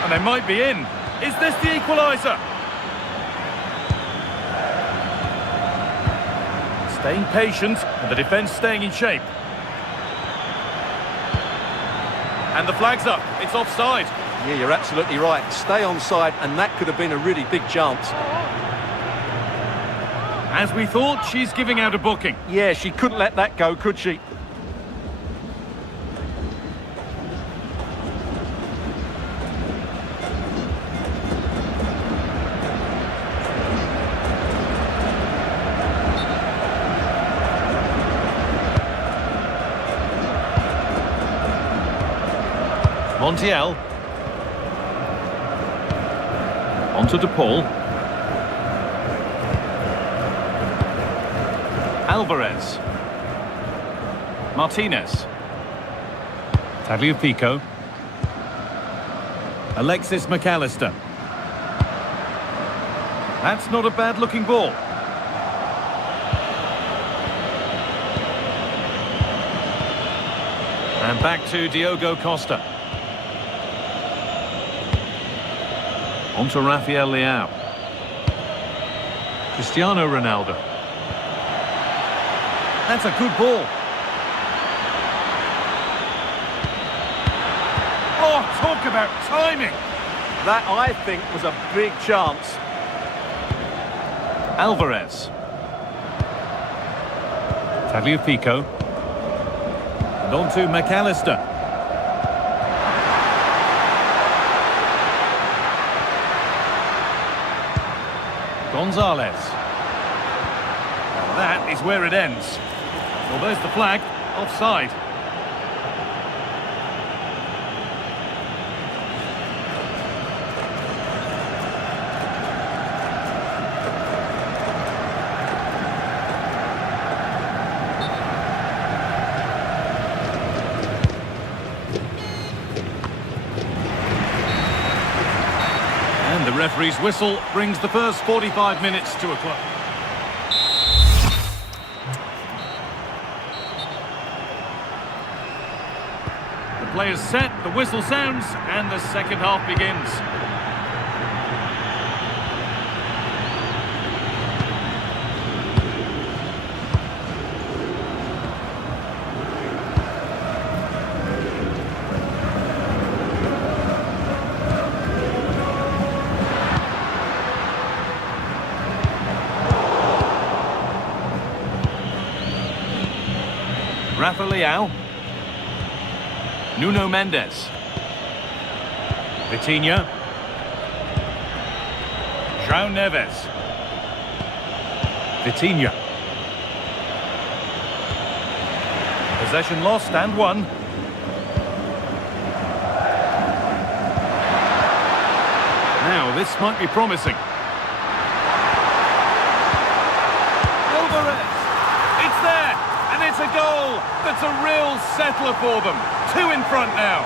And they might be in. Is this the equaliser? Staying patient, and the defence staying in shape. And the flag's up. It's offside. Yeah, you're absolutely right. Stay onside, and that could have been a really big chance. As we thought, she's giving out a booking. Yeah, she couldn't let that go, could she? Montiel. Onto De Paul. Alvarez. Martinez. Tagliafico. Alexis McAllister. That's not a bad-looking ball. And back to Diogo Costa. On to Rafael Leao. Cristiano Ronaldo. That's a good ball. Oh, talk about timing. That, I think, was a big chance. Alvarez. Tagliafico. And on to McAllister. Gonzalez. Well, that is where it ends. Well, there's the flag. Offside. And the referee's whistle brings the first 45 minutes to a close. Players set, the whistle sounds, and the second half begins. Rafa Leao. Nuno Mendes. Vitinha. João Neves. Vitinha. Possession lost and won. Now this might be promising. Alvarez. It's there, and it's a goal. That's a real settler for them. 2 in front now.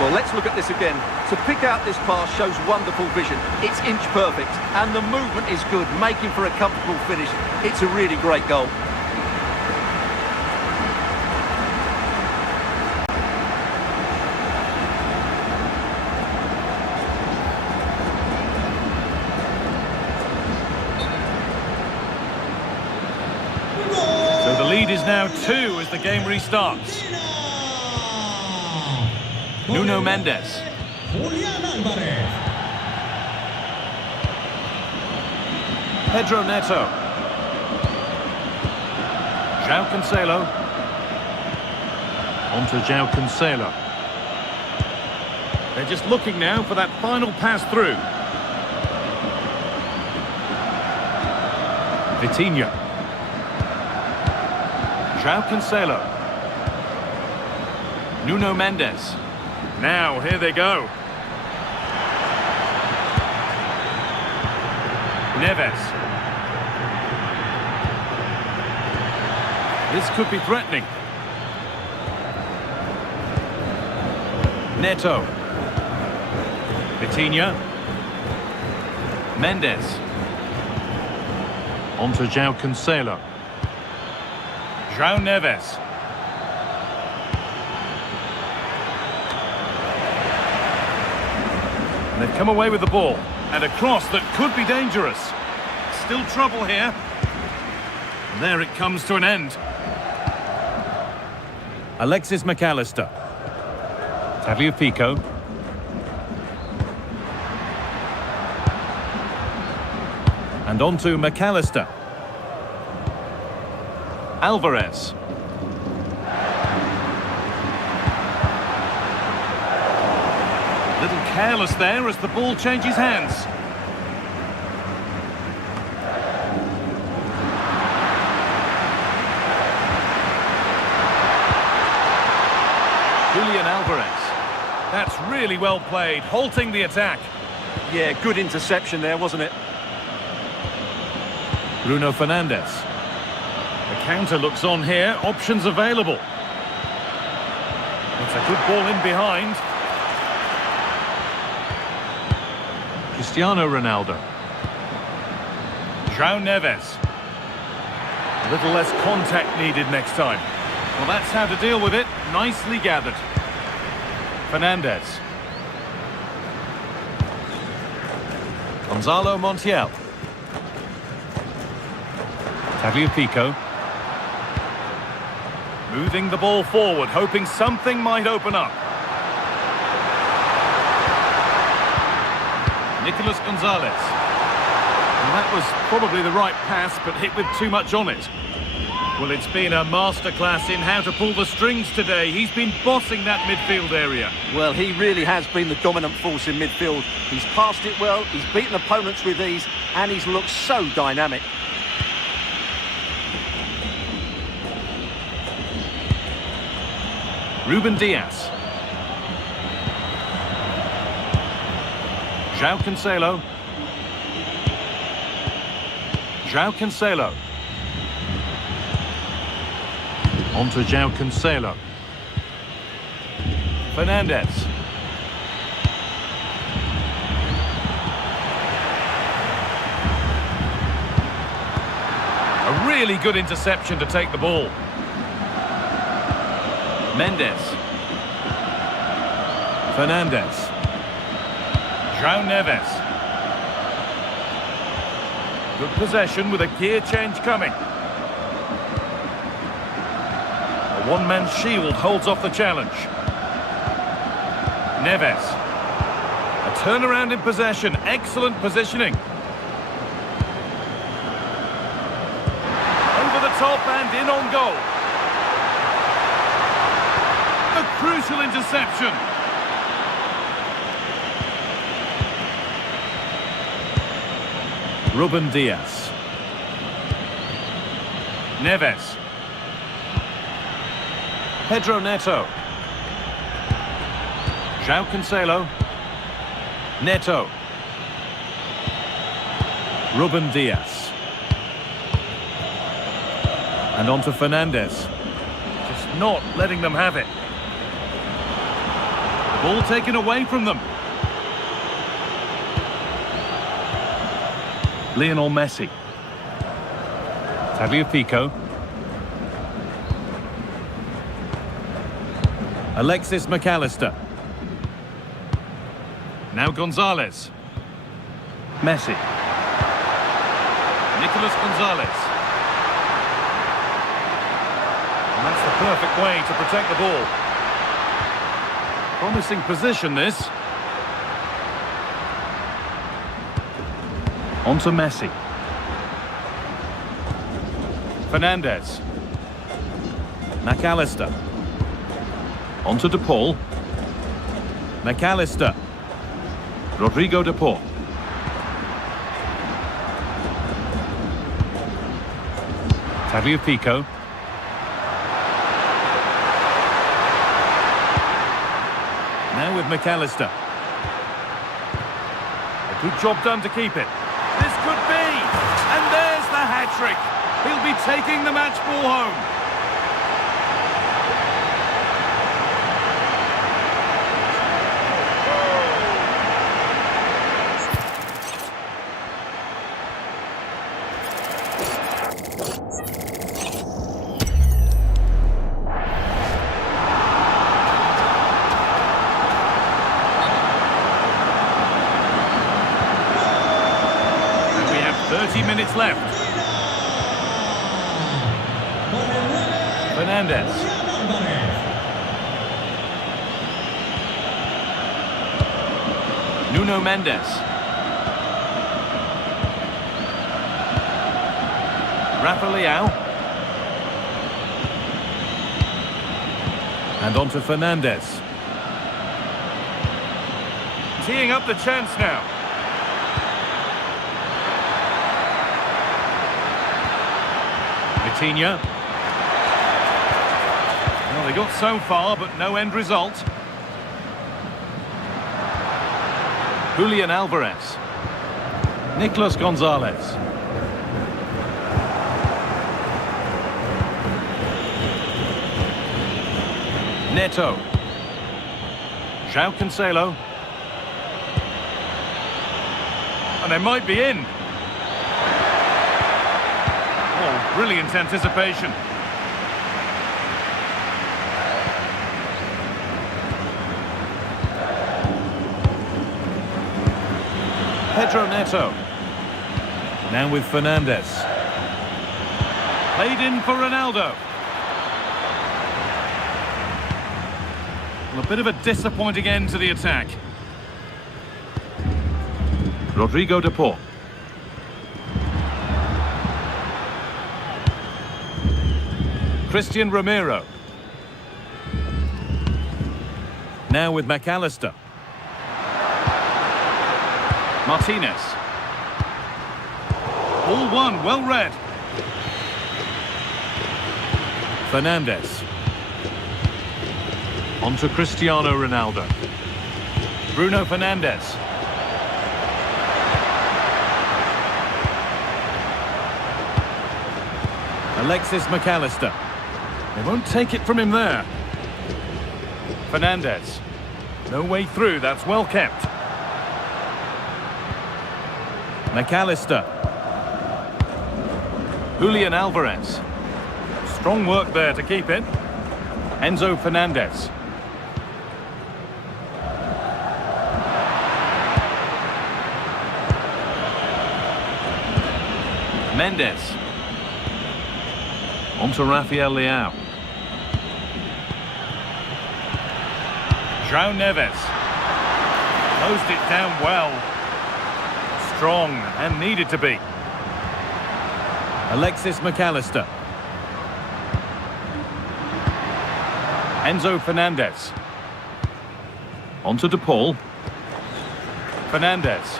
Well, let's look at this again. To pick out this pass shows wonderful vision. It's inch perfect, and the movement is good, making for a comfortable finish. It's a really great goal. So the lead is now 2 as the game restarts. Nuno Mendes. Julián Álvarez. Pedro Neto. João Cancelo. On to João Cancelo. They're just looking now for that final pass through. Vitinha. João Cancelo. Nuno Mendes. Now, here they go. Neves. This could be threatening. Neto. Vitinha. Mendes. On to João Cancelo. João Neves. And they've come away with the ball. And a cross that could be dangerous. Still trouble here. And there it comes to an end. Alexis McAllister. Tagliafico. And on to McAllister. Alvarez. Little careless there as the ball changes hands. Julian Alvarez. That's really well played, halting the attack. Yeah, good interception there, wasn't it? Bruno Fernandes. The counter looks on here, options available. It's a good ball in behind. Cristiano Ronaldo. João Neves. A little less contact needed next time. Well, that's how to deal with it. Nicely gathered. Fernandes. Gonzalo Montiel. Tagliafico. Moving the ball forward, hoping something might open up. Nicolas Gonzalez. And that was probably the right pass, but hit with too much on it. Well, it's been a masterclass in how to pull the strings today. He's been bossing that midfield area. Well, he really has been the dominant force in midfield. He's passed it well, he's beaten opponents with ease, and he's looked so dynamic. Ruben Diaz. João Cancelo. João Cancelo. On to João Cancelo. Fernandes. A really good interception to take the ball. Mendes. Fernandes. João Neves. Good possession with a gear change coming. A one-man shield holds off the challenge. Neves. A turnaround in possession. Excellent positioning. Over the top and in on goal. A crucial interception. Ruben Diaz. Neves. Pedro Neto. João Cancelo. Neto. Ruben Diaz. And on to Fernandes. Just not letting them have it. Ball taken away from them. Lionel Messi. Tagliafico. Alexis McAllister. Now Gonzalez. Messi. Nicolas Gonzalez. And that's the perfect way to protect the ball. Promising position, this. On to Messi. Fernandez. McAllister. On to De Paul. McAllister. Rodrigo De Paul. Tagliafico. Now with McAllister. A good job done to keep it. This could be! And there's the hat-trick. He'll be taking the match ball home. And we have 30 minutes left. Fernandez. Nuno Mendes. Rafa Leao. And on to Fernandez. Teeing up the chance now. Vitinha. Well, they got so far, but no end result. Julian Alvarez. Nicolas Gonzalez. Neto. João Cancelo. And they might be in. Oh, brilliant anticipation. Pedro Neto. Now with Fernandez. Played in for Ronaldo. Well, a bit of a disappointing end to the attack. Rodrigo De Paul. Christian Romero. Now with McAllister. Martinez. All one, well read. Fernandez. On to Cristiano Ronaldo. Bruno Fernandes. Alexis McAllister. They won't take it from him there. Fernandez. No way through, that's well kept. McAllister. Julian Alvarez. Strong work there to keep it. Enzo Fernandez. Mendes. On to Rafael Leao. João Neves. Closed it down well. Strong and needed to be. Alexis McAllister. Enzo Fernandez. On to De Paul. Fernandez.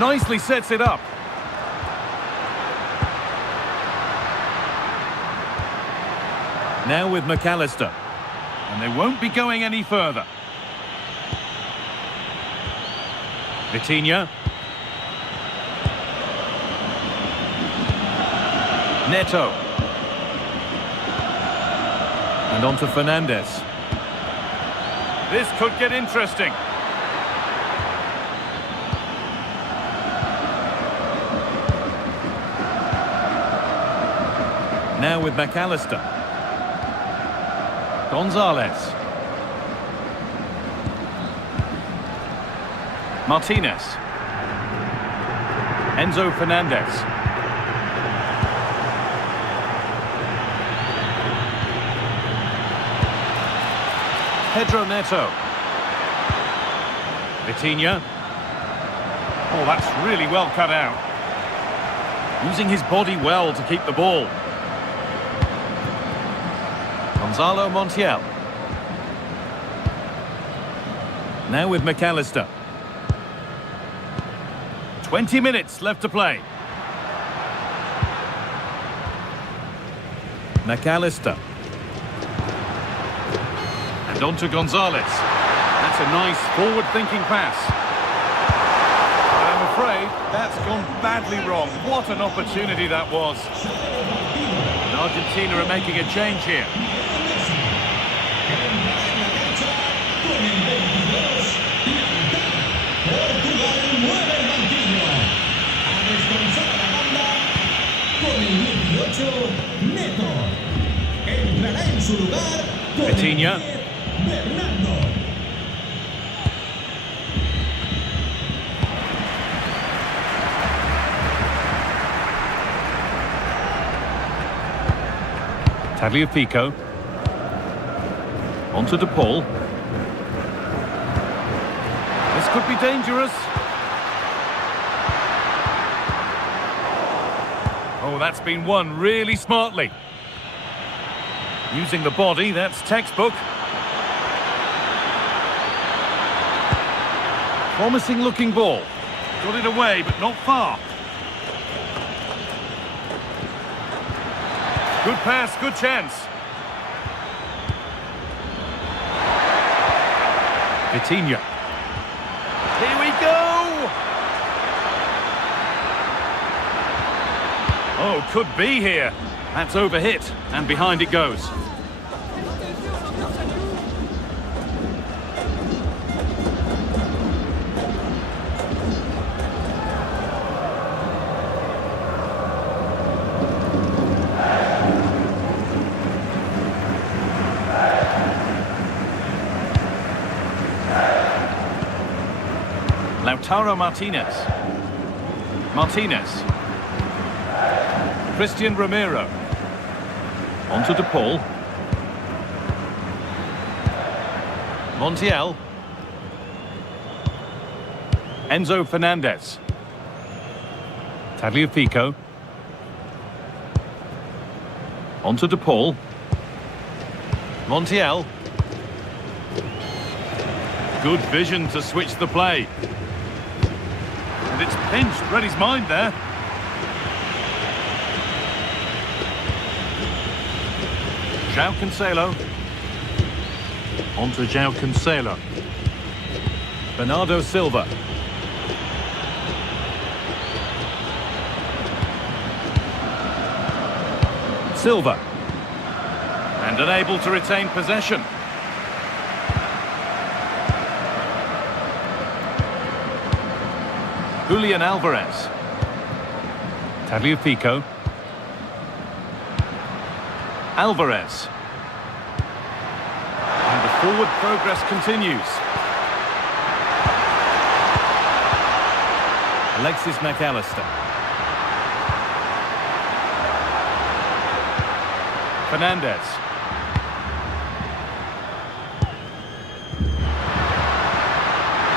Nicely sets it up. Now with McAllister. And they won't be going any further. Vitinha. Neto. And on to Fernandez. This could get interesting. Now with McAllister. Gonzalez. Martinez. Enzo Fernandez. Pedro Neto. Vitinha. Oh, that's really well cut out. Using his body well to keep the ball. Gonzalo Montiel. Now with McAllister. 20 minutes left to play. McAllister. And on to Gonzalez. That's a nice forward-thinking pass. I'm afraid that's gone badly wrong. What an opportunity that was. And Argentina are making a change here. Portugal mueve el banquillo. A descansar a la banda con el 18 Neto. Entrará en su lugar con Vitinha. el 10 Bernardo. Tagliafico. On to DePaul. This could be dangerous. Oh, that's been won really smartly. Using the body, that's textbook. Promising looking ball. Got it away, but not far. Good pass, good chance. Vitinha. Here we go! Oh, could be here. That's overhit, and behind it goes. Lautaro Martinez. Christian Romero. On to DePaul. Montiel. Enzo Fernandez. Tagliafico. On to DePaul. Montiel. Good vision to switch the play. And it's pinched, read his mind there. João Cancelo. On to João Cancelo. Bernardo Silva. Silva. And unable to retain possession. Julian Alvarez. Tagliafico. Alvarez. And the forward progress continues. Alexis McAllister. Fernandez.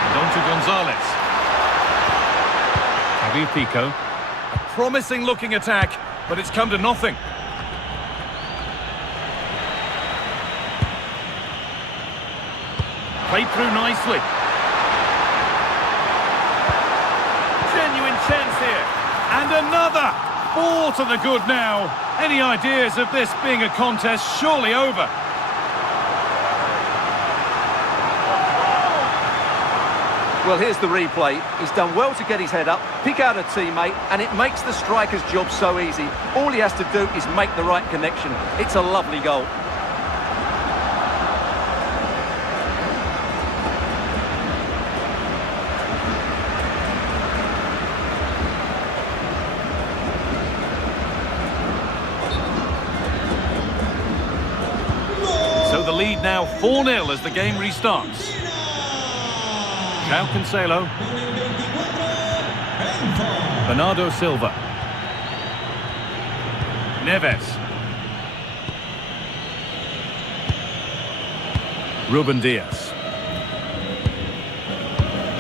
And on to Gonzalez. Tagliafico. A promising looking attack, but it's come to nothing. Played through nicely. Genuine chance here. And another! 4 to the good now. Any ideas of this being a contest surely over? Well, here's the replay. He's done well to get his head up, pick out a teammate, and it makes the striker's job so easy. All he has to do is make the right connection. It's a lovely goal. So the lead now 4-0 as the game restarts. João Cancelo. Bernardo Silva. Neves. Ruben Diaz.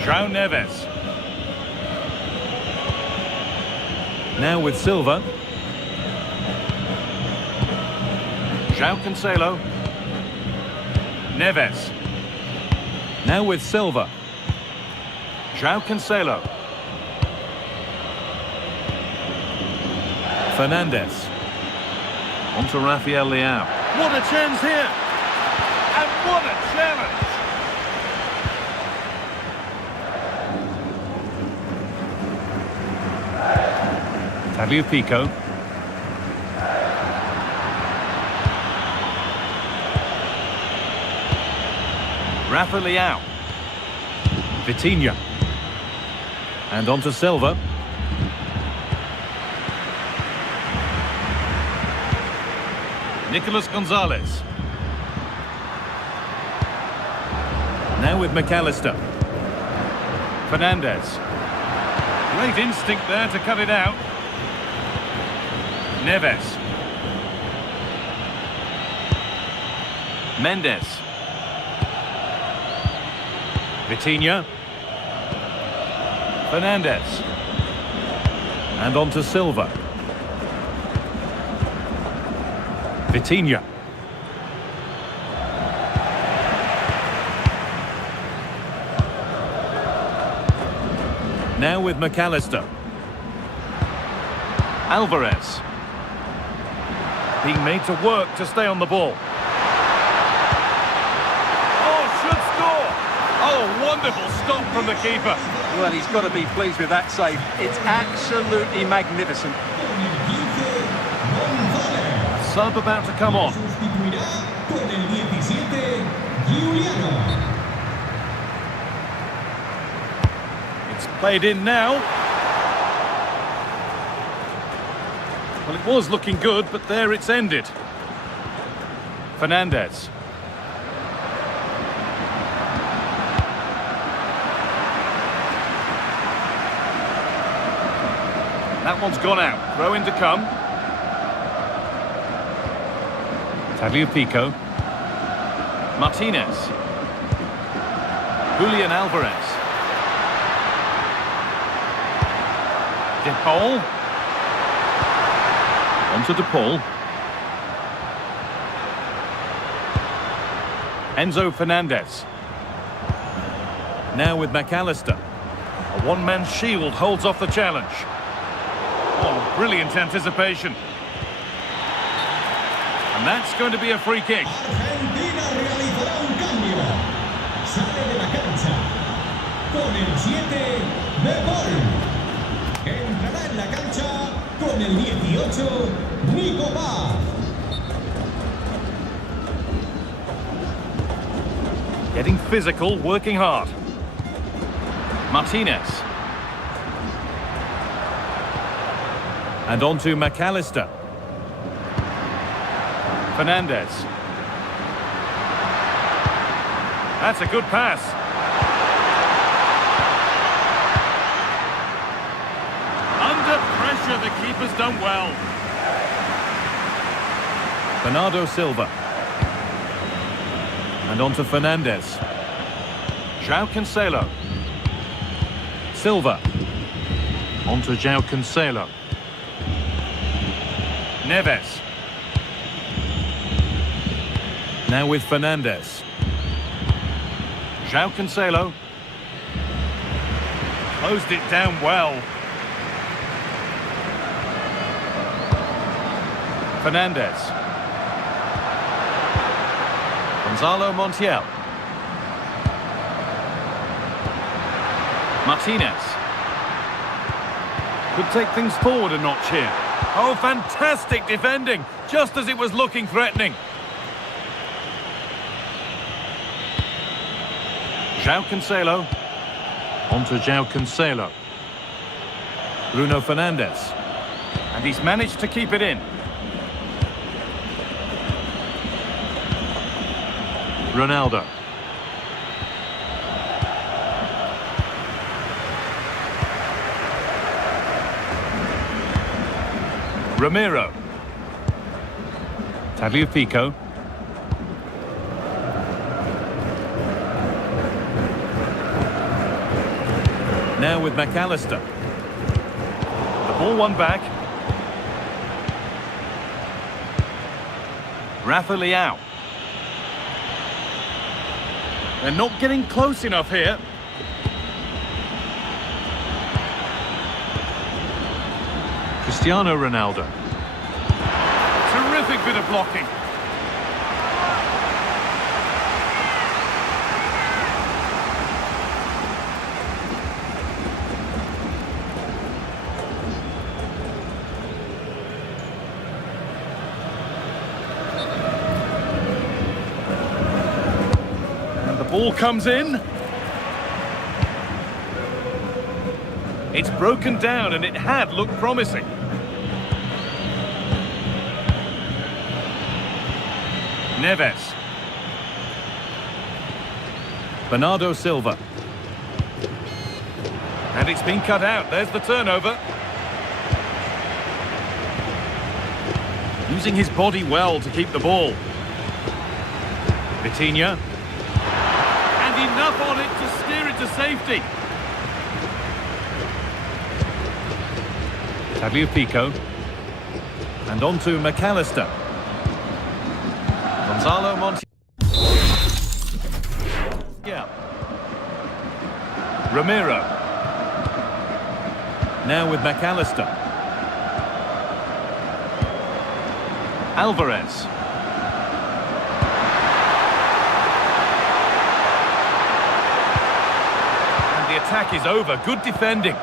João Neves. Now with Silva. João Cancelo. Neves. Now with Silva. João Cancelo. Fernandes. On to Rafael Leao. What a chance here! And what a challenge! Fabio Pico. Rafa Leao. Vitinha. And on to Silva. Nicolas Gonzalez. Now with McAllister. Fernandes. Great instinct there to cut it out. Neves. Mendes. Vitinha. Fernandes. And on to Silva. Vitinha. Now with McAllister. Alvarez. Being made to work to stay on the ball. Oh, should score! Oh, wonderful stop from the keeper. Well, he's got to be pleased with that save. It's absolutely magnificent. Sub about to come on. Sustituirá con el 17, Giuliano. It's played in now. Well, it was looking good, but there it's ended. Fernandes. That one's gone out. Throw in to come. Fabio Pico. Martinez. Julian Alvarez. De Paul. On to De Paul. Enzo Fernandez. Now with McAllister. A one-man shield holds off the challenge. Oh, brilliant anticipation. And that's going to be a free kick. Argentina realizará un cambio. Sale de la cancha con el 7, De Paul. Entrará en la cancha con el 18, Nico Paz. Getting physical, working hard. Martinez. And on to McAllister. Fernandes. That's a good pass. Under pressure, the keeper's done well. Bernardo Silva. And on to Fernandes. João Cancelo. Silva. On to João Cancelo. Neves. Now with Fernandes. João Cancelo. Closed it down well. Fernandes. Gonzalo Montiel. Martinez. Could take things forward a notch here. Oh, fantastic defending, just as it was looking threatening. João Cancelo. On to João Cancelo. Bruno Fernandes. And he's managed to keep it in. Ronaldo. Ramiro. Fabio Pico. Now with McAllister. The ball won back. Rafa Leao. They're not getting close enough here. Cristiano Ronaldo. Terrific bit of blocking. And the ball comes in. It's broken down and it had looked promising. Neves. Bernardo Silva. And it's been cut out. There's the turnover. Using his body well to keep the ball. Vitinha. And enough on it to steer it to safety. Tagliafico. And on to McAllister. Gonzalo Montiel. Yeah. Romero. Now with McAllister. Alvarez. And the attack is over. Good defending.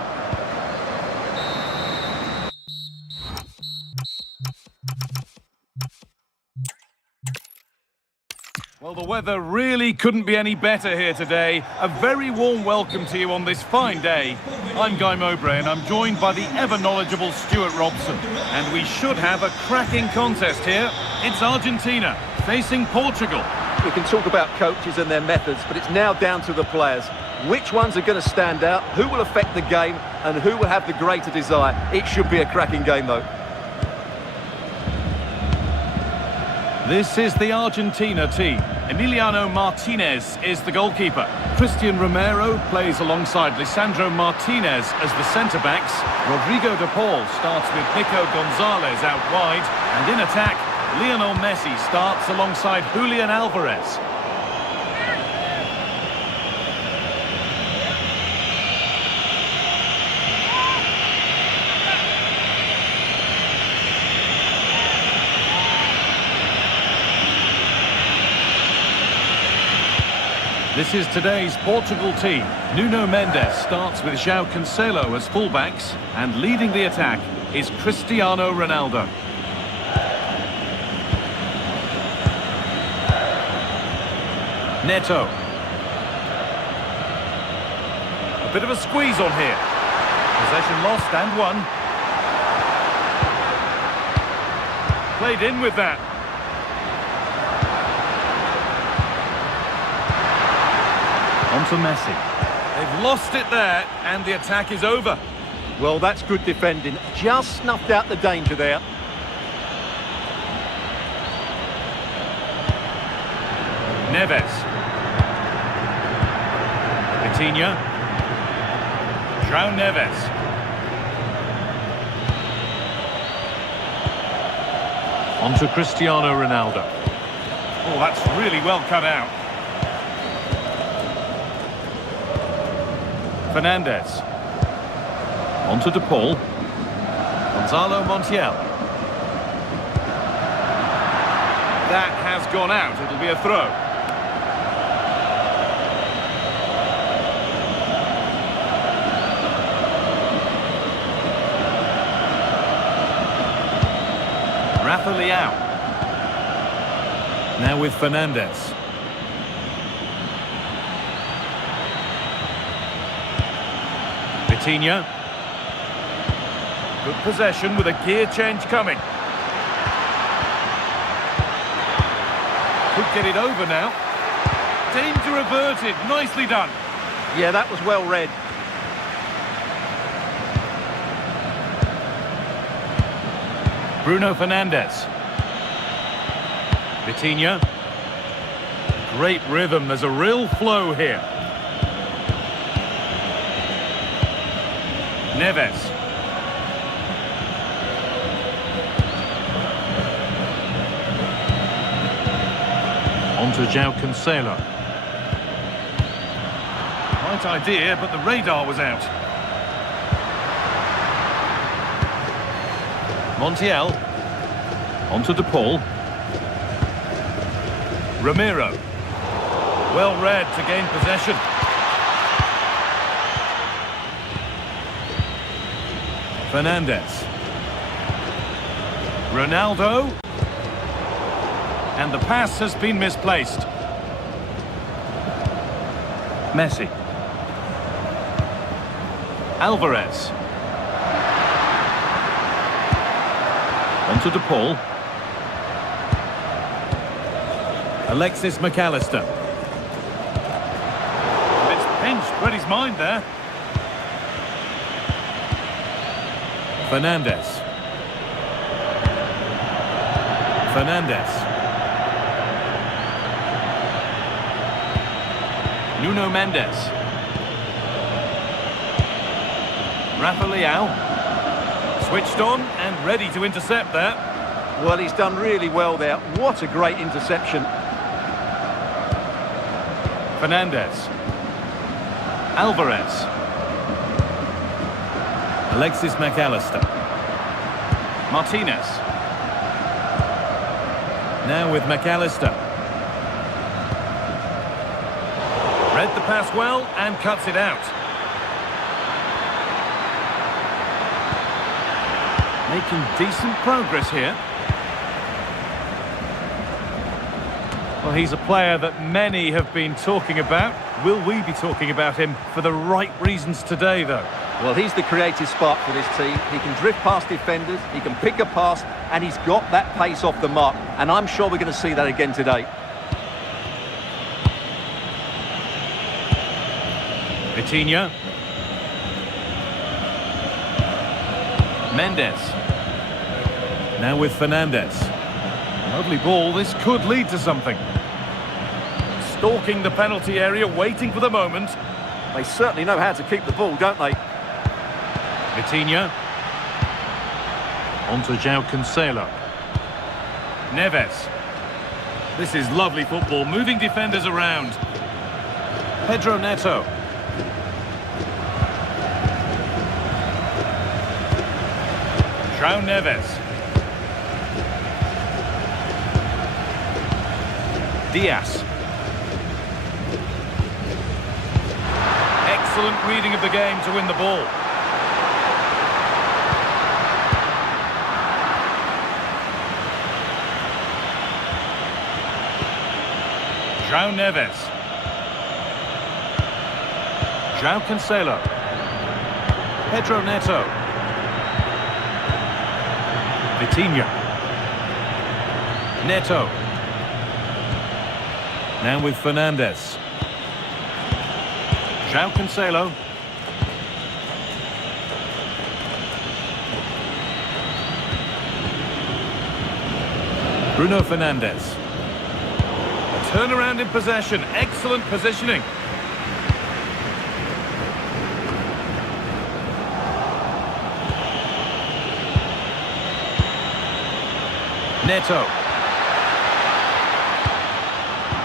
Well, the weather really couldn't be any better here today. A very warm welcome to you on this fine day. I'm Guy Mowbray and I'm joined by the ever-knowledgeable Stuart Robson. And we should have a cracking contest here. It's Argentina facing Portugal. We can talk about coaches and their methods, but it's now down to the players. Which ones are going to stand out, who will affect the game, and who will have the greater desire? It should be a cracking game, though. This is the Argentina team. Emiliano Martinez is the goalkeeper. Christian Romero plays alongside Lisandro Martinez as the centre-backs. Rodrigo de Paul starts with Nico Gonzalez out wide. And in attack, Lionel Messi starts alongside Julian Alvarez. This is today's Portugal team. Nuno Mendes starts with João Cancelo as fullbacks, and leading the attack is Cristiano Ronaldo. Neto. A bit of a squeeze on here. Possession lost and won. Played in with that. On to Messi. They've lost it there, and the attack is over. Well, that's good defending. Just snuffed out the danger there. Neves. Vitinha. João Neves. On to Cristiano Ronaldo. Oh, that's really well cut out. Fernandez. On to De Paul. Gonzalo Montiel. That has gone out. It'll be a throw. Rafa Leao. Now with Fernandez. Vitinha. Good possession with a gear change coming. Could get it over now. Danger averted. Nicely done. Yeah, that was well read. Bruno Fernandes. Vitinha. Great rhythm. There's a real flow here. Neves. On to João Cancelo. Right idea, but the radar was out. Montiel. On to De Paul. Ramiro. Well read to gain possession. Fernandes. Ronaldo. And the pass has been misplaced. Messi. Alvarez. On to De Paul. Alexis McAllister. It's pinched, read his mind there. Fernandes. Fernandes. Nuno Mendes. Rafa Leao. Switched on and ready to intercept there. Well, he's done really well there. What a great interception. Fernandes. Alvarez. Alexis McAllister. Martinez. Now with McAllister. Read the pass well and cuts it out. Making decent progress here. Well, he's a player that many have been talking about. Will we be talking about him for the right reasons today, though? Well, he's the creative spark for this team. He can drift past defenders, he can pick a pass, and he's got that pace off the mark. And I'm sure we're going to see that again today. Vitinha. Mendes. Now with Fernandes. Lovely ball, this could lead to something. Stalking the penalty area, waiting for the moment. They certainly know how to keep the ball, don't they? Vitinha. On to João Cancelo. Neves. This is lovely football, moving defenders around. Pedro Neto. João Neves. Diaz. Excellent reading of the game to win the ball. João Neves. João Cancelo. Pedro Neto. Vitinha. Neto. Now with Fernandes. João Cancelo. Bruno Fernandes. A turnaround in possession. Excellent positioning. Neto.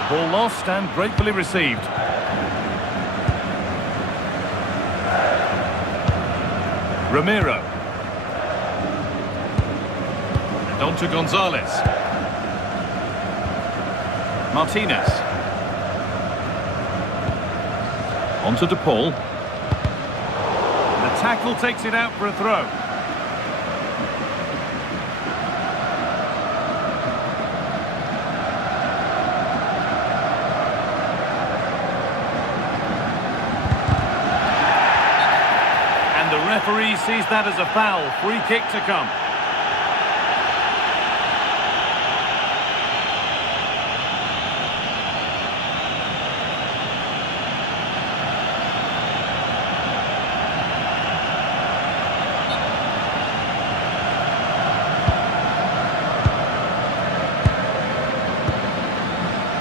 Ball lost and gratefully received. Ramiro. And on to Gonzalez. Martinez. On to De Paul. The tackle takes it out for a throw. The referee sees that as a foul. Free kick to come.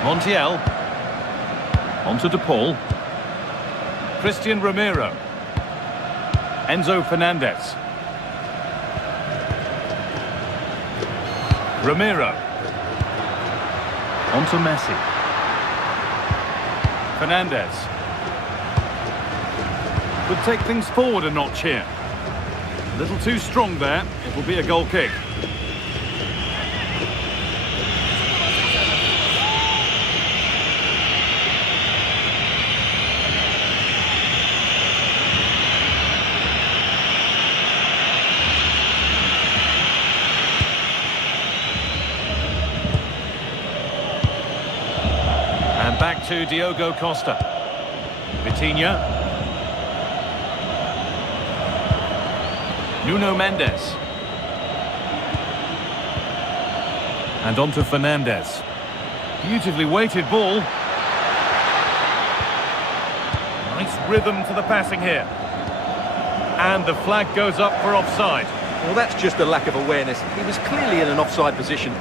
Montiel. On to De Paul. Christian Ramiro. Enzo Fernandez. Ramiro. On to Messi. Fernandez. Could take things forward a notch here. A little too strong there. It will be a goal kick. And back to Diogo Costa. Vitinha. Nuno Mendes. And on to Fernandez. Beautifully weighted ball. Nice rhythm to the passing here. And the flag goes up for offside. Well, that's just a lack of awareness. He was clearly in an offside position.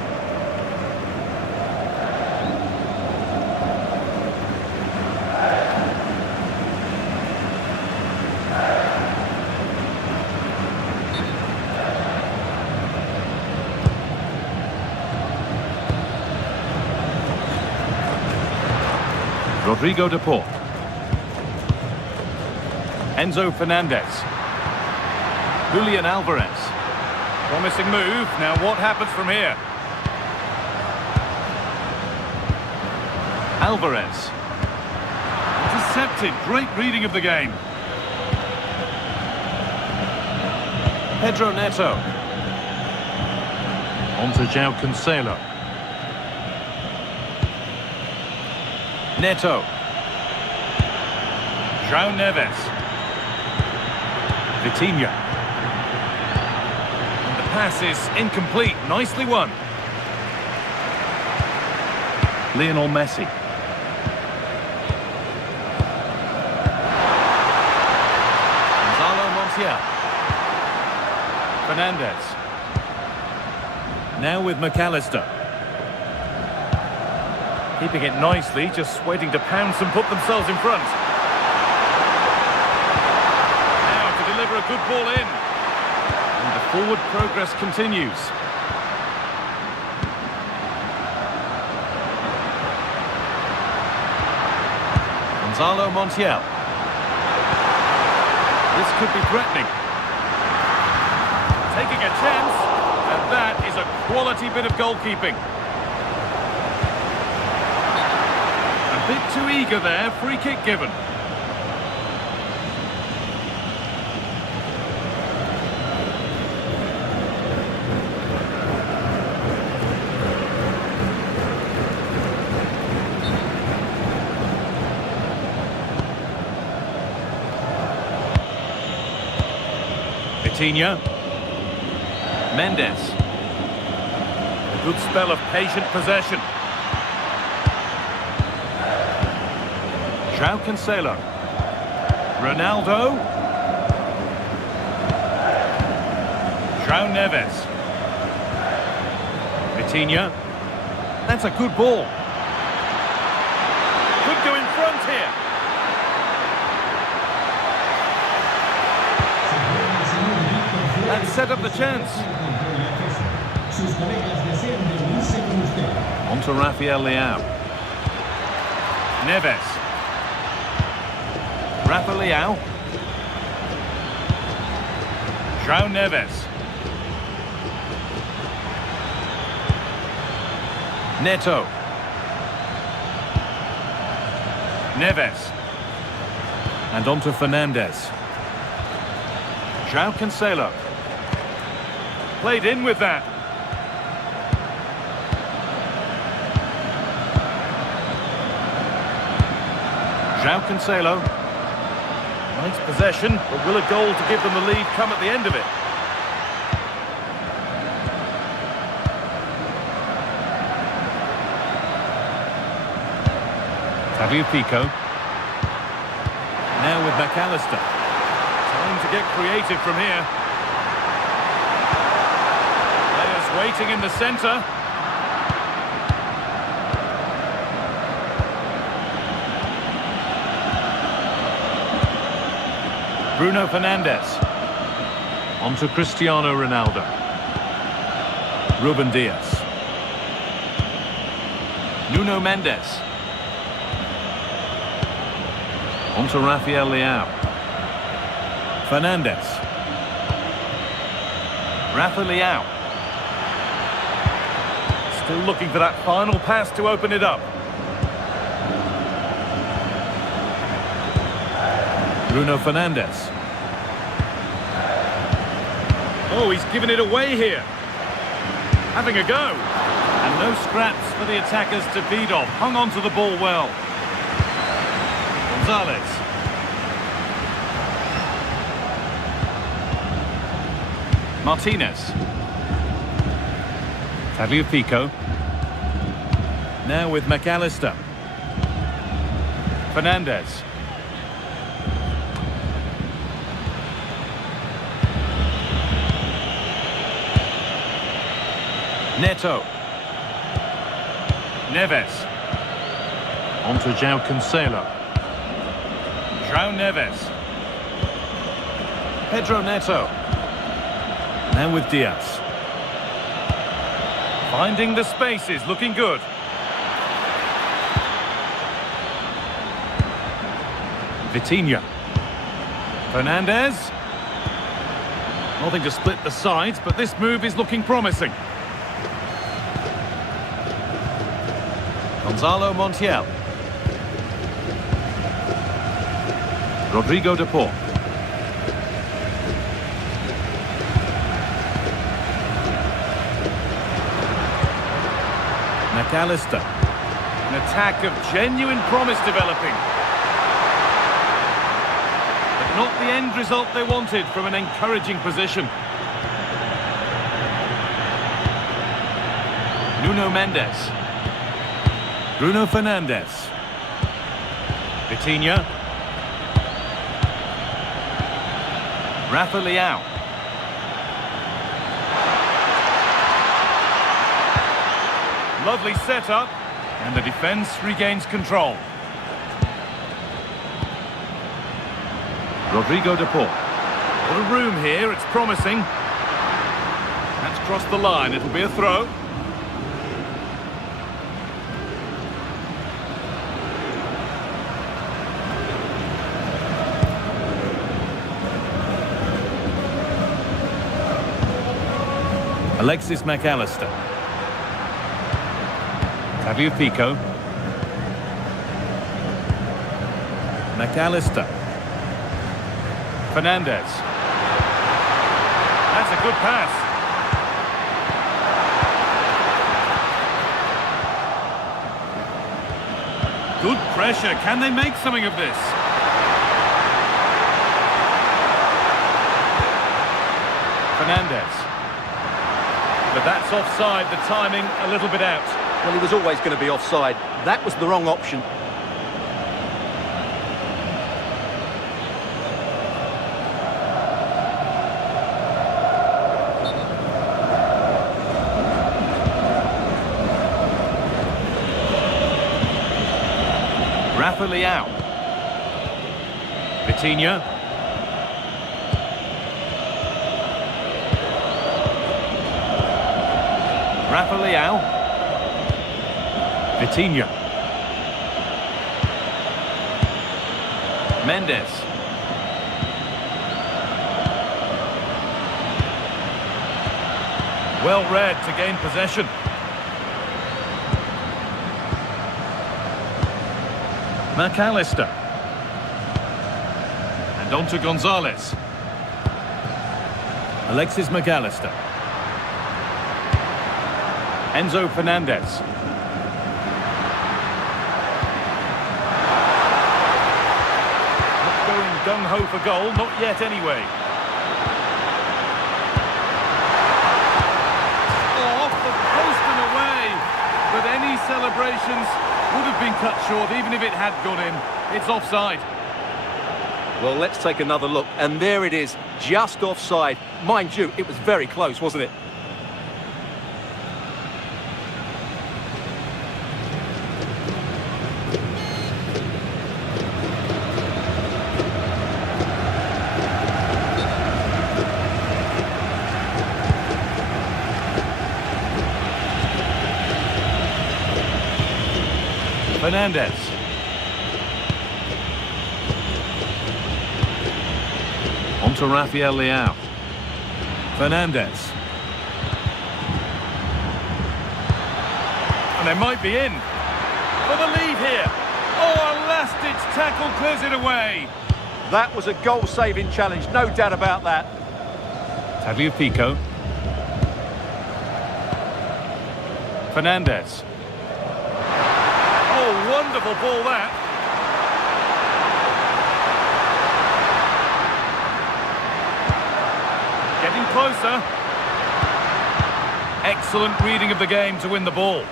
Rodrigo de Paul. Enzo Fernandez. Julian Alvarez. Promising move. Now what happens from here? Alvarez. Intercepted. Great reading of the game. Pedro Neto. On to João Cancelo. Neto. João Neves. Vitinha. And the pass is incomplete. Nicely won. Lionel Messi. Gonzalo Montiel. Fernandez. Now with McAllister. Keeping it nicely, just waiting to pounce and put themselves in front. Now to deliver a good ball in. And the forward progress continues. Gonzalo Montiel. This could be threatening. Taking a chance, and that is a quality bit of goalkeeping. A bit too eager there, free kick given. Vitinha. Mendes. A good spell of patient possession. João Cancelo. Ronaldo. João Neves. Vitinha. That's a good ball. Could go in front here. That set up the chance. On to Rafael Leao. Neves. Rafa Leao. João Neves. Neto. Neves. And on to Fernandez. João Cancelo. Played in with that. João Cancelo. Nice possession, but will a goal to give them the lead come at the end of it? Fabio Pico. Now with McAllister. Time to get creative from here. Players waiting in the centre. Bruno Fernandes. On to Cristiano Ronaldo. Ruben Diaz. Nuno Mendes. On to Rafael Leao. Fernandes. Rafa Leao. Still looking for that final pass to open it up. Bruno Fernandes. Oh, he's given it away here. Having a go. And no scraps for the attackers to feed off. Hung on to the ball well. Gonzalez. Martinez. Tagliafico. Now with McAllister. Fernandes. Neto. Neves. On to João Cancelo. João Neves. Pedro Neto. Now with Diaz. Finding the spaces, looking good. Vitinha. Fernandes. Nothing to split the sides, but this move is looking promising. Gonzalo Montiel. Rodrigo de Paul. McAllister. An attack of genuine promise developing. But not the end result they wanted from an encouraging position. Nuno Mendes. Bruno Fernandes. Vitinha. Rafa Leao. Lovely setup, and the defence regains control. Rodrigo de Paul. A little room here, it's promising. That's crossed the line, it'll be a throw. Alexis McAllister. Tagliafico. McAllister. Fernandes. That's a good pass. Good pressure. Can they make something of this? Fernandes. But that's offside, the timing a little bit out. Well, he was always going to be offside. That was the wrong option. Rafa Leao. Vitinha. Rafa Leao. Vitinha. Mendes. Well read to gain possession. McAllister. And on to Gonzalez. Alexis McAllister. Enzo Fernandez. Not going gung-ho for goal, not yet anyway. Oh, off the post and away. But any celebrations would have been cut short, even if it had gone in. It's offside. Well, let's take another look. And there it is, just offside. Mind you, it was very close, wasn't it? Fernandez. On to Rafael Leao. Fernandez. And they might be in for the lead here. Oh, a last-ditch tackle clears it away. That was a goal-saving challenge, no doubt about that. Tagliafico. Fernandez. Oh, wonderful ball that. Getting closer. Excellent reading of the game to win the ball.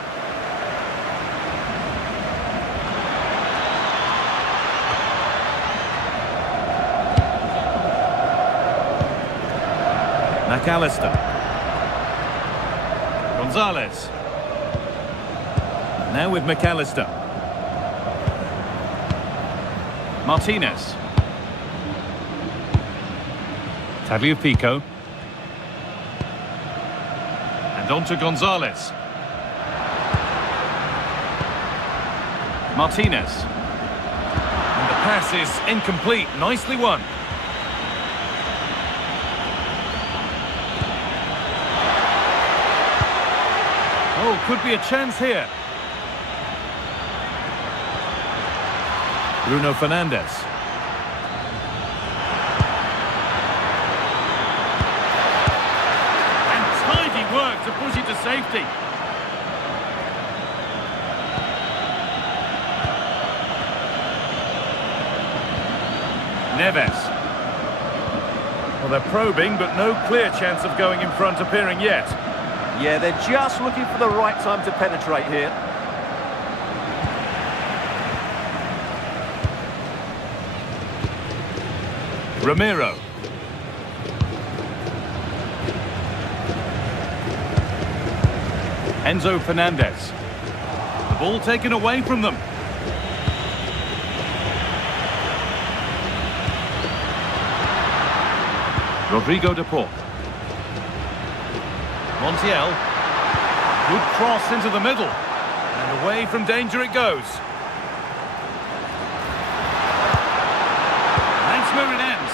McAllister. Gonzalez. Now with McAllister. Martinez. Tagliafico. And on to Gonzalez. Martinez. And the pass is incomplete. Nicely won. Oh, could be a chance here. Bruno Fernandes. And tidy work to push it to safety. Neves. Well, they're probing, but no clear chance of going in front appearing yet. Yeah, they're just looking for the right time to penetrate here. Ramiro. Enzo Fernandez. The ball taken away from them. Rodrigo de Paul. Montiel. Good cross into the middle. And away from danger it goes. That's where it ends.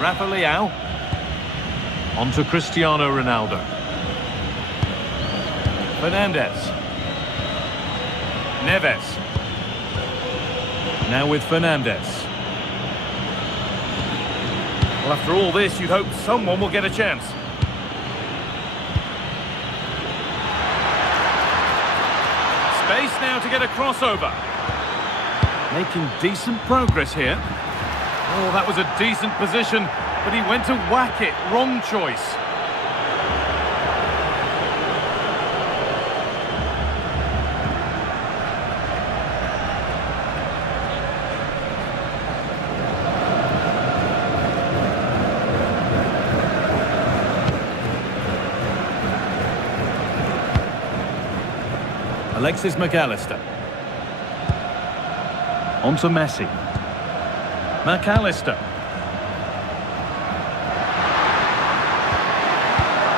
Rafa Leao. On to Cristiano Ronaldo. Fernandez. Neves. Now with Fernandez. Well, after all this, you'd hope someone will get a chance. Space now to get a crossover. Making decent progress here. Oh, that was a decent position, but he went to whack it. Wrong choice. Alexis McAllister. On to Messi. McAllister.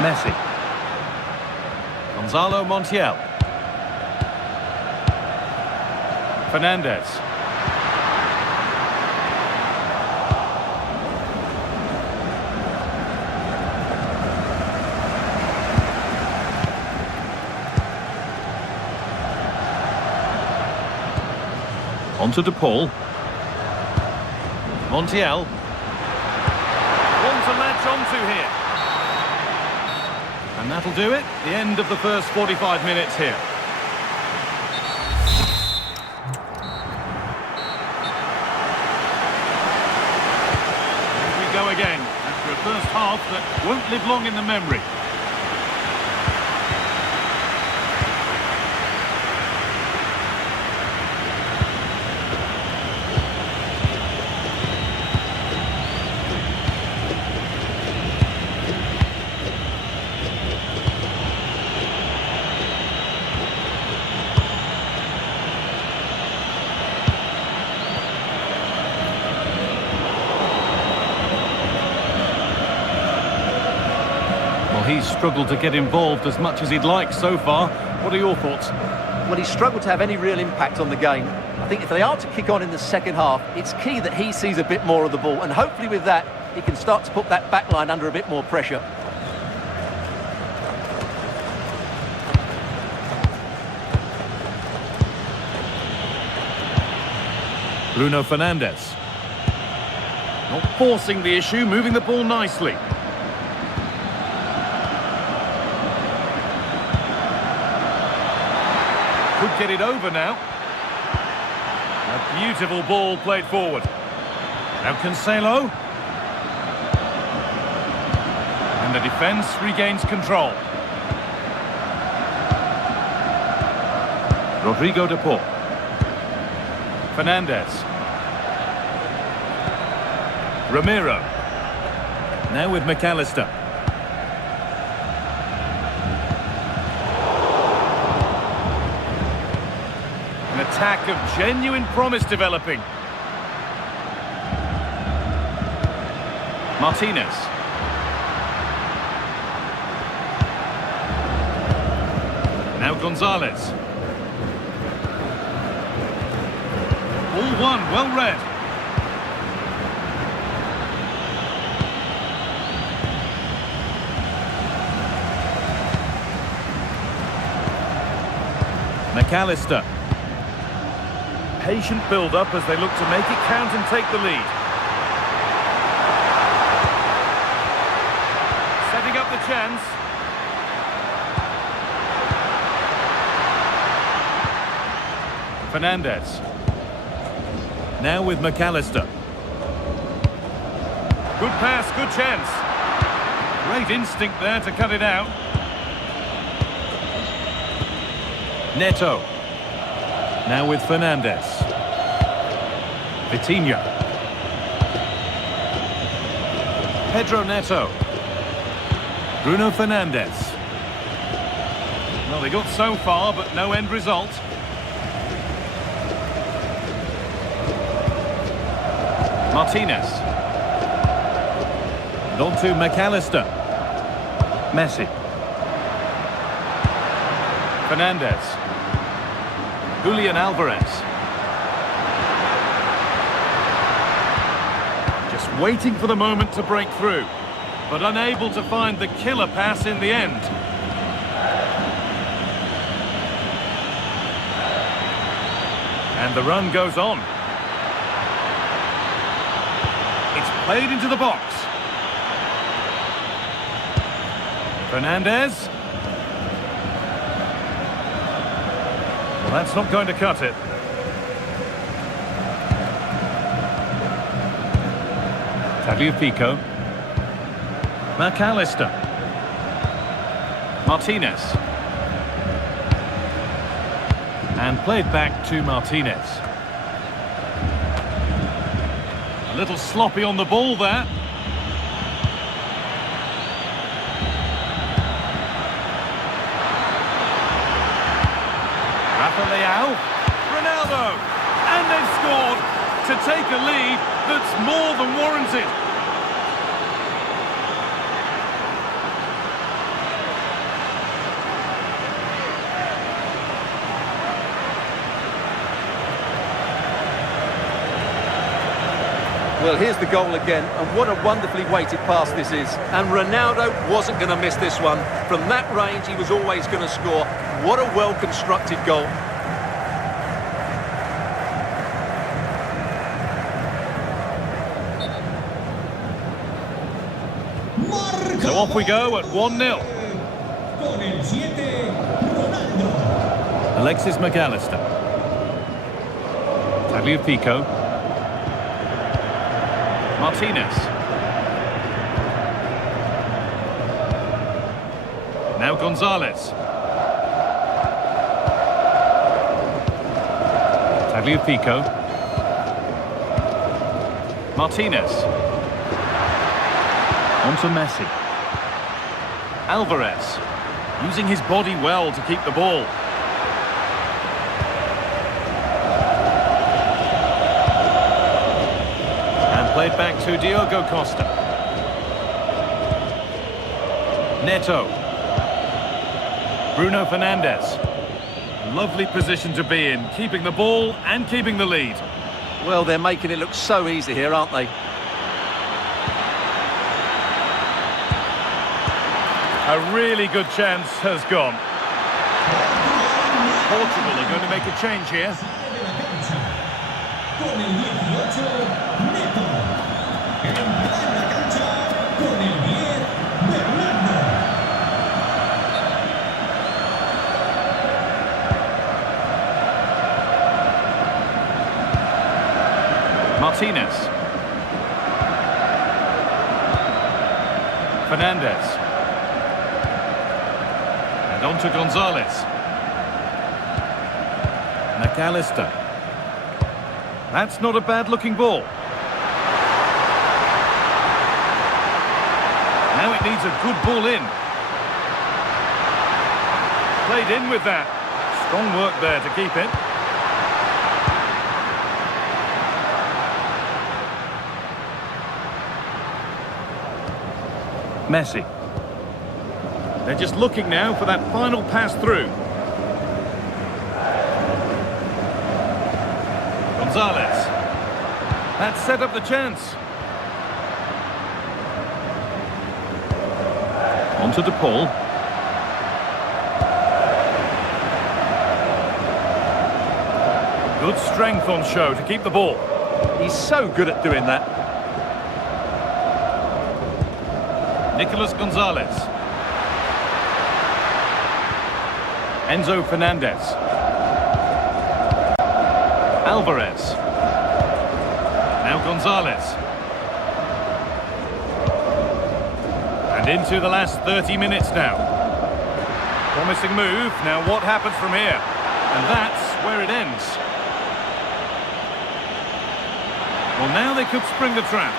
Messi. Gonzalo Montiel. Fernandez. On to De Paul. Montiel. One to latch onto here. And that'll do it. The end of the first 45 minutes here. Here we go again. After a first half that won't live long in the memory. he's struggled to get involved as much as he'd like so far. What are your thoughts? Well, he's struggled to have any real impact on the game. I think if they are to kick on in the second half, it's key that he sees a bit more of the ball, and hopefully with that, he can start to put that back line under a bit more pressure. Bruno Fernandes. Not forcing the issue, moving the ball nicely. Could get it over now. A beautiful ball played forward. Now Cancelo. And the defence regains control. Rodrigo de Paul. Fernandes. Ramiro. Now with McAllister. An attack of genuine promise developing. Martinez. Now Gonzalez. All one, well read. McAllister. Patient build-up as they look to make it count and take the lead. Setting up the chance. Fernandes. Now with McAllister. Good pass, good chance. Great instinct there to cut it out. Neto. Now with Fernandes. Vitinha. Pedro Neto. Bruno Fernandes. Well, they got so far, but no end result. Martinez. And on to McAllister. Messi. Fernandes. Julian Alvarez. Just waiting for the moment to break through, but unable to find the killer pass in the end. And the run goes on. It's played into the box. Fernandes. Well, that's not going to cut it. Tagliafico. McAllister. Martinez. And played back to Martinez. A little sloppy on the ball there. Rafael. Ronaldo. And they've scored to take a lead that's more than warranted. Well, here's the goal again, and what a wonderfully weighted pass this is. And Ronaldo wasn't going to miss this one. From that range, he was always going to score. What a well-constructed goal. So off we go at 1-0. Alexis McAllister. Tagliafico. Martinez. Now Gonzalez. Tagliafico. Martinez. On to Messi. Alvarez. Using his body well to keep the ball. Played back to Diogo Costa. Neto. Bruno Fernandes. Lovely position to be in, keeping the ball and keeping the lead. Well, they're making it look so easy here, aren't they? A really good chance has gone. Portugal are going to make a change here. Con el 18, Neto. Entra en la cancha con el 10, Bernardo. Martinez. Fernandes. And on to Gonzalez. McAllister. That's not a bad-looking ball. Now it needs a good ball in. Played in with that. Strong work there to keep it. Messi. They're just looking now for that final pass through. Gonzalez. That set up the chance. On to DePaul. Good strength on show to keep the ball. He's so good at doing that. Nicolas Gonzalez. Enzo Fernandez. Alvarez. Now Gonzalez. And into the last 30 minutes now. Promising move. Now what happens from here? And that's where it ends. Well, now they could spring the trap.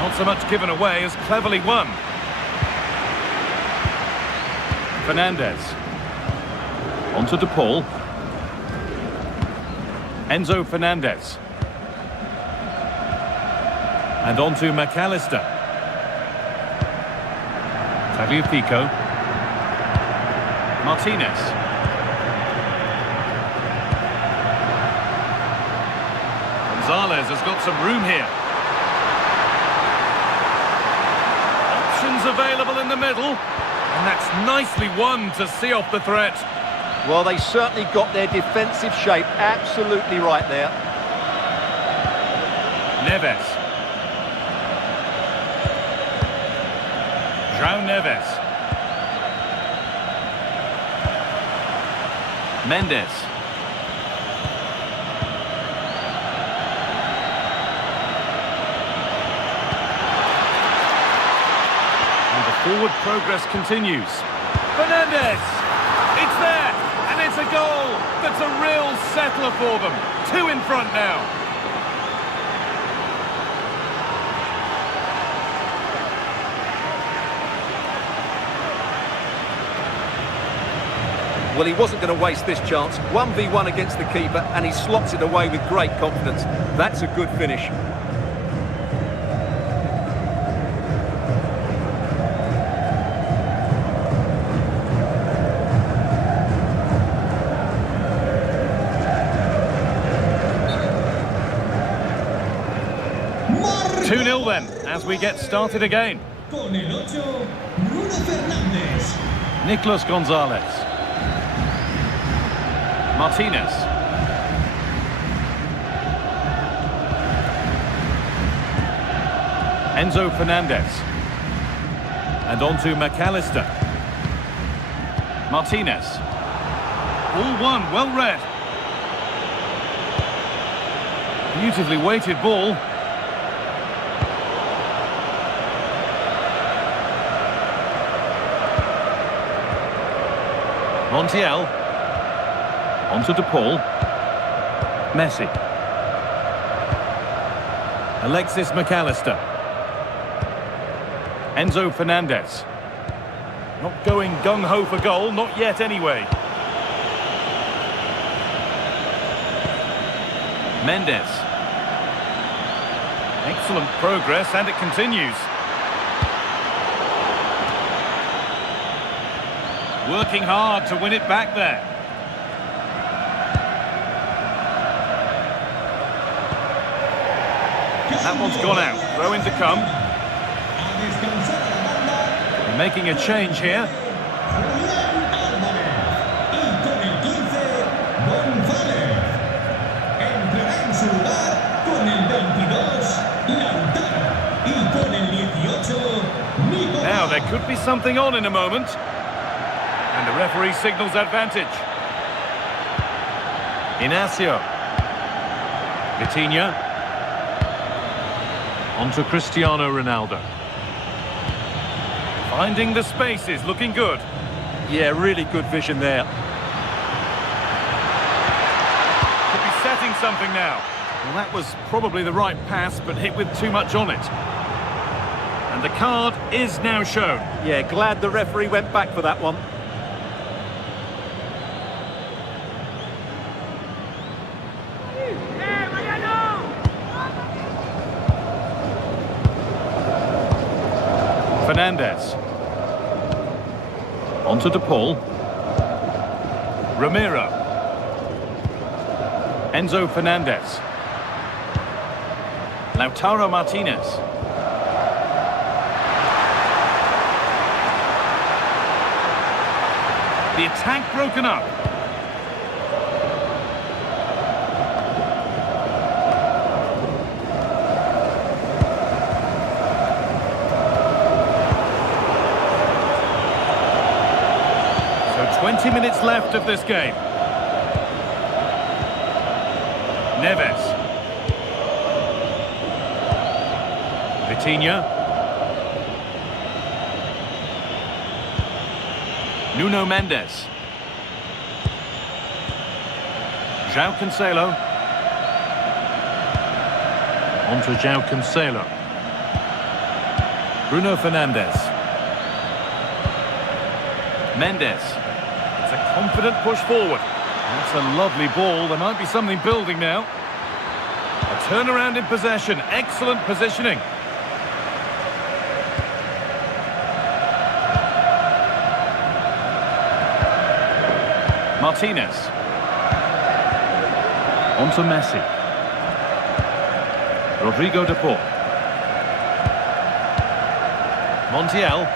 Not so much given away as cleverly won. Fernandez. On to DePaul. Enzo Fernandez. And on to McAllister. Tagliafico. Martinez. Gonzalez has got some room here. Options available in the middle. And that's nicely won to see off the threat. Well, they certainly got their defensive shape absolutely right there. Neves. João Neves. Mendes. And the forward progress continues. Fernandes! It's there! And it's a goal! That's a real settler for them. 2 in front now. Well, he wasn't going to waste this chance. 1v1 against the keeper, and he slots it away with great confidence. That's a good finish. Marca 2-0 then, as we get started again. con el 8, Bruno Fernández. Nicolas Gonzalez. Martinez. Enzo Fernandez. And on to McAllister. Martinez. All one, well read. Beautifully weighted ball. Montiel. On to DePaul. Messi. Alexis McAllister. Enzo Fernandez. Not going gung-ho for goal, not yet anyway. Mendes. Excellent progress, and it continues. Working hard to win it back there. That one's gone out. Throw in to come. They're making a change here. Now there could be something on in a moment. And the referee signals advantage. Inacio. Vitinha. On to Cristiano Ronaldo. Finding the spaces, looking good. Yeah, really good vision there. Could be setting something now. Well, that was probably the right pass, but hit with too much on it. And the card is now shown. Yeah, glad the referee went back for that one. Fernandez. On to De Paul. Romero. Enzo Fernandez. Lautaro Martinez. The attack broken up. So 20 minutes left of this game. Neves. Vitinha. Nuno Mendes. João Cancelo. On to João Cancelo. Bruno Fernandes. Mendes. It's a confident push forward. That's a lovely ball. There might be something building now. A turnaround in possession. Excellent positioning. Martinez. On to Messi. Rodrigo de Paul. Montiel.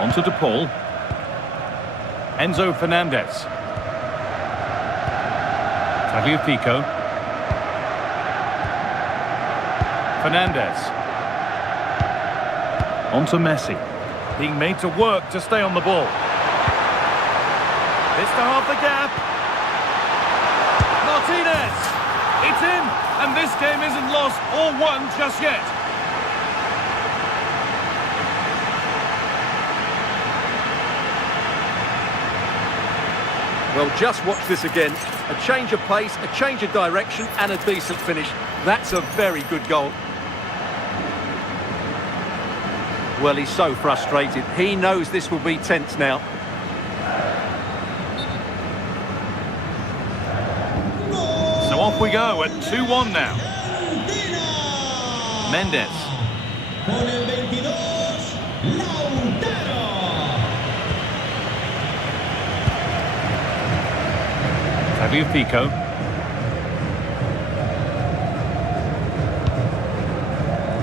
On to De Paul. Enzo Fernandez. Tagliafico. Fernandez. On to Messi. Being made to work to stay on the ball. This to half the gap. Martinez. It's in, and this game isn't lost or won just yet. Well, just watch this again. A change of pace, a change of direction, and a decent finish. That's a very good goal. Well, he's so frustrated. He knows this will be tense now. So off we go at 2-1 now. Mendes. Con el 22, Lautaro. Tagliafico.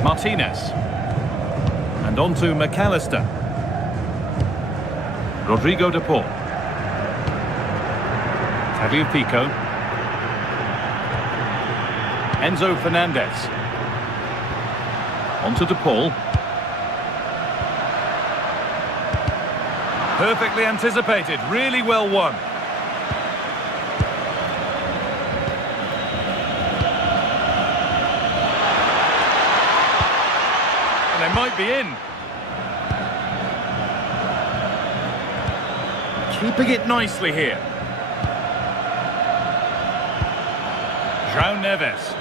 Martinez. And on to McAllister. Rodrigo de Paul. Tagliafico. Enzo Fernandez. On to De Paul. Perfectly anticipated, really well won. And they might be in. Keeping it nicely here. João Neves.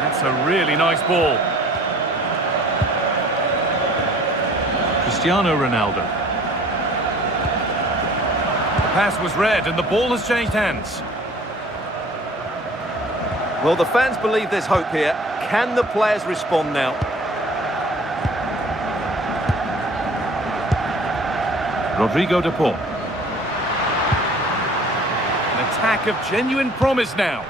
That's a really nice ball. Cristiano Ronaldo. The pass was read and the ball has changed hands. Well, the fans believe there's hope here. Can the players respond now? Rodrigo de Paul. An attack of genuine promise now.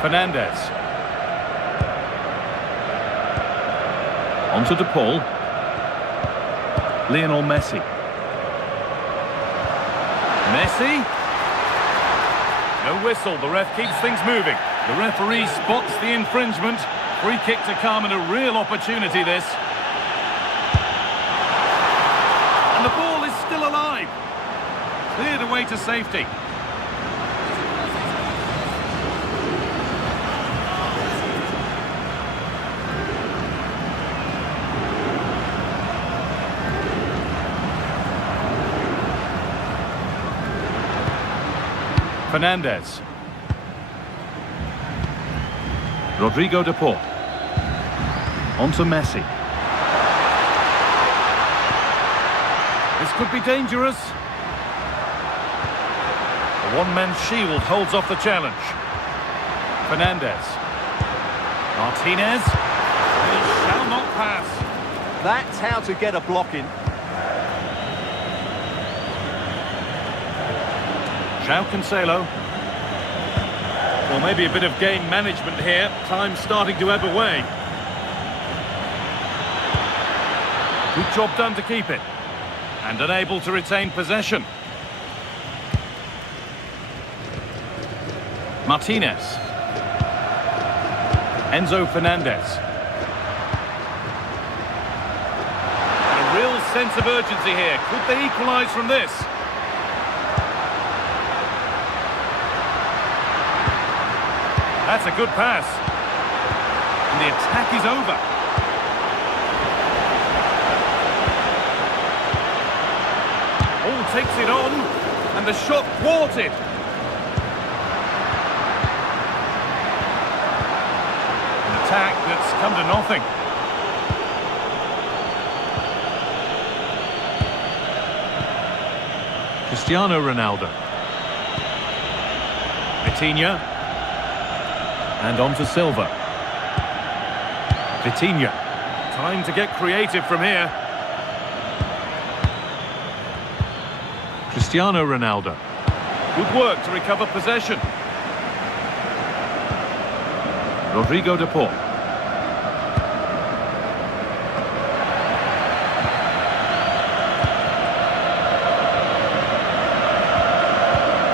Fernandez. On to De Paul. Lionel Messi. Messi. No whistle, the ref keeps things moving. The referee spots the infringement. Free kick to come and a real opportunity this. And the ball is still alive. Cleared away to safety. Fernandez. Rodrigo de Paul. On to Messi. This could be dangerous. A one-man shield holds off the challenge. Fernandez. Martinez. He shall not pass. That's how to get a block in. João Cancelo. Well, maybe a bit of game management here. Time starting to ebb away. Good job done to keep it. And unable to retain possession. Martinez. Enzo Fernandez. And a real sense of urgency here. Could they equalise from this? That's a good pass. And the attack is over. All takes it on. And the shot thwarted. An attack that's come to nothing. Cristiano Ronaldo. Vitinha. And on to Silva. Vitinha. Time to get creative from here. Cristiano Ronaldo. Good work to recover possession. Rodrigo de Paul.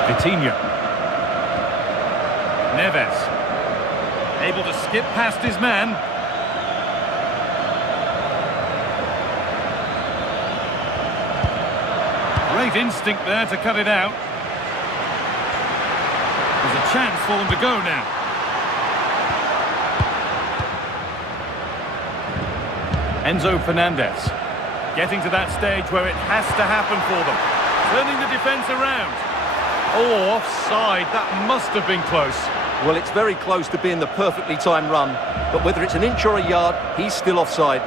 Vitinha. Neves. Able to skip past his man. Great instinct there to cut it out. There's a chance for them to go now. Enzo Fernandez. Getting to that stage where it has to happen for them. Turning the defence around. Oh, offside. That must have been close. Well, it's very close to being the perfectly timed run, but whether it's an inch or a yard, he's still offside.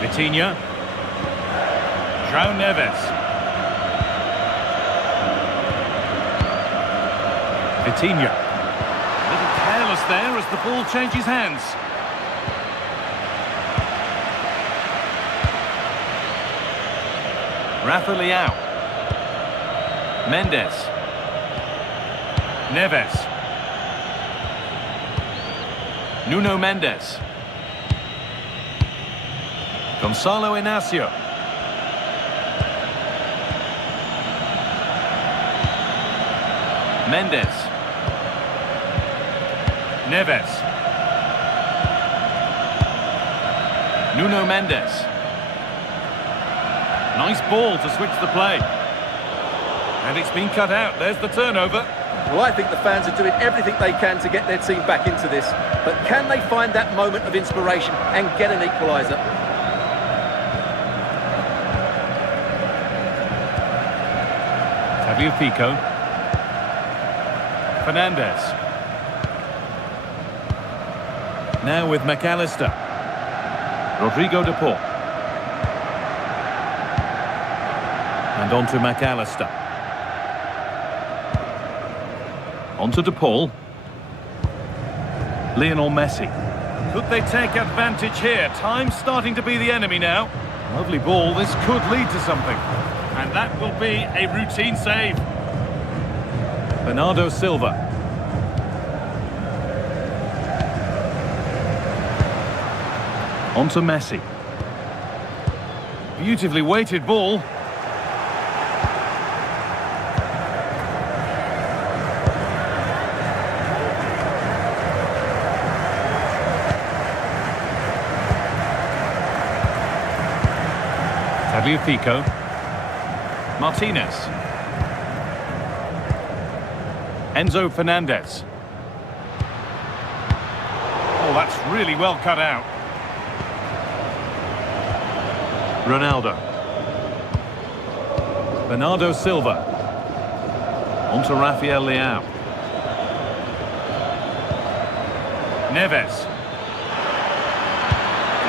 Vitinha. João Neves. Vitinha. There as the ball changes hands. Rafa Leao. Mendes. Neves. Nuno Mendes. Gonzalo Inacio. Mendes. Neves. Nuno Mendes. Nice ball to switch the play. And it's been cut out. There's the turnover. Well, I think the fans are doing everything they can to get their team back into this. But can they find that moment of inspiration and get an equaliser? Tagliafico. Fernandez. Now with McAllister. Rodrigo de Paul. And on to McAllister. On to De Paul. Lionel Messi. Could they take advantage here? Time's starting to be the enemy now. Lovely ball. This could lead to something. And that will be a routine save. Bernardo Silva. On to Messi. Beautifully weighted ball. Tagliafico. Martinez. Enzo Fernandez. Oh, that's really well cut out. Ronaldo. Bernardo Silva. On to Rafael Leao. Neves.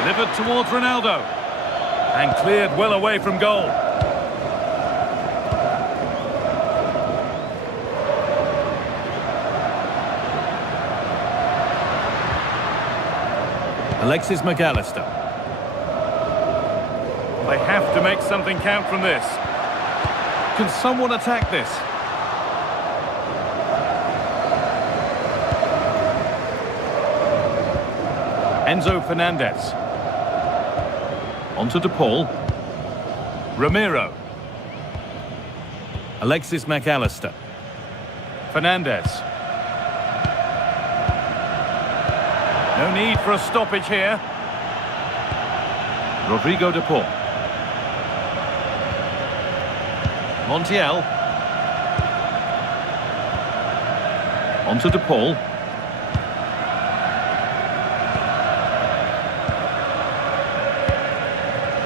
Delivered towards Ronaldo. And cleared well away from goal. Alexis McAllister. They have to make something count from this. Can someone attack this? Enzo Fernandez. On to De Paul. Ramiro. Alexis McAllister. Fernandez. No need for a stoppage here. Rodrigo de Paul. Montiel. On to De Paul.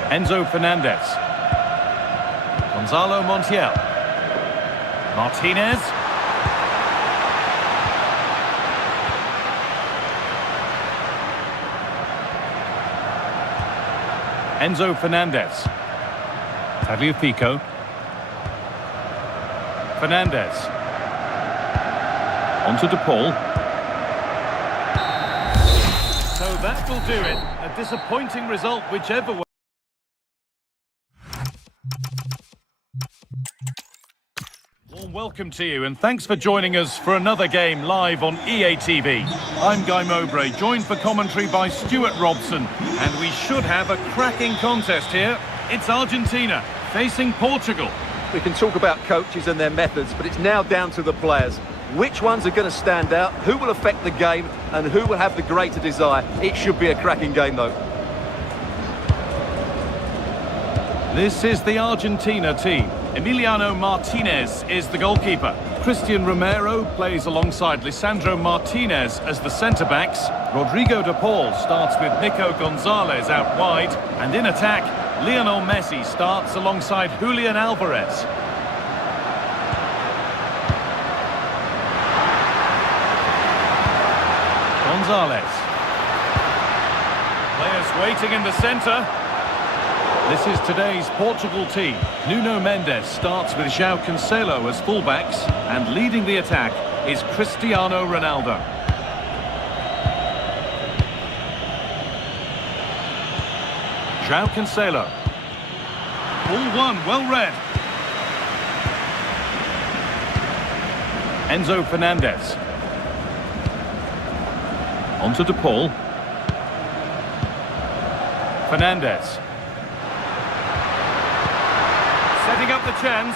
Enzo Fernandez. Gonzalo Montiel. Martinez. Enzo Fernandez. Tagliafico. Fernandez. On to De Paul. So that will do it. A disappointing result, whichever way. Warm welcome to you, and thanks for joining us for another game live on EA TV. I'm Guy Mowbray, joined for commentary by Stuart Robson, and we should have a cracking contest here. It's Argentina facing Portugal. We can talk about coaches and their methods, but it's now down to the players. Which ones are going to stand out, who will affect the game, and who will have the greater desire? It should be a cracking game, though. This is the Argentina team. Emiliano Martinez is the goalkeeper. Christian Romero plays alongside Lisandro Martinez as the centre-backs. Rodrigo de Paul starts with Nico Gonzalez out wide. And in attack, Lionel Messi starts alongside Julian Alvarez. Gonzalez. Players waiting in the centre. This is today's Portugal team. Nuno Mendes starts with João Cancelo as fullbacks, and leading the attack is Cristiano Ronaldo. João Cancelo. Ball one, well read. Enzo Fernandez. On to De Paul. Fernandez. Setting up the chance.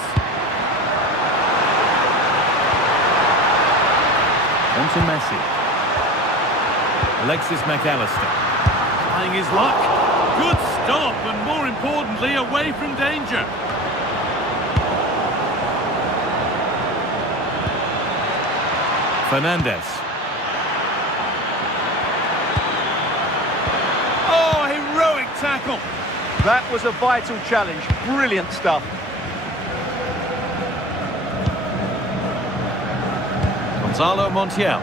On to Messi. Alexis McAllister. Trying his luck. Good stop, and more importantly, away from danger. Fernandez. Oh, heroic tackle. That was a vital challenge. Brilliant stuff. Gonzalo Montiel.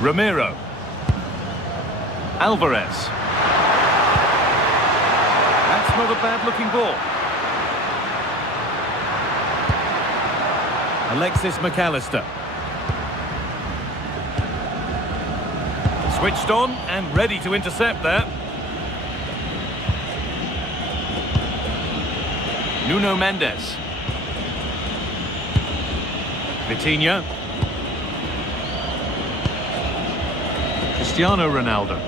Ramiro. Alvarez. That's not a bad-looking ball. Alexis McAllister. Switched on and ready to intercept there. Nuno Mendes. Vitinha. Cristiano Ronaldo.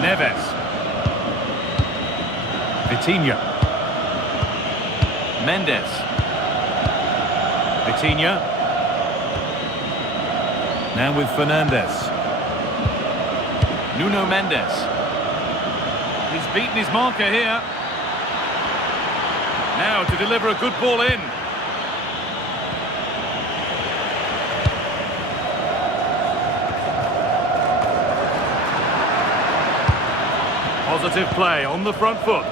Neves. Vitinha. Mendes. Vitinha. Now with Fernandes. Nuno Mendes. He's beaten his marker here. Now to deliver a good ball in. Positive play on the front foot.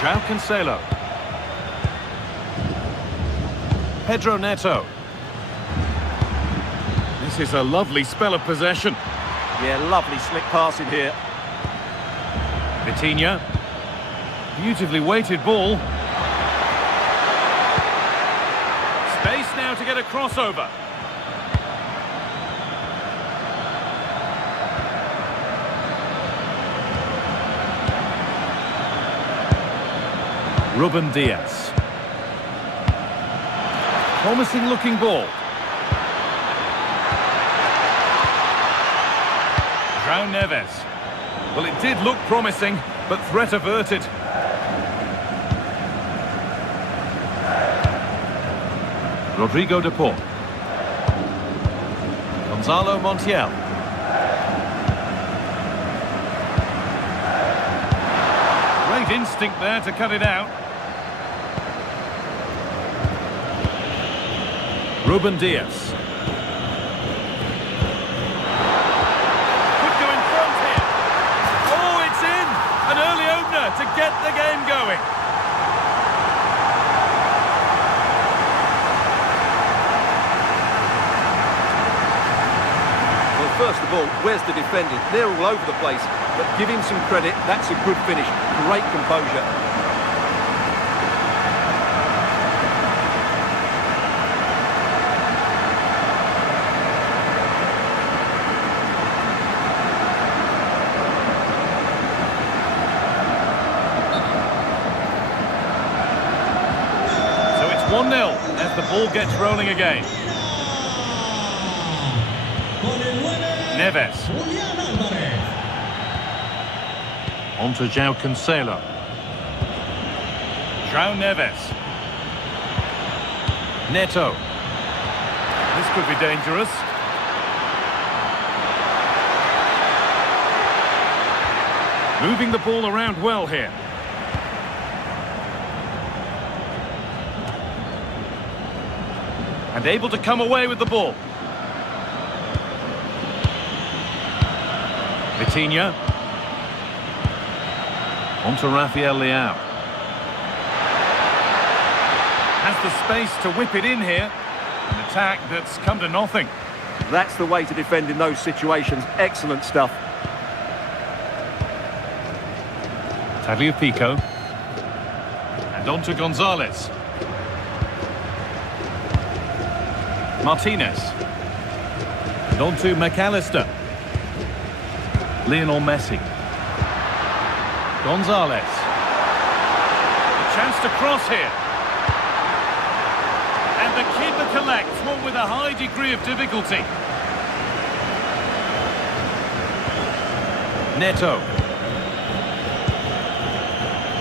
João Cancelo. Pedro Neto. This is a lovely spell of possession. Yeah, lovely slick passing here. Vitinha. Beautifully weighted ball. Space now to get a crossover. Ruben Diaz. Promising looking ball. João Neves. Well, it did look promising, but threat averted. Rodrigo de Paul. Gonzalo Montiel. Great instinct there to cut it out. Ruben Diaz. Could go in front here. Oh, it's in! An early opener to get the game going. Well, first of all, where's the defending? They're all over the place, but give him some credit. That's a good finish. Great composure. So it's 1-0 as the ball gets rolling again. Neves. On to João Cancelo. João Neves. Neto. This could be dangerous. Moving the ball around well here. And able to come away with the ball. Vitinha. On to Rafael Leao. Has the space to whip it in here. An attack that's come to nothing. That's the way to defend in those situations. Excellent stuff. Tagliafico. And on to Gonzalez. Martinez. And on to McAllister. Lionel Messi. Gonzalez. A chance to cross here. And the keeper collects, one with a high degree of difficulty. Neto.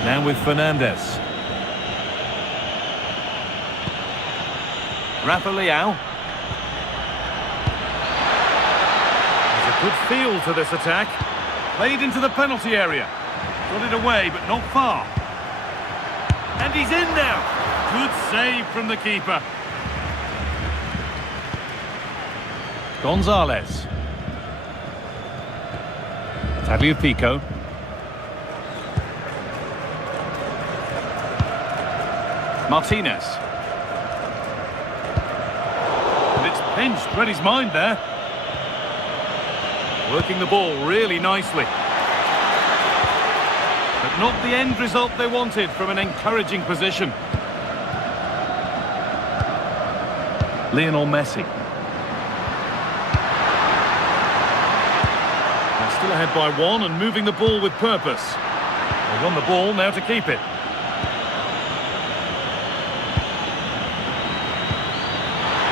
Now with Fernandes. Rafa Leao. There's a good feel to this attack. Played into the penalty area. Got it away, but not far. And he's in now. Good save from the keeper. Gonzalez. Tagliafico. Martinez. And it's pinched, read his mind there. Working the ball really nicely. But not the end result they wanted from an encouraging position. Lionel Messi. They're still ahead by one and moving the ball with purpose. They won the ball, now to keep it.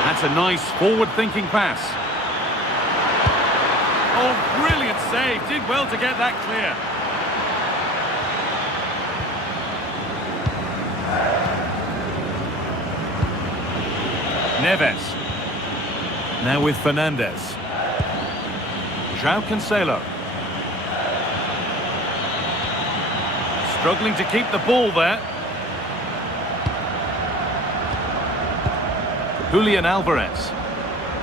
That's a nice forward-thinking pass. Oh, brilliant save. Did well to get that clear. Neves. Now with Fernandez. João Cancelo. Struggling to keep the ball there. Julian Alvarez.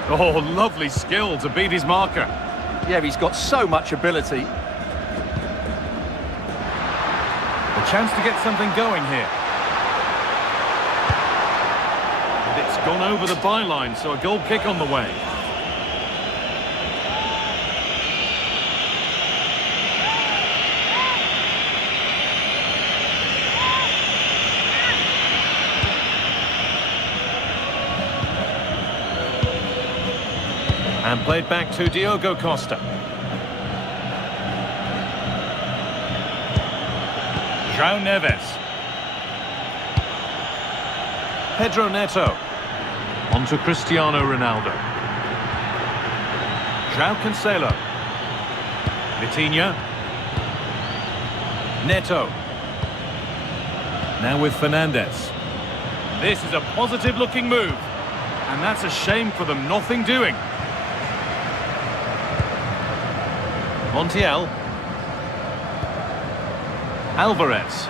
Oh, lovely skill to beat his marker. Yeah, he's got so much ability. A chance to get something going here. And it's gone over the byline, so a goal kick on the way. And played back to Diogo Costa. João Neves. Pedro Neto. On to Cristiano Ronaldo. João Cancelo. Vitinha. Neto. Now with Fernandez. This is a positive-looking move. And that's a shame for them, nothing doing. Montiel. Alvarez.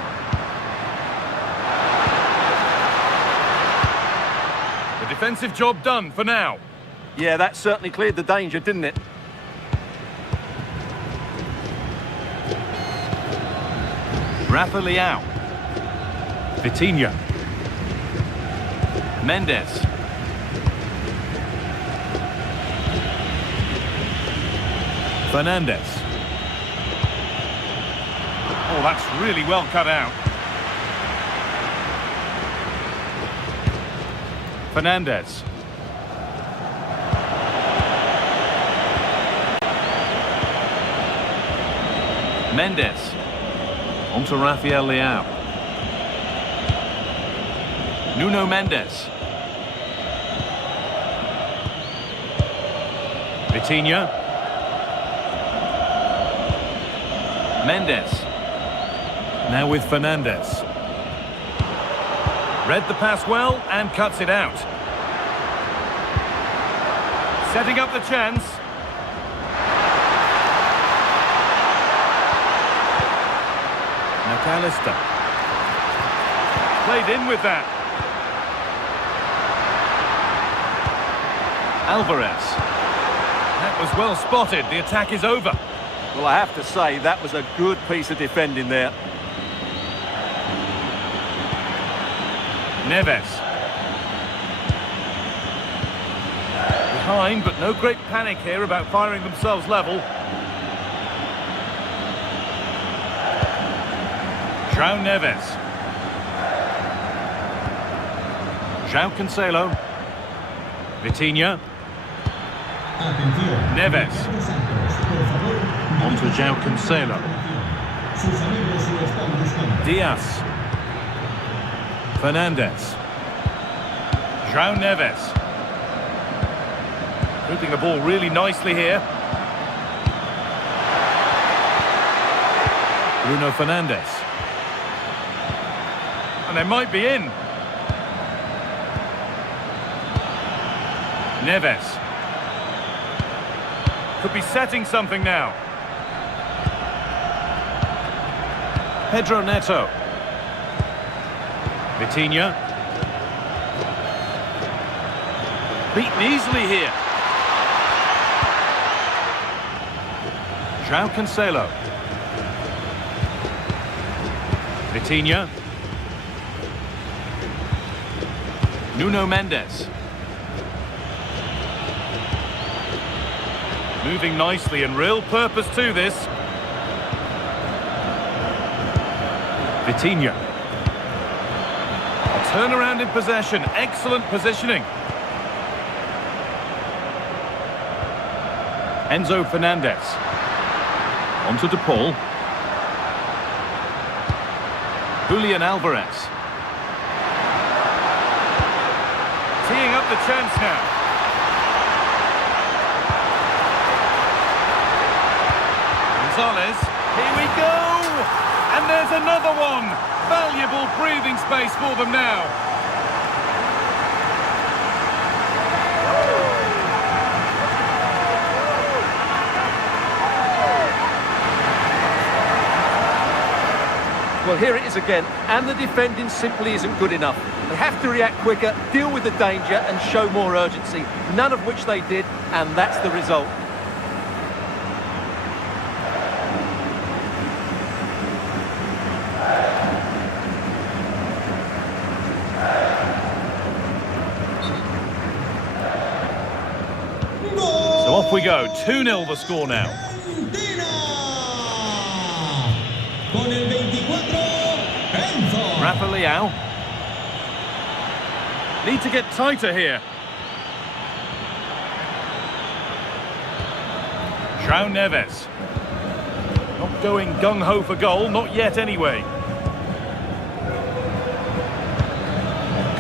The defensive job done for now. Yeah, that certainly cleared the danger, didn't it? Rafa Leão. Vitinha. Mendes. Fernandez. Oh, that's really well cut out. Fernandez. Mendes. On to Rafael Leão. Nuno Mendes. Vitinha. Mendes. Now with Fernandez. Read the pass well and cuts it out. Setting up the chance. McAllister. Played in with that. Alvarez. That was well spotted. The attack is over. Well, I have to say, that was a good piece of defending there. Neves. Behind, but no great panic here about firing themselves level. João Neves. João Cancelo. Vitinha. Neves. On to João Cancelo. Diaz. Fernandez. João Neves. Moving the ball really nicely here. Bruno Fernandes. And they might be in. Neves. Could be setting something now. Pedro Neto. Vitinha. Beaten easily here. João Cancelo. Vitinha. Nuno Mendes. Moving nicely and real purpose to this. Vitinha. A turnaround in possession. Excellent positioning. Enzo Fernandez. Onto De Paul. Julian Alvarez. Teeing up the chance now. Gonzalez. Here we go! And there's another one! Valuable breathing space for them now. Well, here it is again, and the defending simply isn't good enough. They have to react quicker, deal with the danger, and show more urgency, none of which they did, and that's the result. So off we go, 2-0 the score now. Argentina. Con el 24, Enzo. Rafa Leao. Need to get tighter here. João Neves. Not going gung-ho for goal, not yet anyway.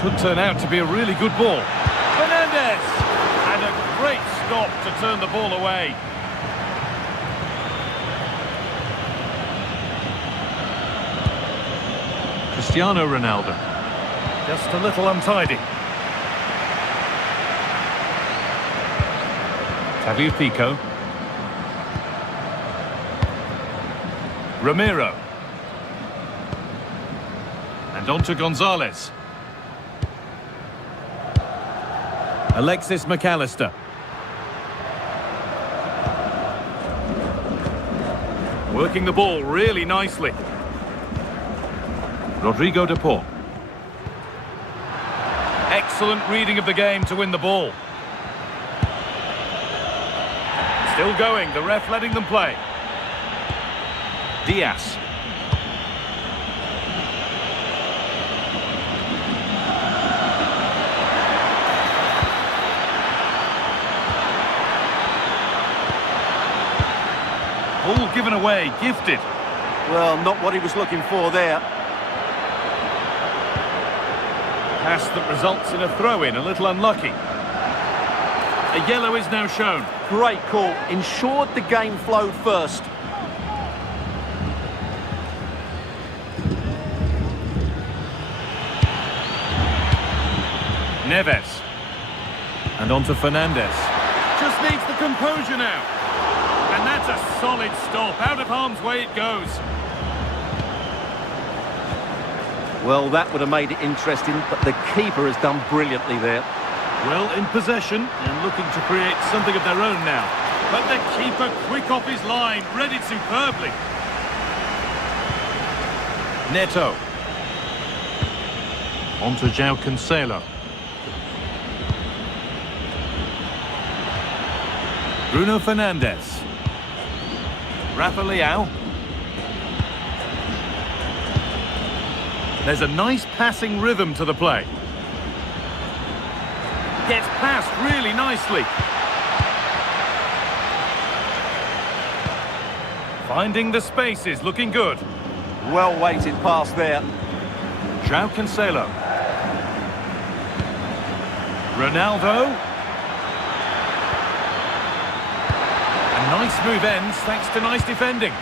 Could turn out to be a really good ball. Fernandez! And a great stop to turn the ball away. Cristiano Ronaldo. Just a little untidy. Fabio Pico. Ramiro. And on to Gonzalez. Alexis McAllister. Working the ball really nicely. Rodrigo De Paul. Excellent reading of the game to win the ball. Still going, the ref letting them play. Diaz. Ball given away, gifted. Well, not what he was looking for there. Pass that results in a throw-in, a little unlucky. A yellow is now shown. Great call, ensured the game flowed first. Neves. And on to Fernandez. Just needs the composure now. And that's a solid stop. Out of harm's way it goes. Well, that would have made it interesting, but the keeper has done brilliantly there. Well, in possession and looking to create something of their own now. But the keeper quick off his line, read it superbly. Neto. On to João Cancelo. Bruno Fernandes. Rafa Leao. There's a nice passing rhythm to the play. Gets past really nicely. Finding the spaces, looking good. Well weighted pass there. João Cancelo. Ronaldo. A nice move ends thanks to nice defending.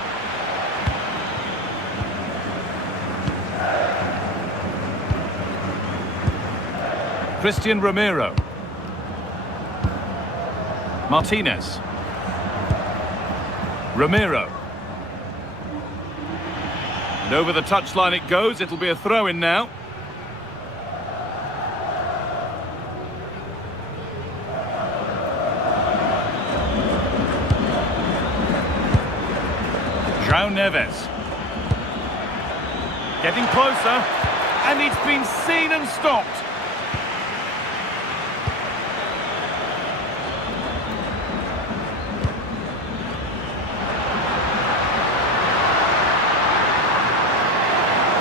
Christian Ramiro. Martinez. Ramiro. And over the touchline it goes. It'll be a throw-in now. João Neves. Getting closer, and it's been seen and stopped.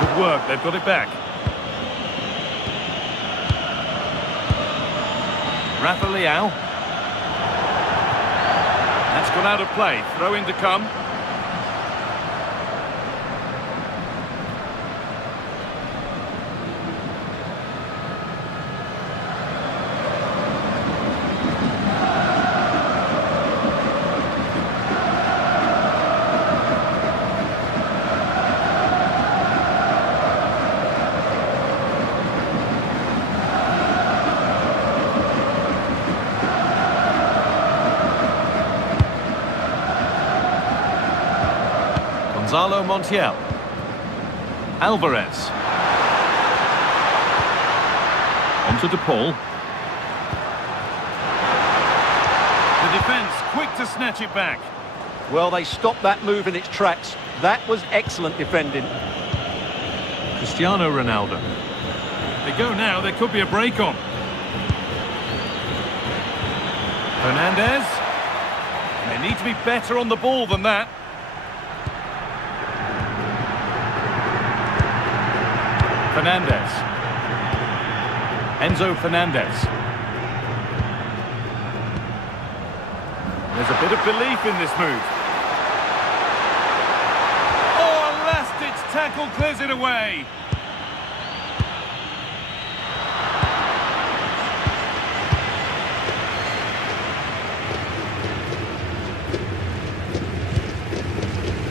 Good work, they've got it back. Rafa Leão. That's gone out of play. Throw in to come. Gonzalo Montiel. Alvarez. On to De Paul. The defence quick to snatch it back. Well, they stopped that move in its tracks. That was excellent defending. Cristiano Ronaldo. They go now, there could be a break on. Fernandez. They need to be better on the ball than that. Fernandez. Enzo Fernandez. There's a bit of belief in this move. Oh, a last-ditch tackle clears it away.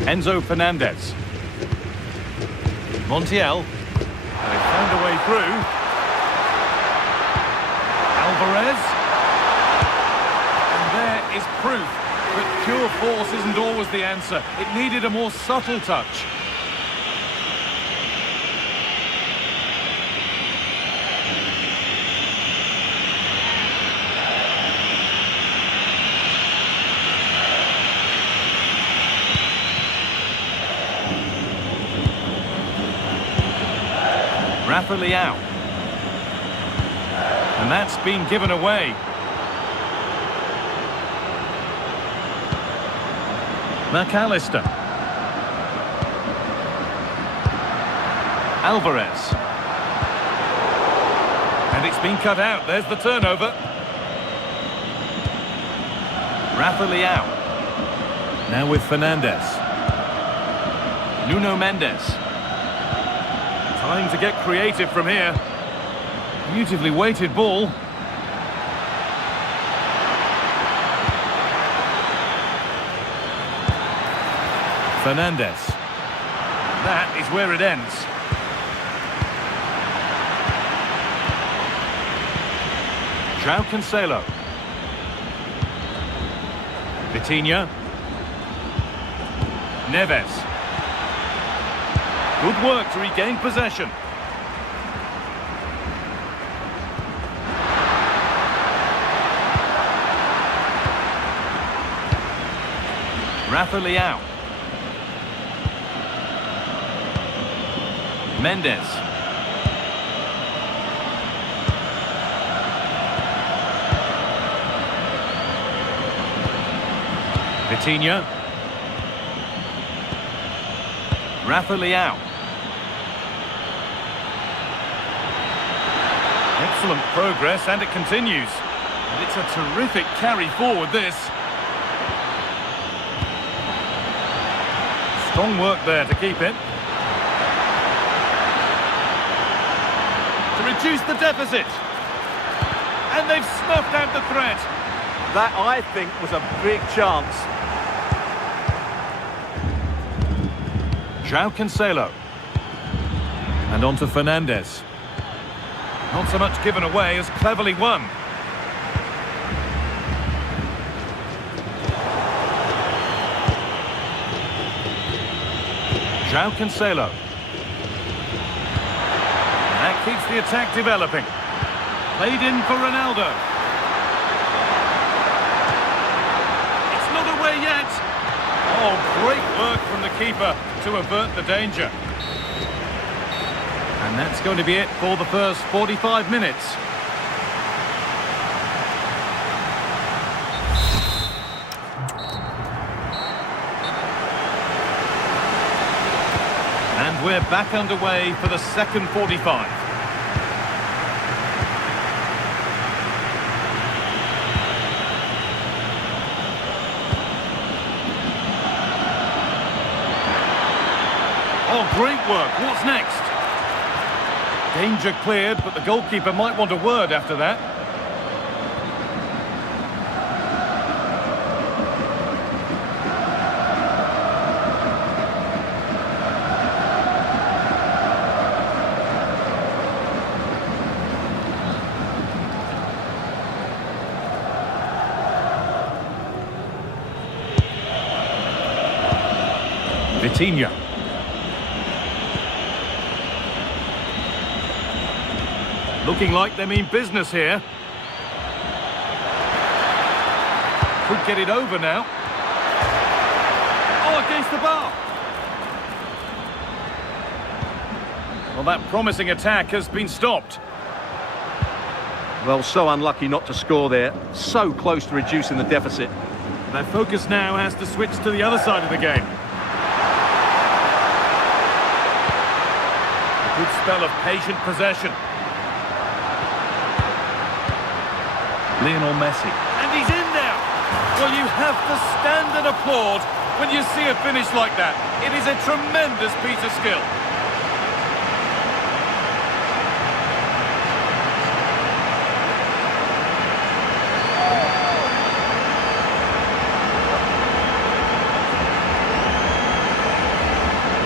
Enzo Fernandez. Montiel. They found a way through. Alvarez. And there is proof that pure force isn't always the answer. It needed a more subtle touch. Rafa Leão. And that's been given away. McAllister. Alvarez. And it's been cut out. There's the turnover. Rafa Leão. Now with Fernandez. Nuno Mendes. Time to get creative from here. Beautifully weighted ball. Fernandez. That is where it ends. João Cancelo. Vitinha. Neves. Good work to regain possession. Rafa Leão. Mendes. Vitinha. Rafa Leão. Excellent progress, and it continues. And it's a terrific carry forward, this. Strong work there to keep it. To reduce the deficit. And they've snuffed out the threat. That, I think, was a big chance. João Cancelo. And on to Fernandez. Not so much given away as cleverly won. João Cancelo. That keeps the attack developing. Played in for Ronaldo. It's not away yet. Oh, great work from the keeper to avert the danger. And that's going to be it for the first 45 minutes. And we're back underway for the second 45. Oh, great work. What's next? Danger cleared, but the goalkeeper might want a word after that. Vitinha. Looking like they mean business here. Could get it over now. Oh, against the bar. Well, that promising attack has been stopped. Well, so unlucky not to score there. So close to reducing the deficit. Their focus now has to switch to the other side of the game. A good spell of patient possession. Lionel Messi. And he's in there! Well, you have to stand and applaud when you see a finish like that. It is a tremendous piece of skill.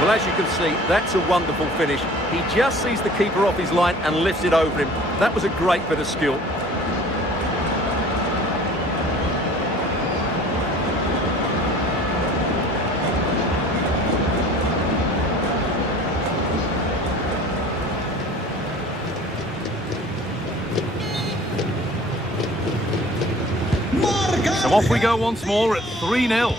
Well, as you can see, that's a wonderful finish. He just sees the keeper off his line and lifts it over him. That was a great bit of skill. So off we go once more at 3-0.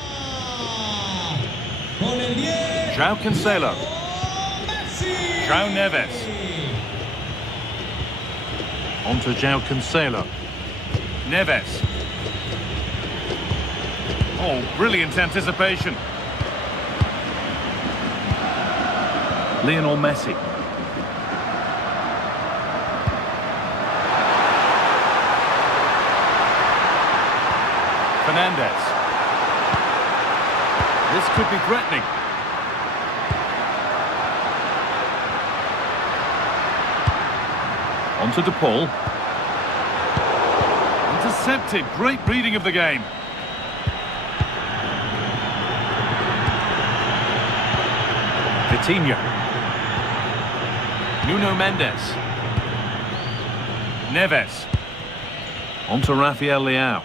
João Cancelo. João Neves. On to João Cancelo. Neves. Oh, brilliant anticipation. Lionel Messi. Fernandez. This could be threatening. On to De Paul. Intercepted. Great reading of the game. Vitinha. Nuno Mendes. Neves. On to Rafael Leao.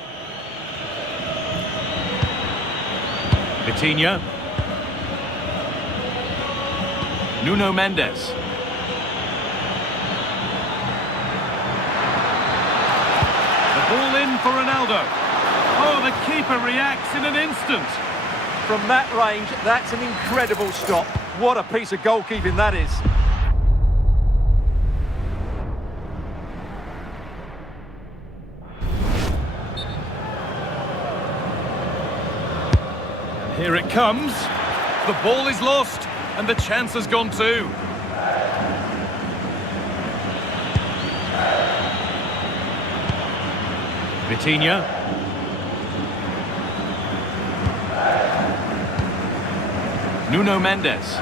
Vitinha. Nuno Mendes. The ball in for Ronaldo. Oh, the keeper reacts in an instant. From that range, that's an incredible stop. What a piece of goalkeeping that is. Here it comes. The ball is lost, and the chance has gone too. Vitinha. Nuno Mendes.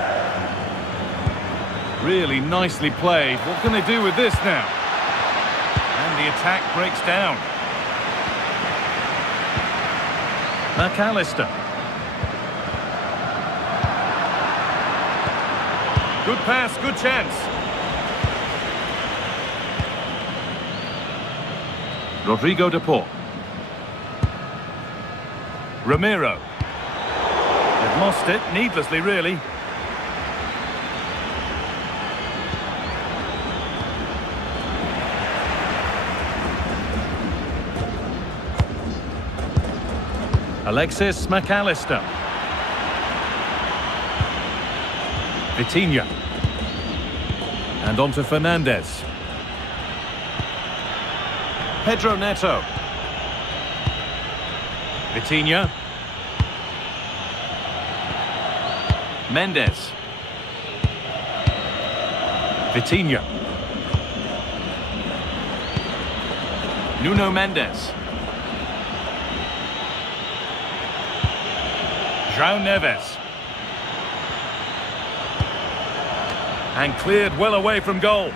Really nicely played. What can they do with this now? And the attack breaks down. McAllister. Good pass, good chance. Rodrigo de Paul. Ramiro. They've lost it, needlessly really. Alexis McAllister. Vitinha. And on to Fernandez. Pedro Neto. Vitinha. Mendes. Vitinha. Nuno Mendes. João Neves. And cleared well away from goal.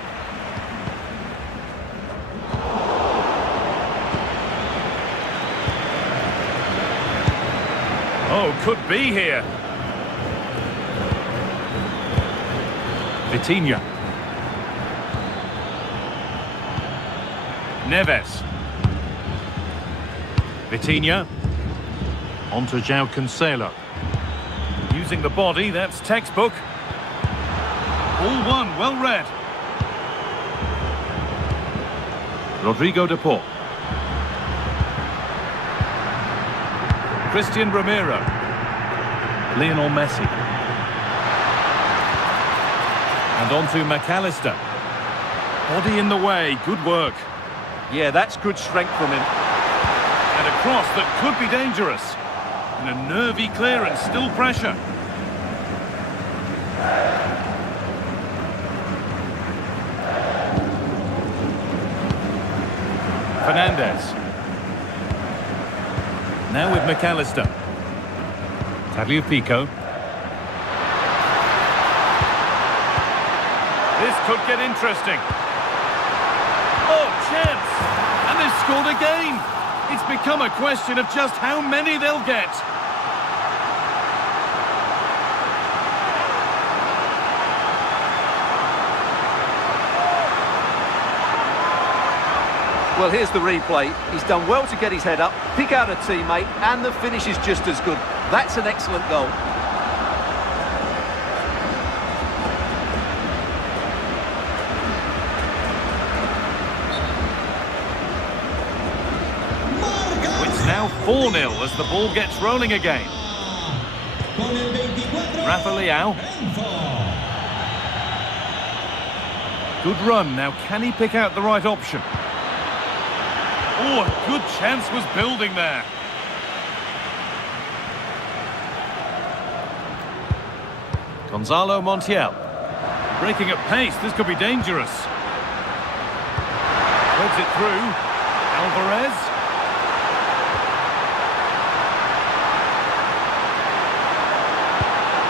Oh, could be here. Vitinha. Neves. Vitinha. On to João Cancelo. Using the body, that's textbook. All one, well read. Rodrigo de Paul. Christian Romero. Lionel Messi. And on to McAllister. Body in the way, good work. Yeah, that's good strength from him. And a cross that could be dangerous. And a nervy clearance, still pressure. Fernandez. Now with McAllister. Tagliafico. This could get interesting. Oh, chance! And they've scored again! It's become a question of just how many they'll get. Well, here's the replay. He's done well to get his head up, pick out a teammate, and the finish is just as good. That's an excellent goal. It's now 4-0 as the ball gets rolling again. Rafa Leao. Good run. Now, can he pick out the right option? Oh, a good chance was building there. Gonzalo Montiel. Breaking at pace, this could be dangerous. Threads it through. Alvarez.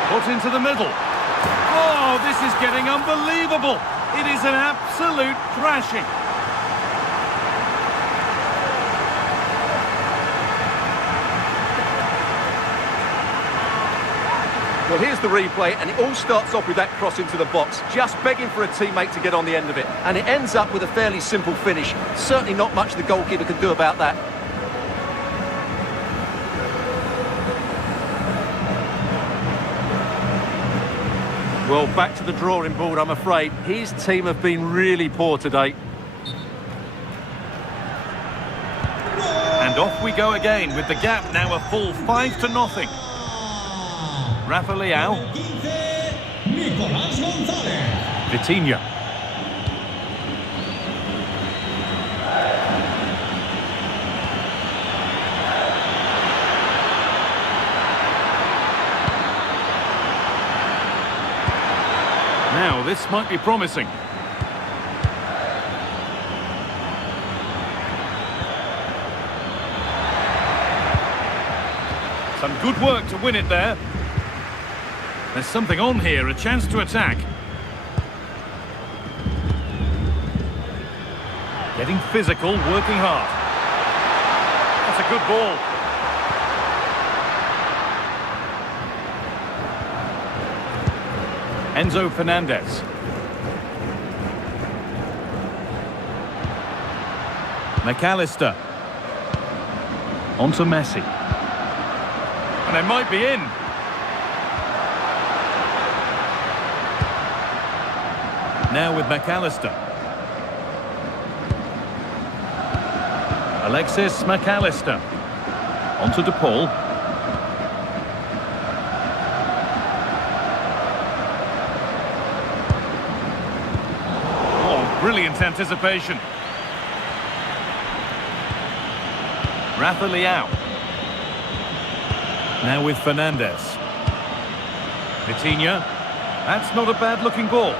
Put into the middle. Oh, this is getting unbelievable. It is an absolute thrashing. Well, here's the replay, and it all starts off with that cross into the box, just begging for a teammate to get on the end of it. And it ends up with a fairly simple finish. Certainly not much the goalkeeper can do about that. Well, back to the drawing board, I'm afraid. His team have been really poor today. And off we go again, with the gap now a full 5-0. Rafa Leao. Vitinha. Now, this might be promising. Some good work to win it there. There's something on here, a chance to attack. Getting physical, working hard. That's a good ball. Enzo Fernandez. McAllister. On to Messi. And they might be in. Now with McAllister. Alexis McAllister. On to De Paul. Brilliant anticipation. Rafa Leao. Now with Fernandes. Vitinha. That's not a bad-looking ball.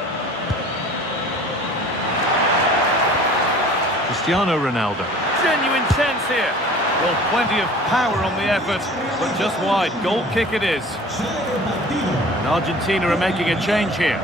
Cristiano Ronaldo. Genuine chance here. Well, plenty of power on the effort, but just wide. Goal kick it is. And Argentina are making a change here.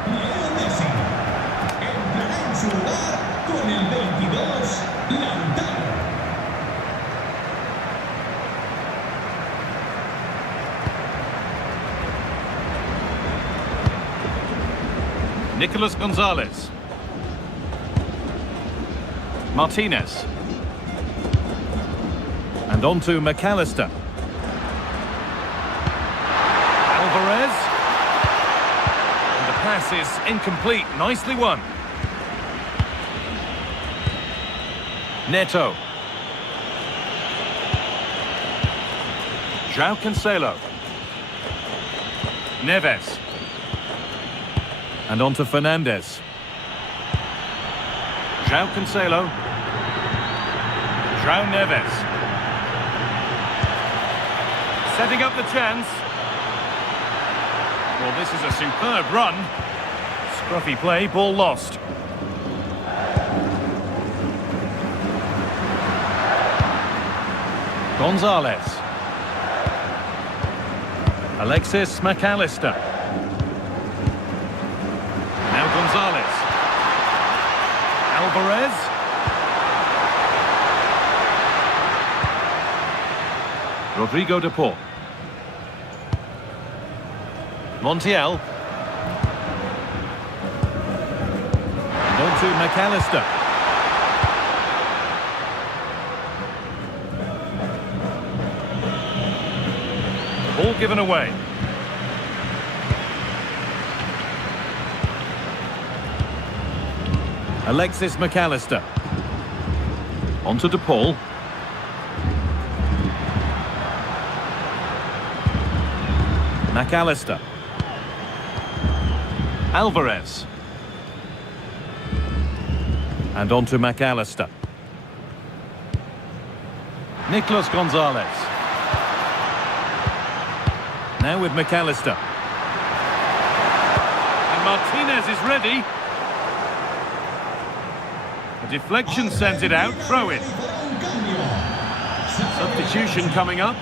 Nicolas Gonzalez. Martinez. And on to McAllister. Alvarez. And the pass is incomplete. Nicely won. Neto. João Cancelo. Neves. And on to Fernandes. João Cancelo. João Neves. Setting up the chance. Well, this is a superb run. Scruffy play, ball lost. Gonzalez. Alexis McAllister. Now Gonzalez. Alvarez. Rodrigo de Paul. Montiel. And on to McAllister. Ball given away. Alexis McAllister. On to De Paul. McAllister. Alvarez. And on to McAllister. Nicolas Gonzalez. Now with McAllister. And Martinez is ready. The deflection sends it out. Throw in. Substitution coming up.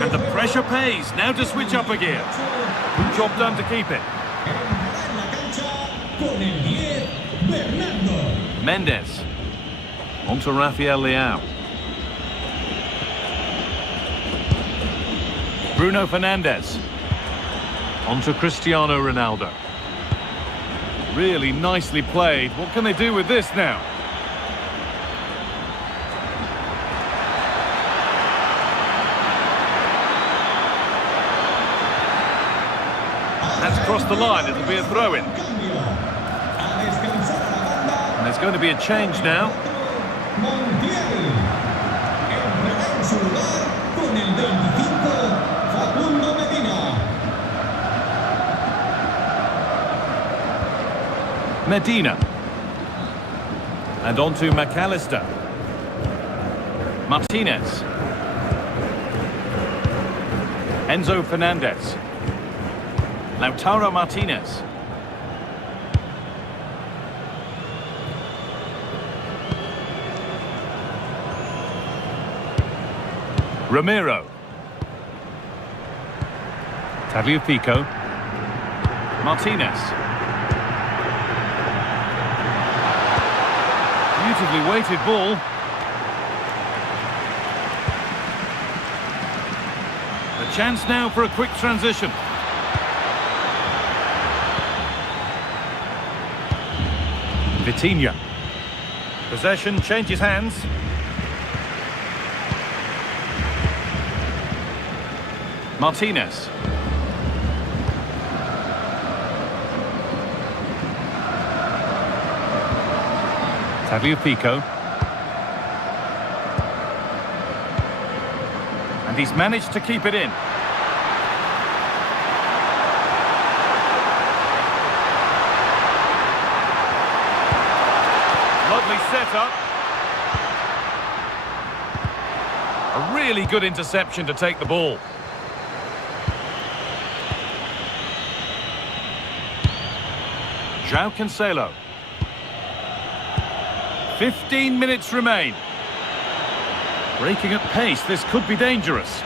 And the pressure pays. Now to switch up a gear. Job done to keep it. Mendes. On to Rafael Leao. Bruno Fernandes. On to Cristiano Ronaldo. Really nicely played. What can they do with this now? That's crossed the line. It'll be a throw-in. And there's going to be a change now. Medina. And on to McAllister. Martinez. Enzo Fernandez. Lautaro Martinez. Ramiro. Tagliafico. Martinez. Beautifully weighted ball. A chance now for a quick transition. Vitinha. Possession changes hands. Martinez. Tagliafico. He's managed to keep it in. Lovely setup. A really good interception to take the ball. João Cancelo. 15 minutes remain. Breaking at pace, this could be dangerous.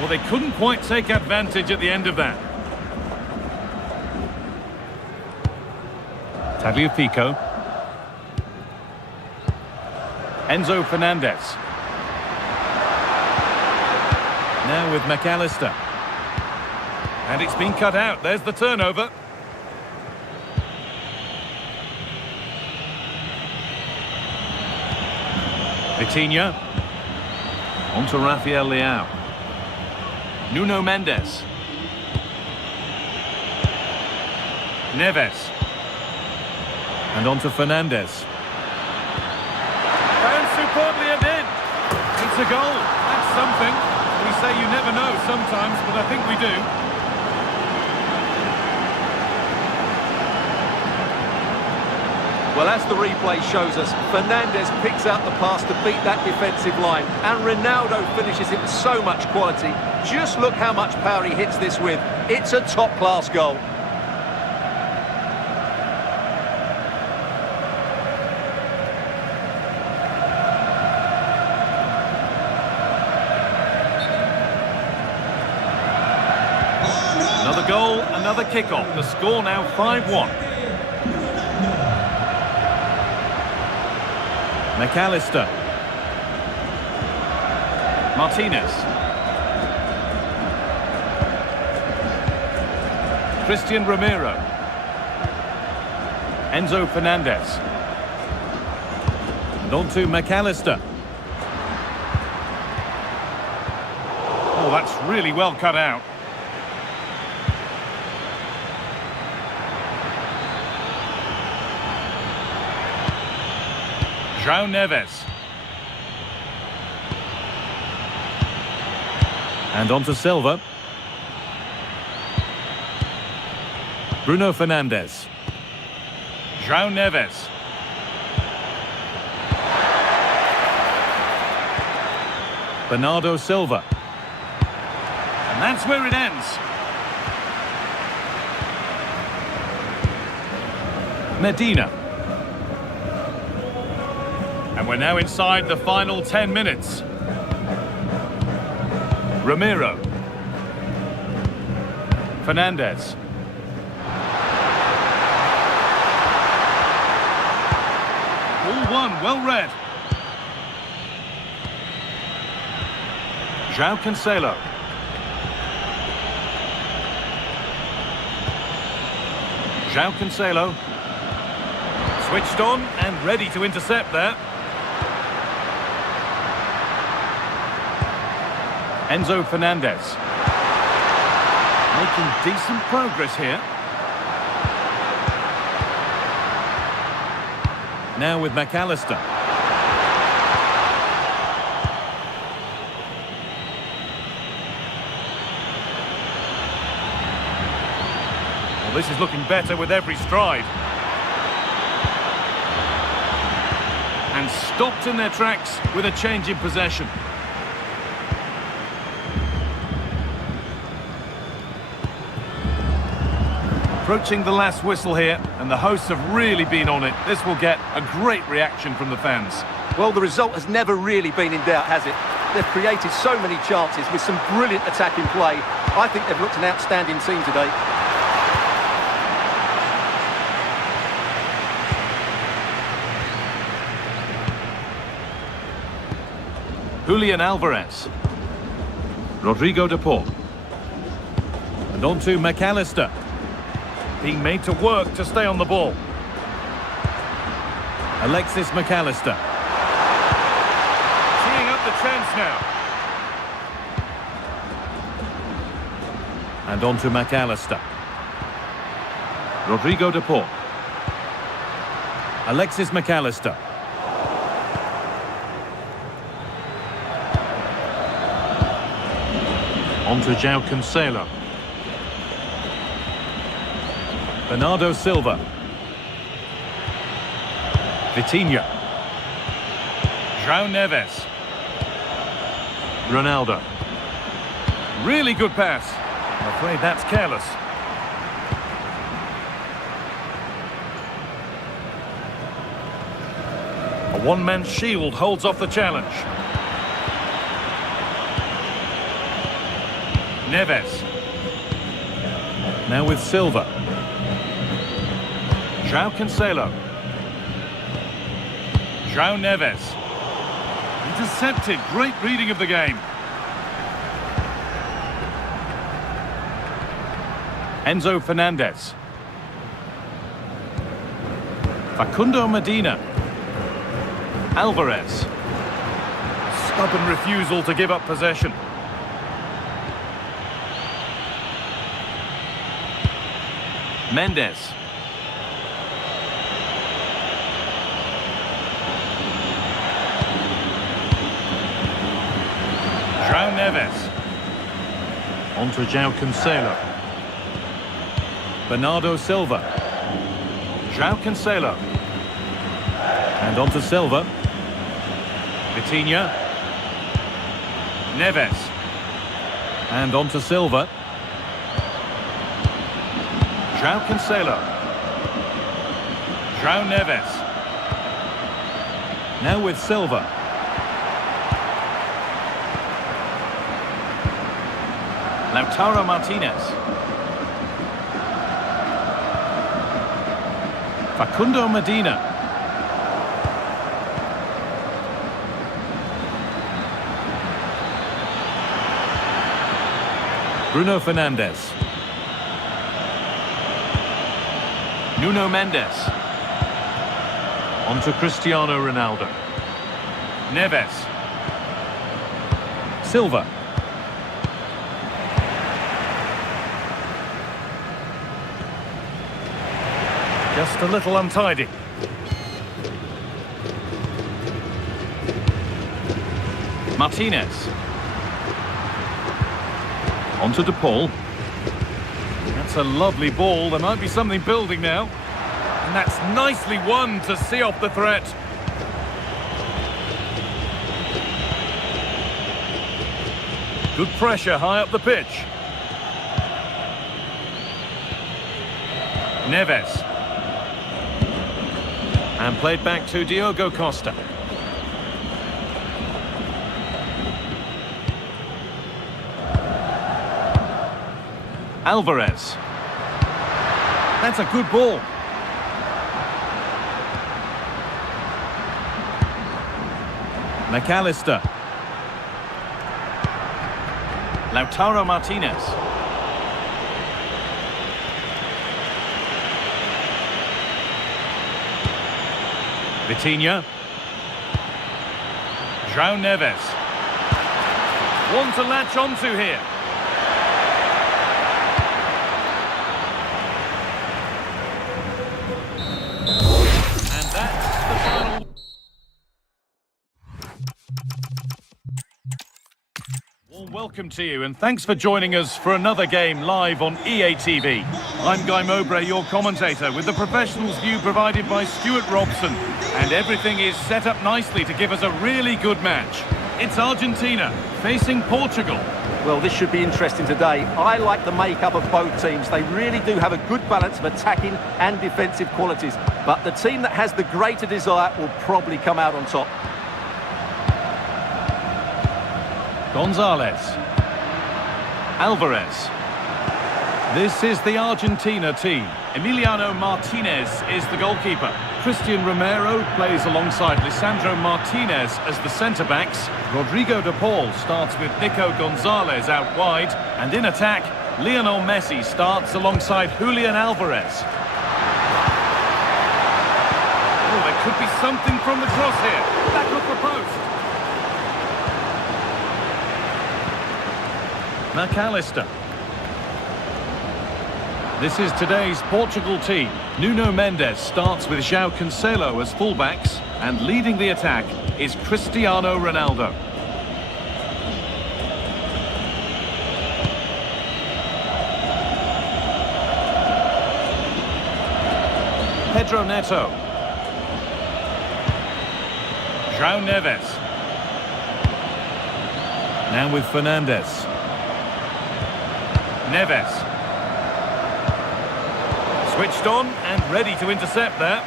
Well, they couldn't quite take advantage at the end of that. Tagliafico. Enzo Fernandez. Now with McAllister. And it's been cut out. There's the turnover. Vitinha. On to Rafael Leao. Nuno Mendes. Neves. And on to Fernandez. Found superbly and in. It's a goal. That's something. We say you never know sometimes, but I think we do. Well, as the replay shows us, Fernandez picks out the pass to beat that defensive line, and Ronaldo finishes it with so much quality. Just look how much power he hits this with. It's a top-class goal. Another goal, another kick-off. The score now 5-1. McAllister. Martinez. Christian Romero. Enzo Fernandez. And on to McAllister. Oh, that's really well cut out. João Neves. And on to Silva. Bruno Fernandes. João Neves. Bernardo Silva. And that's where it ends. Medina. And we're now inside the final 10 minutes. Romero. Fernandez. All one, well read. João Cancelo. João Cancelo. Switched on and ready to intercept there. Enzo Fernandez. Making decent progress here. Now with McAllister. Well, this is looking better with every stride. And stopped in their tracks with a change in possession. Approaching the last whistle here, and the hosts have really been on it. This will get a great reaction from the fans. Well, the result has never really been in doubt, has it? They've created so many chances with some brilliant attacking play. I think they've looked an outstanding team today. Julian Alvarez. Rodrigo de Paul. And on to McAllister. Being made to work to stay on the ball. Alexis McAllister. Teeing up the chance now. And on to McAllister. Rodrigo de Paul. Alexis On to João Cancelo. Bernardo Silva. Vitinha. João Neves. Ronaldo. Really good pass. I'm afraid that's careless. A one-man shield holds off the challenge. Neves. Now with Silva. João Cancelo. João Neves. Intercepted. Great reading of the game. Enzo Fernandez. Facundo Medina. Alvarez. Stubborn refusal to give up possession. Mendes. João Neves. On to João Cancelo. Bernardo Silva. João Cancelo. And on to Silva. Vitinha. Neves. And on to Silva. João Cancelo. João Neves. Now with Silva. Lautaro Martinez. Facundo Medina. Bruno Fernandes. Nuno Mendes. On to Cristiano Ronaldo. Neves. Silva. Just a little untidy. Martinez. On to De Paul. That's a lovely ball. There might be something building now. And that's nicely won to see off the threat. Good pressure high up the pitch. Neves. And played back to Diogo Costa. Alvarez. That's a good ball. McAllister. Lautaro Martinez. Vitinha. João Neves. One to latch onto here. And that's the final. Warm welcome to you, and thanks for joining us for another game live on EA TV. I'm Guy Mowbray, your commentator, with the professionals' view provided by Stuart Robson. And everything is set up nicely to give us a really good match. It's Argentina facing Portugal. Well, this should be interesting today. I like the makeup of both teams. They really do have a good balance of attacking and defensive qualities. But the team that has the greater desire will probably come out on top. Gonzalez. Alvarez. This is the Argentina team. Emiliano Martinez is the goalkeeper. Christian Romero plays alongside Lisandro Martinez as the centre-backs. Rodrigo de Paul starts with Nico Gonzalez out wide. And in attack, Lionel Messi starts alongside Julian Alvarez. Oh, there could be something from the cross here. Back off the post. McAllister. This is today's Portugal team. Nuno Mendes starts with João Cancelo as fullbacks, and leading the attack is Cristiano Ronaldo. Pedro Neto. João Neves. Now with Fernandes. Neves. Switched on and ready to intercept there.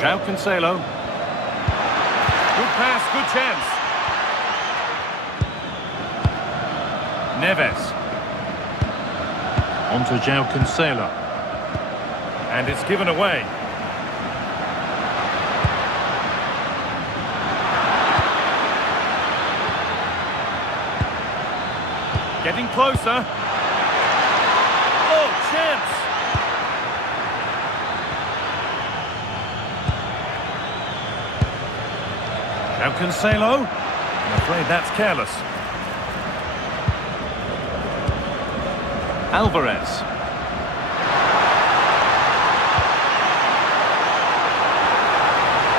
João Cancelo. Good pass, good chance. Neves. On to João Cancelo. And it's given away. Getting closer. Oh, chance. João Cancelo. I'm afraid that's careless. Alvarez.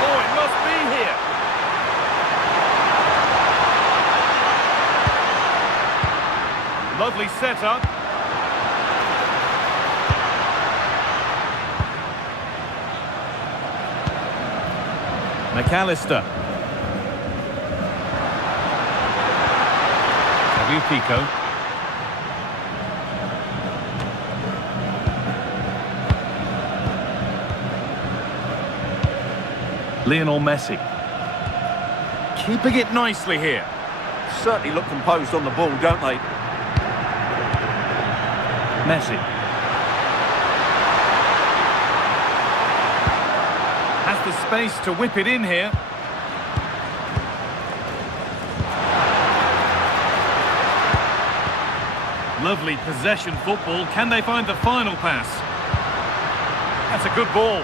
Oh, it must be here. Lovely setup. McAllister. Pico. Lionel Messi. Keeping it nicely here. Certainly look composed on the ball, don't they? Messi. Has the space to whip it in here. Lovely possession football. Can they find the final pass? That's a good ball.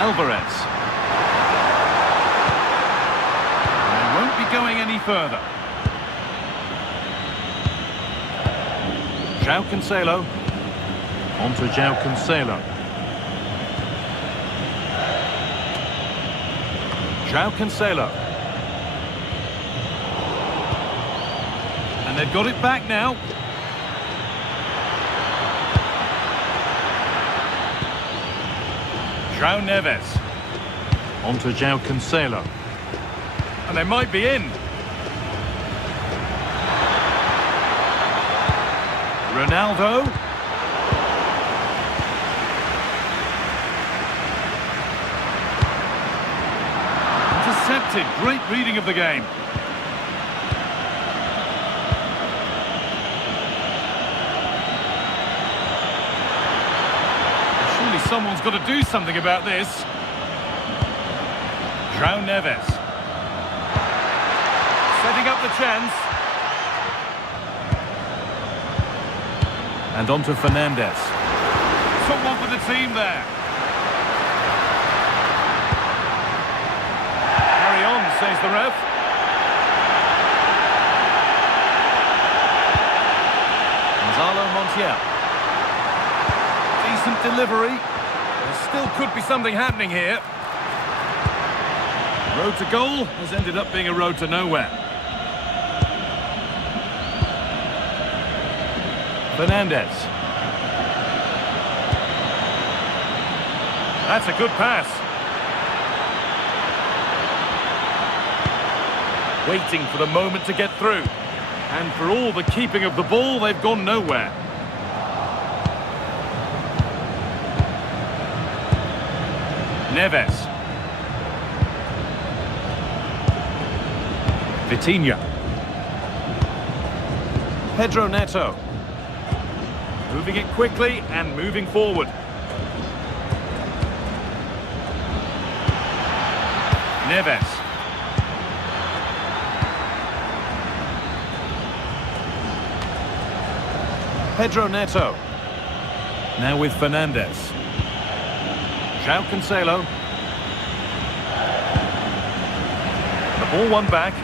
Alvarez. They won't be going any further. João Cancelo. On to João Cancelo. João Cancelo. And they've got it back now. João Neves. On to João Cancelo. And they might be in. Ronaldo. Intercepted. Great reading of the game. Someone's got to do something about this. João Neves. Setting up the chance. And on to Fernandes. Someone for the team there. Carry on, says the ref. Gonzalo Montiel. Decent delivery. There still could be something happening here. Road to goal has ended up being a road to nowhere. Fernandes. That's a good pass. Waiting for the moment to get through. And for all the keeping of the ball, they've gone nowhere. Neves. Vitinha. Pedro Neto. Moving it quickly and moving forward. Neves. Pedro Neto. Now with Fernandes. João Cancelo. The ball won back.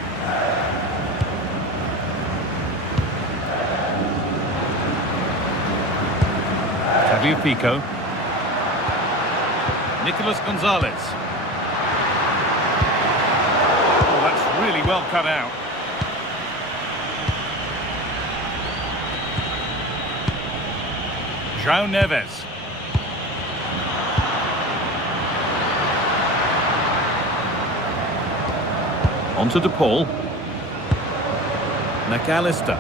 Pico. Nicolas Gonzalez. Oh, that's really well cut out. João Neves. On to De Paul. McAllister.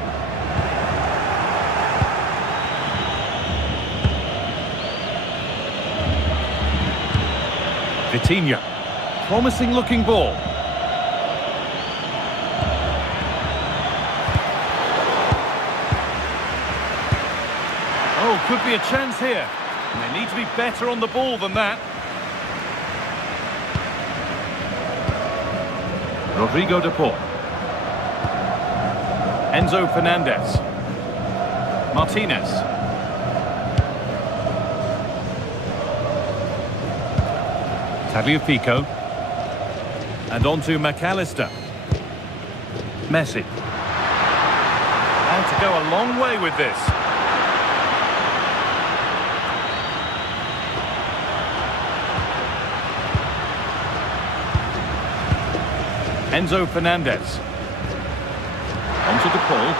Vitinha. Promising looking ball. Oh, could be a chance here. And they need to be better on the ball than that. Rodrigo De Paul. Enzo Fernandez. Martinez. Tagliafico. And on to McAllister. Messi. And to go a long way with this. Enzo Fernandez. On to De Paul.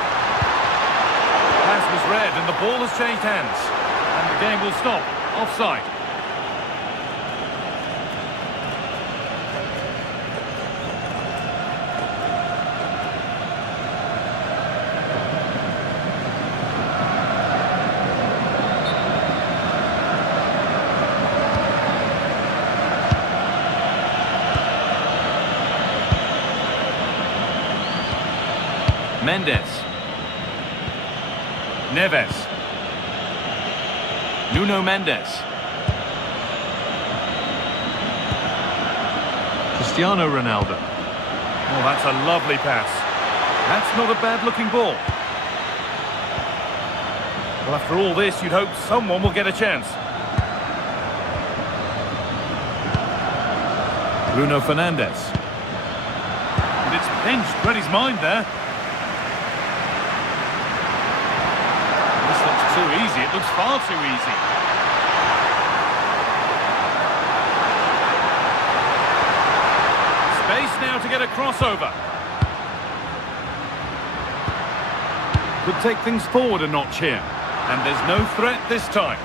Pass was read and the ball has changed hands. And the game will stop. Offside. Mendes. Neves. Nuno Mendes. Cristiano Ronaldo. Oh, that's a lovely pass. That's not a bad looking ball. Well, after all this, you'd hope someone will get a chance. Bruno Fernandes. And it's pinched Reddy's mind there. Too easy, it looks far too easy. Space now to get a crossover. Could take things forward a notch here. And there's no threat this time.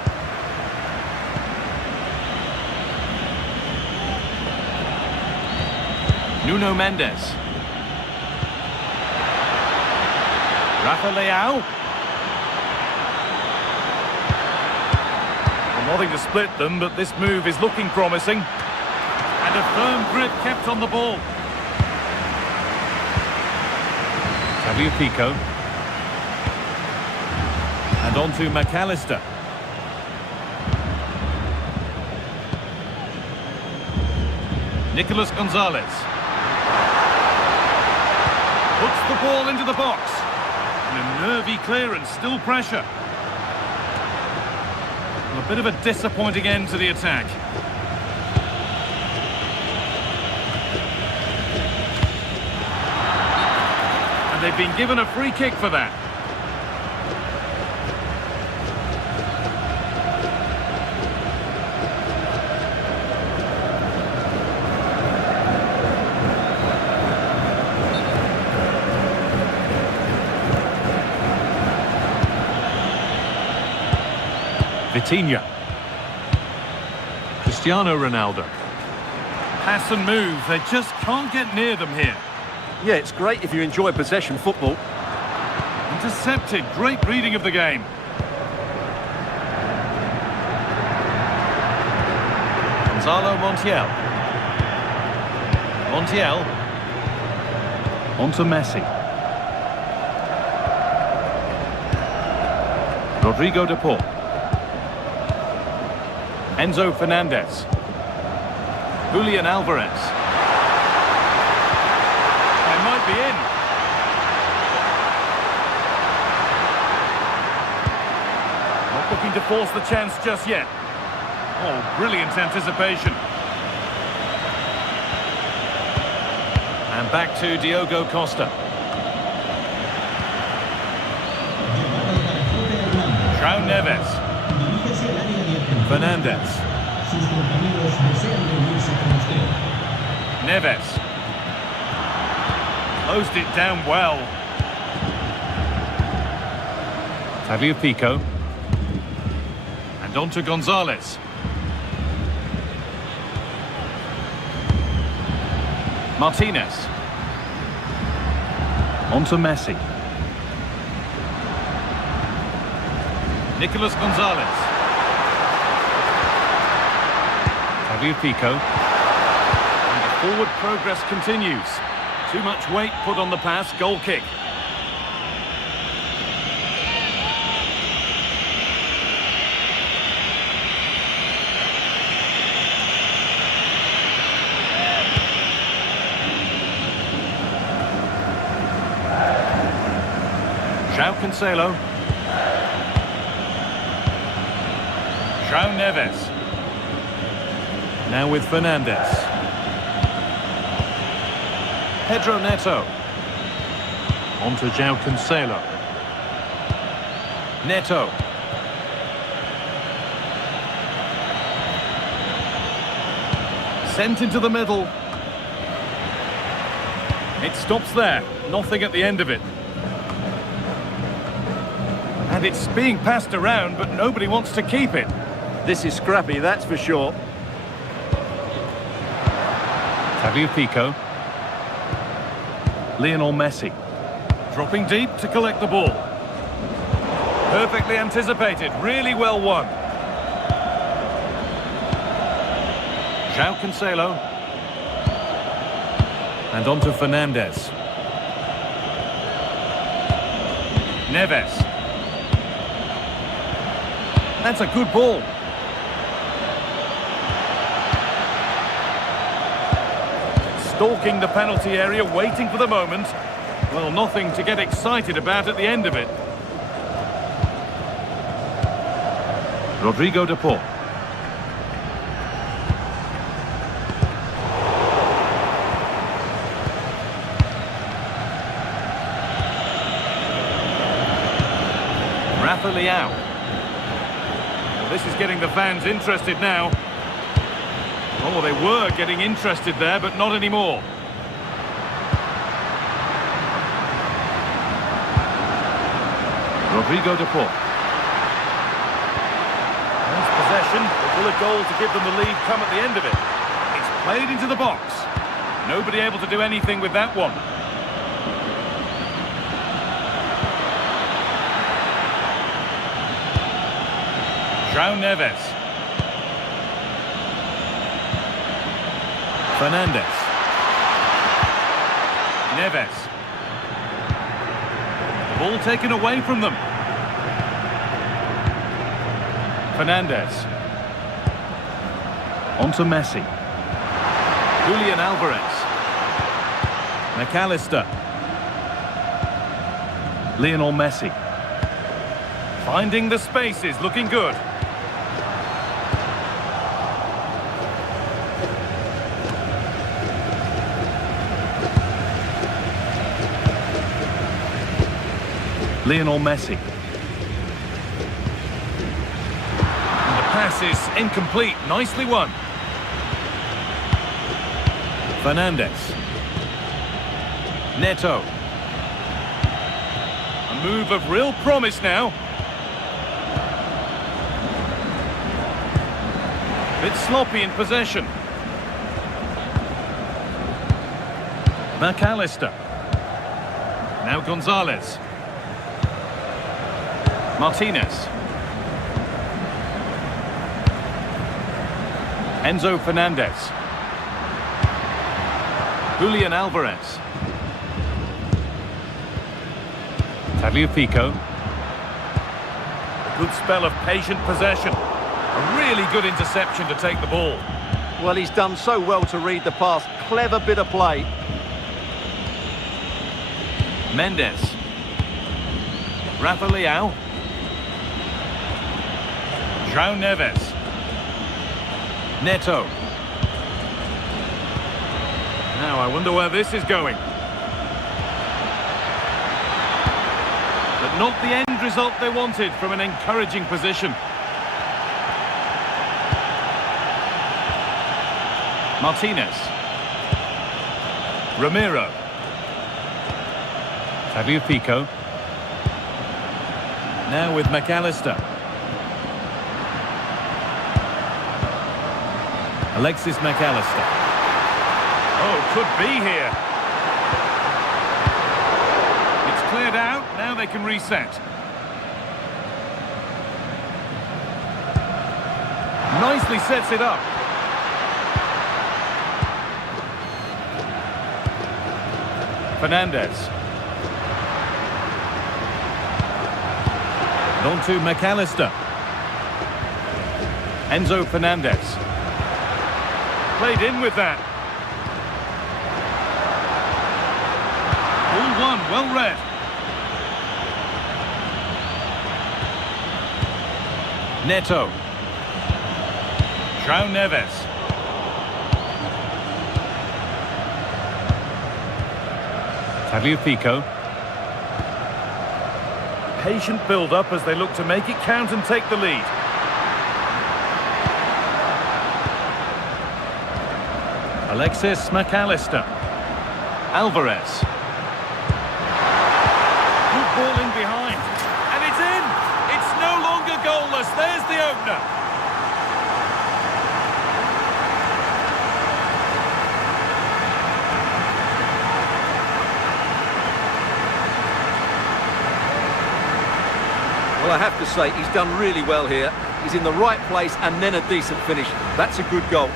Nuno Mendes. Rafa Leao. Nothing to split them, but this move is looking promising. And a firm grip kept on the ball. Tagliafico. And on to McAllister. Nicolas Gonzalez. Puts the ball into the box. And a nervy clearance, still pressure. A bit of a disappointing end to the attack. And they've been given a free kick for that. Vitinha. Cristiano Ronaldo. Pass and move, they just can't get near them here. Yeah, it's great if you enjoy possession football. Intercepted, great reading of the game. Gonzalo Montiel. Montiel. On to Messi. Rodrigo De Paul. Enzo Fernandez. Julian Alvarez. They might be in. Not looking to force the chance just yet. Oh, brilliant anticipation. And back to Diogo Costa. João Neves. Fernandez. Neves. Closed it down well. Tagliafico. And on to Gonzalez. Martinez. On to Messi. Nicolas Gonzalez. Tagliafico. And the forward progress continues. Too much weight put on the pass, goal kick. João Cancelo. João Neves. Now with Fernandes. Pedro Neto. On to João Cancelo. Neto. Sent into the middle. It stops there. Nothing at the end of it. And it's being passed around, but nobody wants to keep it. This is scrappy, that's for sure. Tagliafico. Lionel Messi. Dropping deep to collect the ball. Perfectly anticipated, really well won. João Cancelo. And on to Fernandes. Neves. That's a good ball. Stalking the penalty area, waiting for the moment. Well, nothing to get excited about at the end of it. Rodrigo de Paul. Rafa Leao. Well, this is getting the fans interested now. Oh, they were getting interested there, but not anymore. Rodrigo de Paul. Nice possession, but will a goal to give them the lead come at the end of it? It's played into the box. Nobody able to do anything with that one. João Neves. Fernandes. Neves. The ball taken away from them. Fernandes. On to Messi. Julian Alvarez. McAllister. Lionel Messi. Finding the spaces, looking good. Lionel Messi. And the pass is incomplete. Nicely won. Fernandes. Neto. A move of real promise now. Bit sloppy in possession. McAllister. Now Gonzalez. Martinez. Enzo Fernandez. Julian Alvarez. Tagliafico. A good spell of patient possession. A really good interception to take the ball. Well, he's done so well to read the pass. Clever bit of play. Mendes. Rafa Leao. João Neves. Neto. Now I wonder where this is going. But not the end result they wanted from an encouraging position. Martinez. Ramiro. Tagliafico. Now with McAllister. Alexis McAllister. Oh, could be here. It's cleared out. Now they can reset. Nicely sets it up. Fernandez. And on to McAllister. Enzo Fernandez. Played in with that. All one, well read. Neto. João Neves. Tagliafico. Patient build-up as they look to make it count and take the lead. Alexis McAllister. Alvarez. Good ball in behind. And it's in! It's no longer goalless. There's the opener. Well, I have to say, he's done really well here. He's in the right place and then a decent finish. That's a good goal.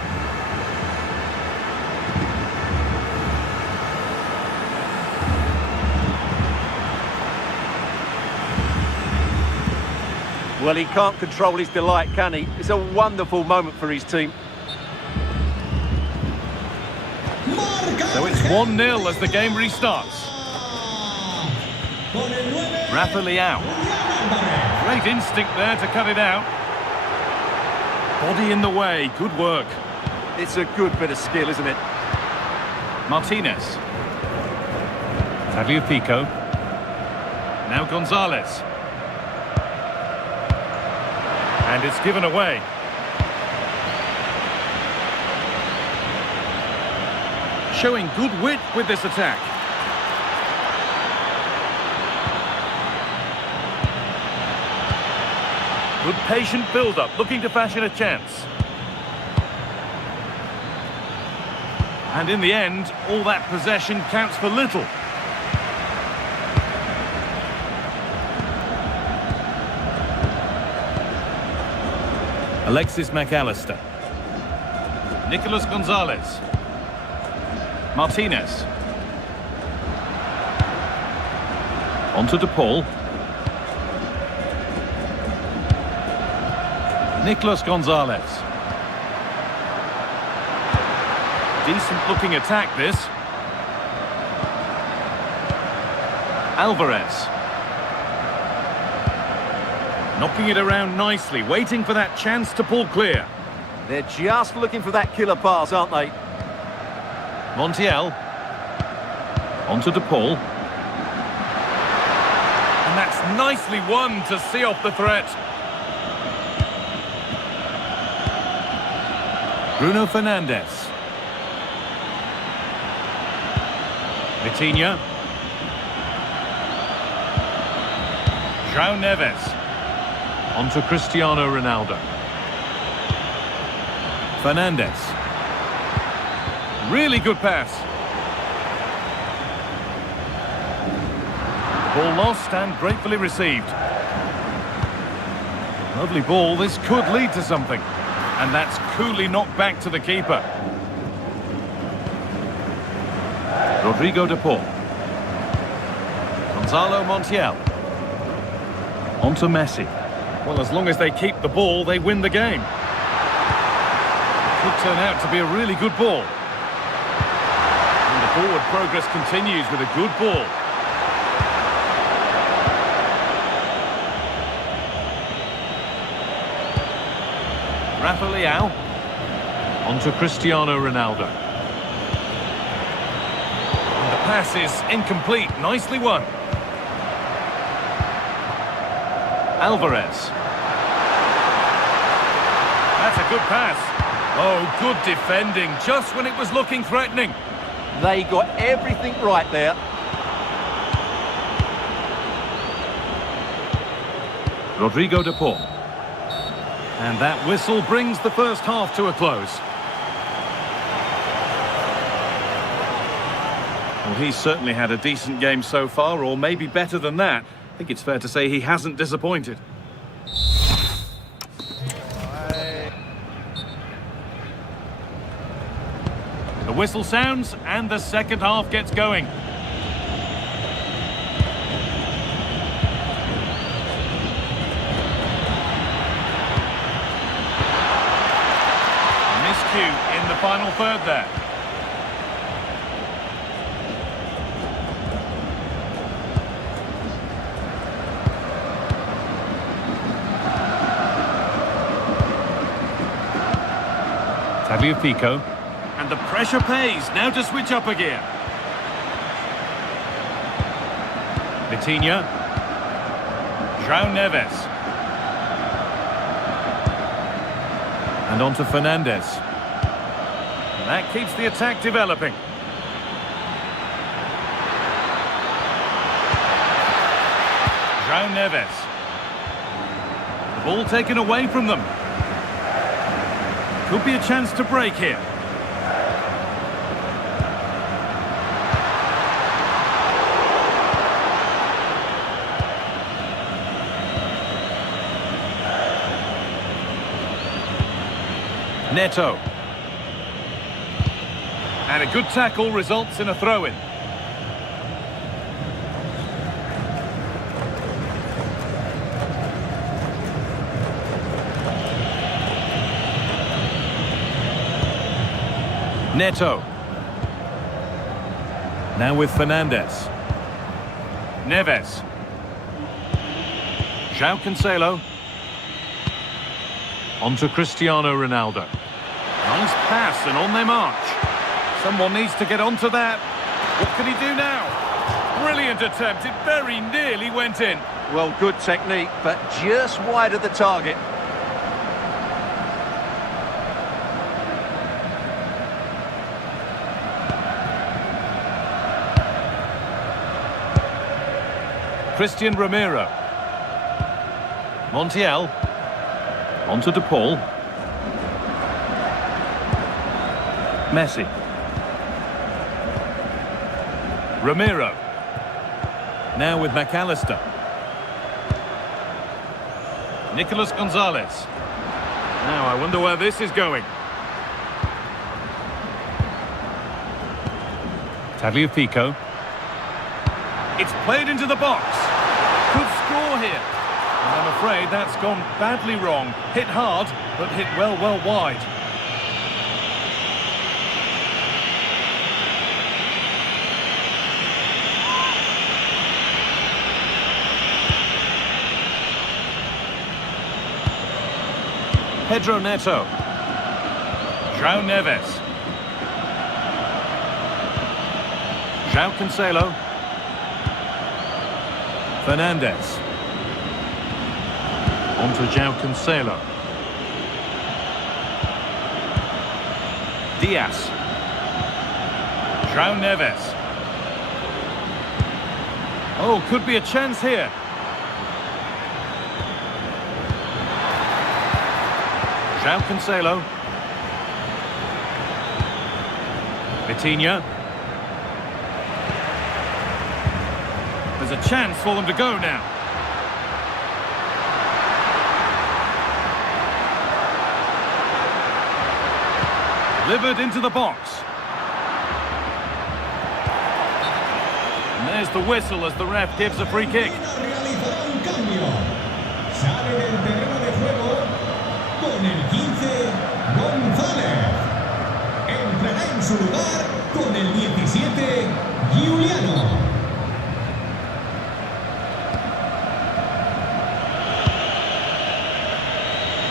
Well, he can't control his delight, can he? It's a wonderful moment for his team. So it's 1-0 as the game restarts. Rafa Leao. Great instinct there to cut it out. Body in the way, good work. It's a good bit of skill, isn't it? Martinez. Tagliafico. Now Gonzalez. And it's given away. Showing good wit with this attack. Good patient build-up, looking to fashion a chance. And in the end, all that possession counts for little. Alexis McAllister. Nicolas Gonzalez. Martinez. On to De Paul. Nicolas Gonzalez. Decent looking attack this. Alvarez. Knocking it around nicely, waiting for that chance to pull clear. They're just looking for that killer pass, aren't they? Montiel. On to De Paul. And that's nicely won to see off the threat. Bruno Fernandes. Vitinha. João Neves. On to Cristiano Ronaldo. Fernandes. Really good pass. Ball lost and gratefully received. Lovely ball. This could lead to something. And that's coolly knocked back to the keeper. Rodrigo De Paul. Gonzalo Montiel. On to Messi. Well, as long as they keep the ball, they win the game. Could turn out to be a really good ball. And the forward progress continues with a good ball. Rafa Leao. On to Cristiano Ronaldo. And the pass is incomplete. Nicely won. Alvarez. That's a good pass. Oh, good defending, just when it was looking threatening. They got everything right there. Rodrigo de Paul. And that whistle brings the first half to a close. Well, he's certainly had a decent game so far, or maybe better than that. I think it's fair to say he hasn't disappointed. The whistle sounds and the second half gets going. Miscue in the final third there. Pico. And the pressure pays. Now to switch up a gear. Vitinha. João Neves. And on to Fernandes. And that keeps the attack developing. João Neves. The ball taken away from them. Could be a chance to break here. Neto. And a good tackle results in a throw-in. Neto. Now with Fernandes. Neves. João Cancelo. On to Cristiano Ronaldo. Nice pass and on they march. Someone needs to get onto that. What can he do now? Brilliant attempt. It very nearly went in. Well, good technique, but just wide of the target. Christian Romero. Montiel. On to De Paul. Messi. Romero. Now with McAllister. Nicolas Gonzalez. Now I wonder where this is going. Pico. It's played into the box. Could score here. And I'm afraid that's gone badly wrong. Hit hard, but hit well wide. Pedro Neto. João Neves. João Cancelo. Fernandes. On to João Cancelo. Diaz. João Neves. Oh, could be a chance here. João Cancelo. Vitinha. There's a chance for them to go now. Delivered into the box. And there's the whistle as the ref gives a free kick. Sale del terreno de juego con el 15, González. Entrará en su lugar con el 17, Giuliano.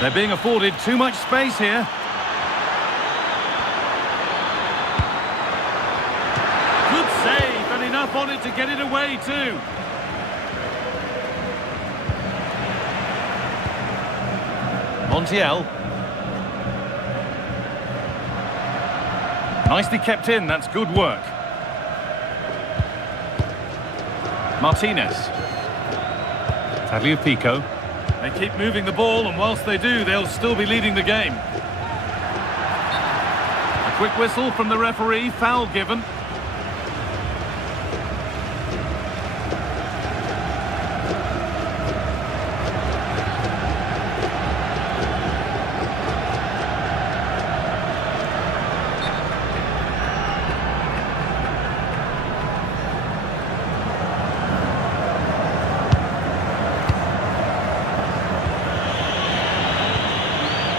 They're being afforded too much space here. Good save, and enough on it to get it away too. Montiel. Nicely kept in, that's good work. Martinez. Pico. They keep moving the ball, and whilst they do, they'll still be leading the game. A quick whistle from the referee, foul given.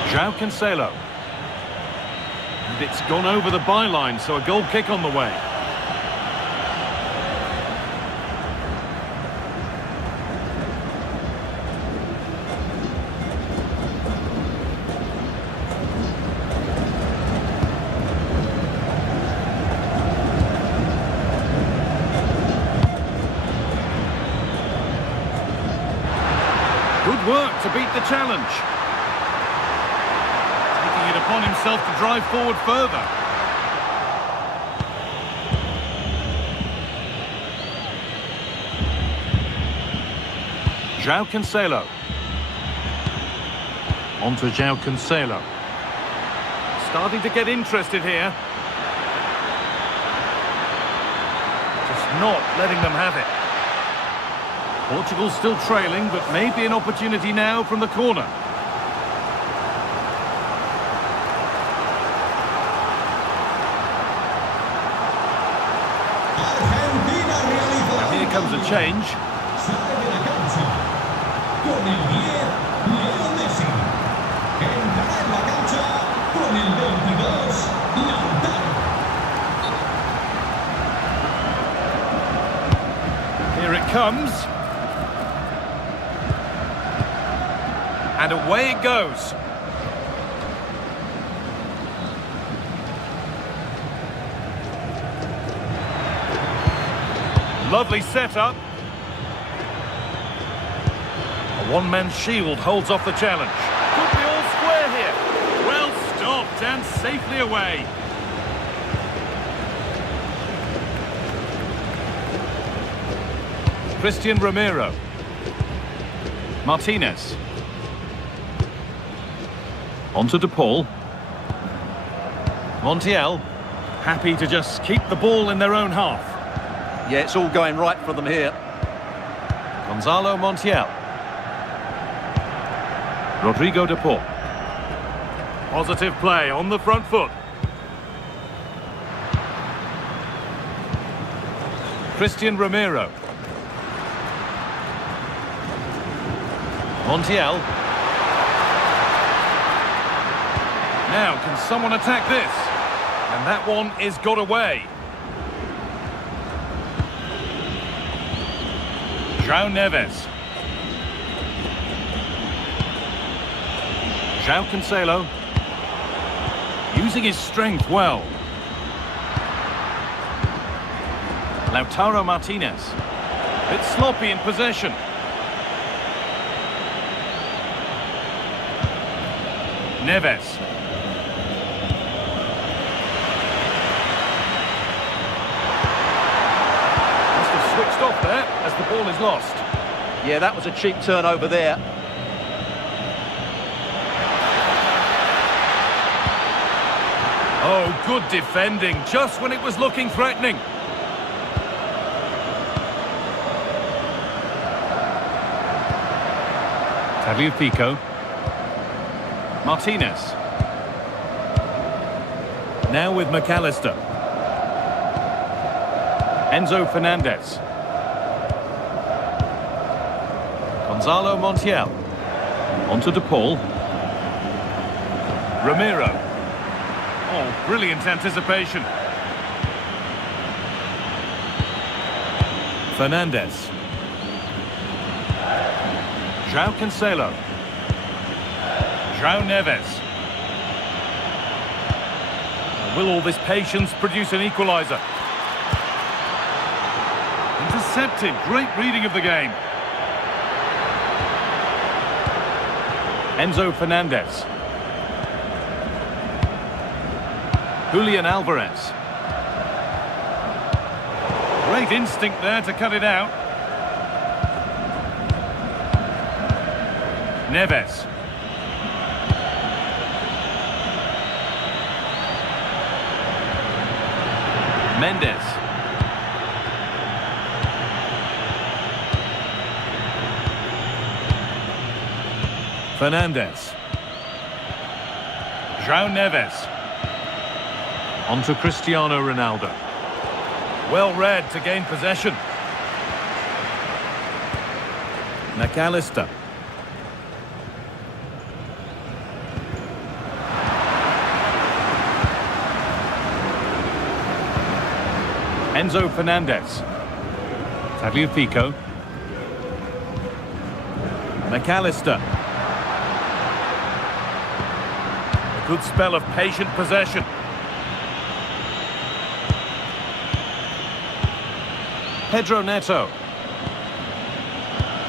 João Cancelo. And it's gone over the byline, so a goal kick on the way. Good work to beat the challenge. It upon himself to drive forward further. João Cancelo. On to João Cancelo. Starting to get interested here. Just not letting them have it. Portugal still trailing, but maybe an opportunity now from the corner. Comes a change. Sale de la cancha con el 10, Leo Messi. Entra en la cancha con el 22, Lautaro. Here it comes. And away it goes. Lovely setup. A one-man shield holds off the challenge. Could be all square here. Well stopped and safely away. Christian Romero. Martinez. On to De Paul. Montiel. Happy to just keep the ball in their own half. Yeah, it's all going right for them here. Gonzalo Montiel. Rodrigo De Paul. Positive play on the front foot. Christian Romero. Montiel. Now, can someone attack this? And that one is got away. João Neves. João Cancelo. Using his strength well. Lautaro Martinez. Bit sloppy in possession. Neves. Must have switched off there as the ball is lost. Yeah, that was a cheap turnover there. Oh, good defending, just when it was looking threatening. Tagliafico. Martinez. Now with McAllister. Enzo Fernandez. Gonzalo Montiel. On to De Paul. Romero. Oh, brilliant anticipation. Fernandez. João Cancelo. João Neves. Will all this patience produce an equaliser? Intercepted. Great reading of the game. Enzo Fernandez. Julian Alvarez. Great instinct there to cut it out. Neves. Mendes. Fernandes. João Neves. On to Cristiano Ronaldo. Well read to gain possession. McAllister. Enzo Fernandez. Tagliafico. McAllister. A good spell of patient possession. Pedro Neto.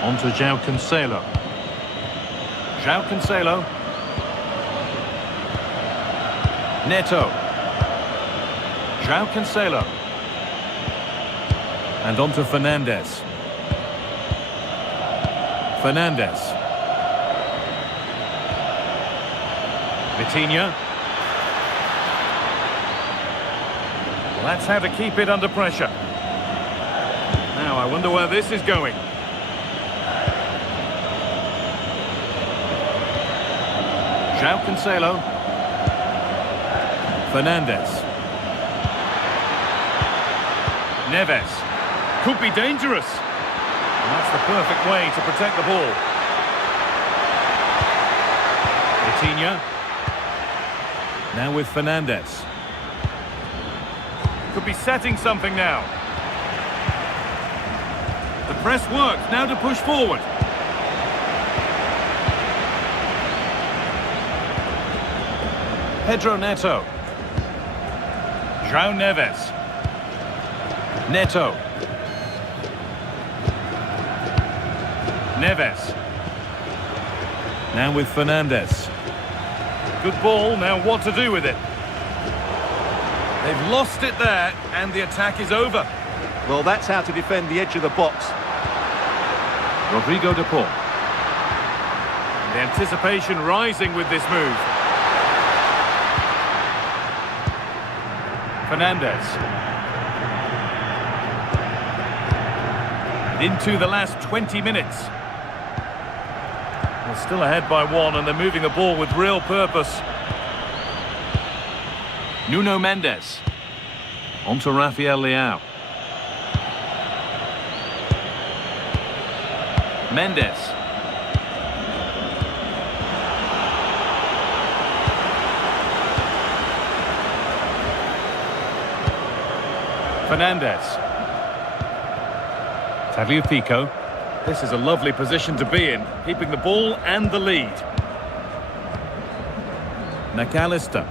On to João Cancelo. João Cancelo. Neto. João Cancelo. And on to Fernandes. Fernandes. Vitinha. Well, that's how to keep it under pressure. Now, I wonder where this is going. João Cancelo. Fernandes. Neves. Could be dangerous. And that's the perfect way to protect the ball. Vitinha. Now with Fernandes. Could be setting something now. The press works. Now to push forward. Pedro Neto. João Neves. Neto. Neves. Now with Fernandes. Good ball, now what to do with it? They've lost it there, and the attack is over. Well, that's how to defend the edge of the box. Rodrigo de Paul. The anticipation rising with this move. Fernandes. Into the last 20 minutes. They're still ahead by one, and they're moving the ball with real purpose. Nuno Mendes. On to Rafael Leao. Mendes. Fernandes. Tagliafico. This is a lovely position to be in, keeping the ball and the lead. McAllister.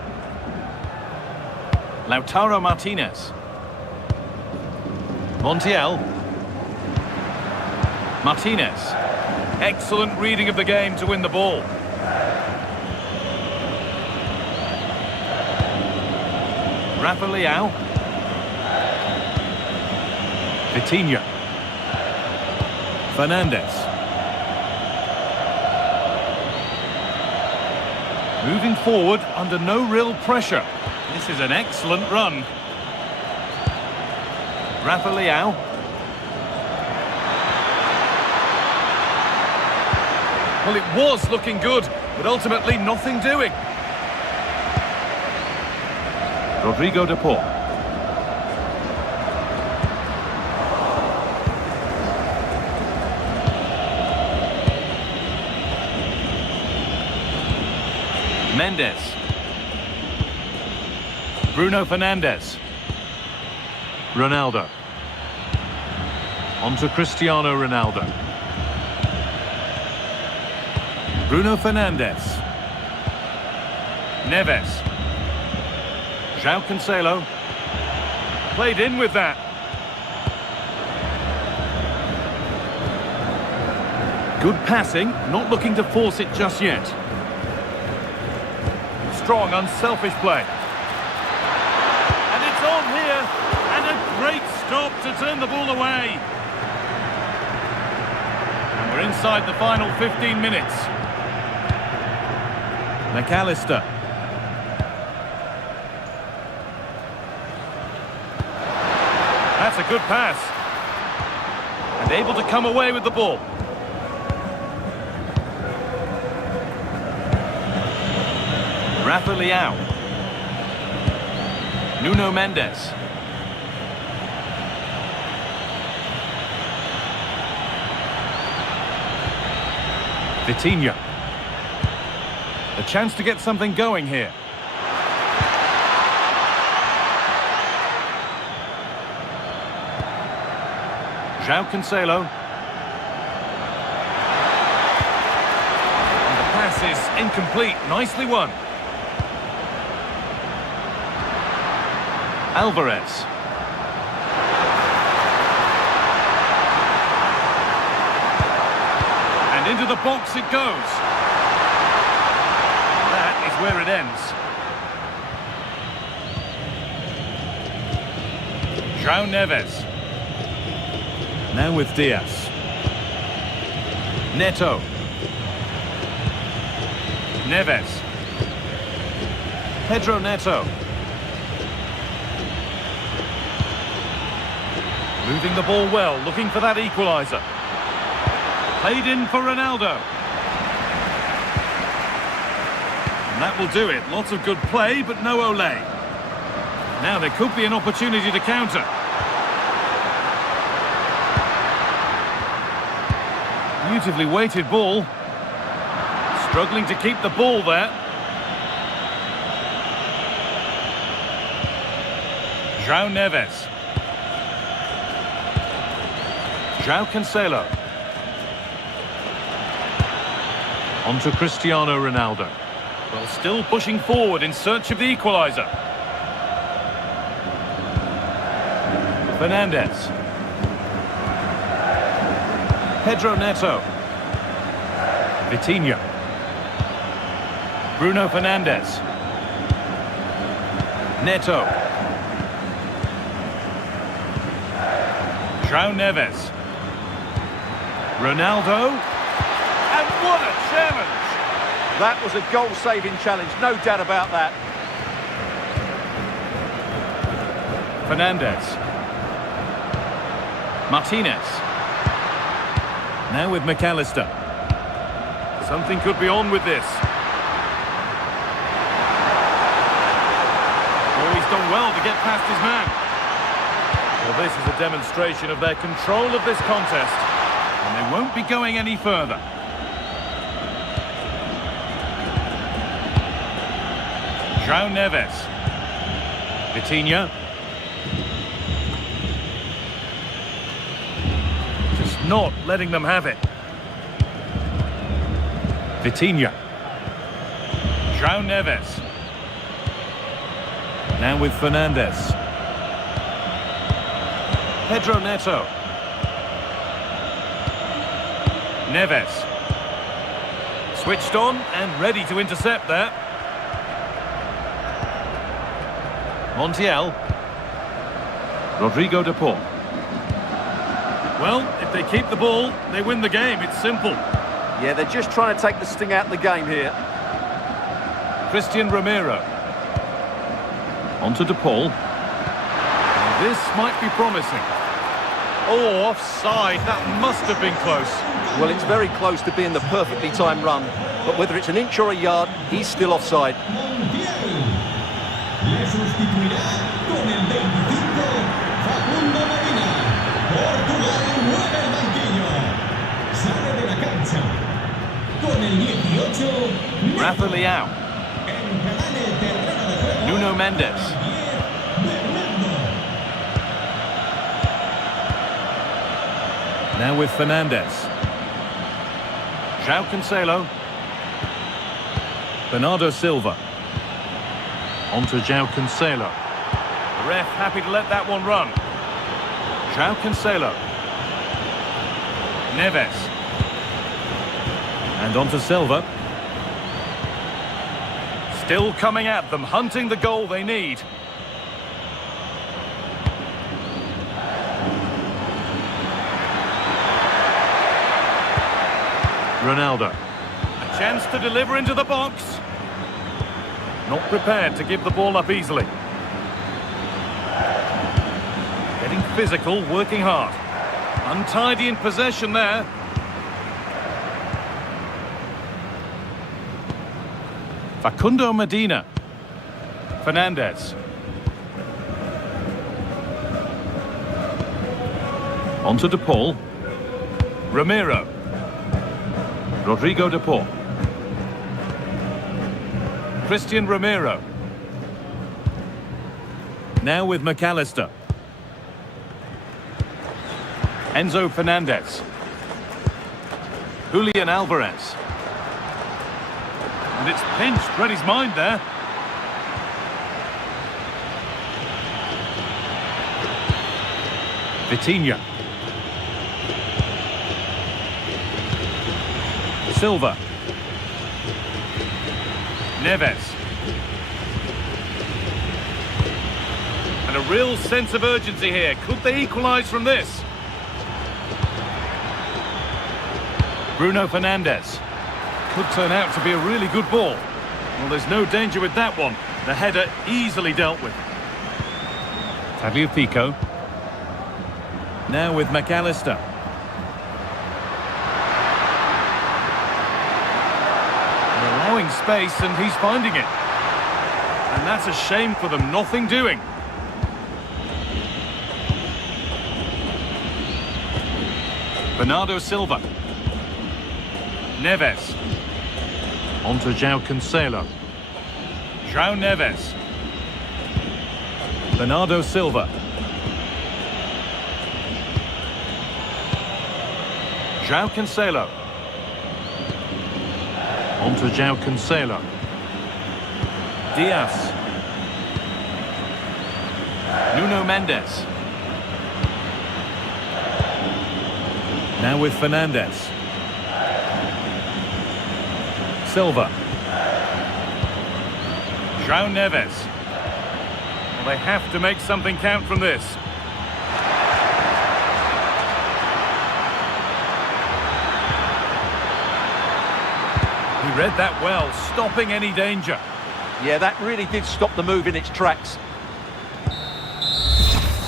Lautaro Martinez. Montiel. Martinez. Excellent reading of the game to win the ball. Rafa Leao. Vitinha. Fernandes. Moving forward under no real pressure. This is an excellent run. Rafa Leao. Well, it was looking good, but ultimately nothing doing. Rodrigo de Paul. Mendes. Bruno Fernandes. Ronaldo. On to Cristiano Ronaldo. Bruno Fernandes. Neves. João Cancelo. Played in with that. Good passing, not looking to force it just yet. Strong, unselfish play. And it's on here, and a great stop to turn the ball away. And we're inside the final 15 minutes. McAllister. That's a good pass. And able to come away with the ball. Rafa Leao. Nuno Mendes. Vitinha. A chance to get something going here. João Cancelo. And the pass is incomplete. Nicely won. Alvarez. And into the box it goes. That is where it ends. João Neves. Now with Diaz. Neto. Neves. Pedro Neto. Moving the ball well, looking for that equaliser. Played in for Ronaldo. And that will do it. Lots of good play, but no Olé. Now there could be an opportunity to counter. Beautifully weighted ball. Struggling to keep the ball there. João Neves. João Cancelo. On to Cristiano Ronaldo. Well, still pushing forward in search of the equaliser. Fernandes. Pedro Neto. Vitinha. Bruno Fernandes. Neto. João Neves. Ronaldo. And what a challenge! That was a goal-saving challenge, no doubt about that. Fernandes. Martinez. Now with McAllister. Something could be on with this. Oh, he's done well to get past his man. Well, this is a demonstration of their control of this contest. And they won't be going any further. João Neves. Vitinha. Just not letting them have it. Vitinha. João Neves. Now with Fernandes. Pedro Neto. Neves. Switched on and ready to intercept there. Montiel. Rodrigo de Paul. Well, if they keep the ball, they win the game. It's simple. Yeah, they're just trying to take the sting out of the game here. Christian Romero. On to de Paul. This might be promising. Oh, offside. That must have been close. Well, it's very close to being the perfectly timed run. But whether it's an inch or a yard, he's still offside. Le sustituirá con el 25, Facundo Medina. Portugal mueve el banquillo. Sale de la cancha. Con el 18, Rafa Leao. encarana el terreno de juego. Nuno Mendes. Now with Fernandes. João Cancelo. Bernardo Silva. On to João Cancelo. The ref happy to let that one run. João Cancelo. Neves. And on to Silva. Still coming at them, hunting the goal they need. Ronaldo. A chance to deliver into the box. Not prepared to give the ball up easily. Getting physical, working hard. Untidy in possession there. Facundo Medina. Fernandez. On to De Paul. Ramiro. Rodrigo De Paul. Christian Ramiro. Now with McAllister. Enzo Fernandez. Julian Alvarez. And it's pinched, read his mind there. Vitinha. Silva. Neves. And a real sense of urgency here. Could they equalise from this? Bruno Fernandes. Could turn out to be a really good ball. Well, there's no danger with that one. The header easily dealt with. Tagliafico. Now with McAllister. They're allowing space and he's finding it. And that's a shame for them. Nothing doing. Bernardo Silva. Neves. On to João Cancelo. João Neves. Bernardo Silva. João Cancelo. On to João Cancelo. Diaz. Nuno Mendes. Now with Fernandez. Silva. João Neves. Well, they have to make something count from this. He read that well, stopping any danger. Yeah, that really did stop the move in its tracks.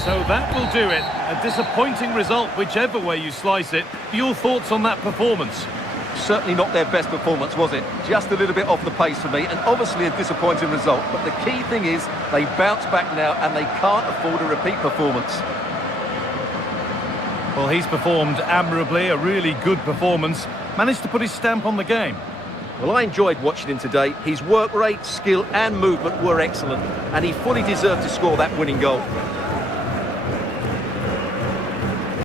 So that will do it. A disappointing result, whichever way you slice it. Your thoughts on that performance? Certainly not their best performance, was it? Just a little bit off the pace for me, and obviously a disappointing result. But the key thing is they bounce back now and they can't afford a repeat performance. Well, he's performed admirably, a really good performance. Managed to put his stamp on the game. Well, I enjoyed watching him today. His work rate, skill and movement were excellent, and he fully deserved to score that winning goal.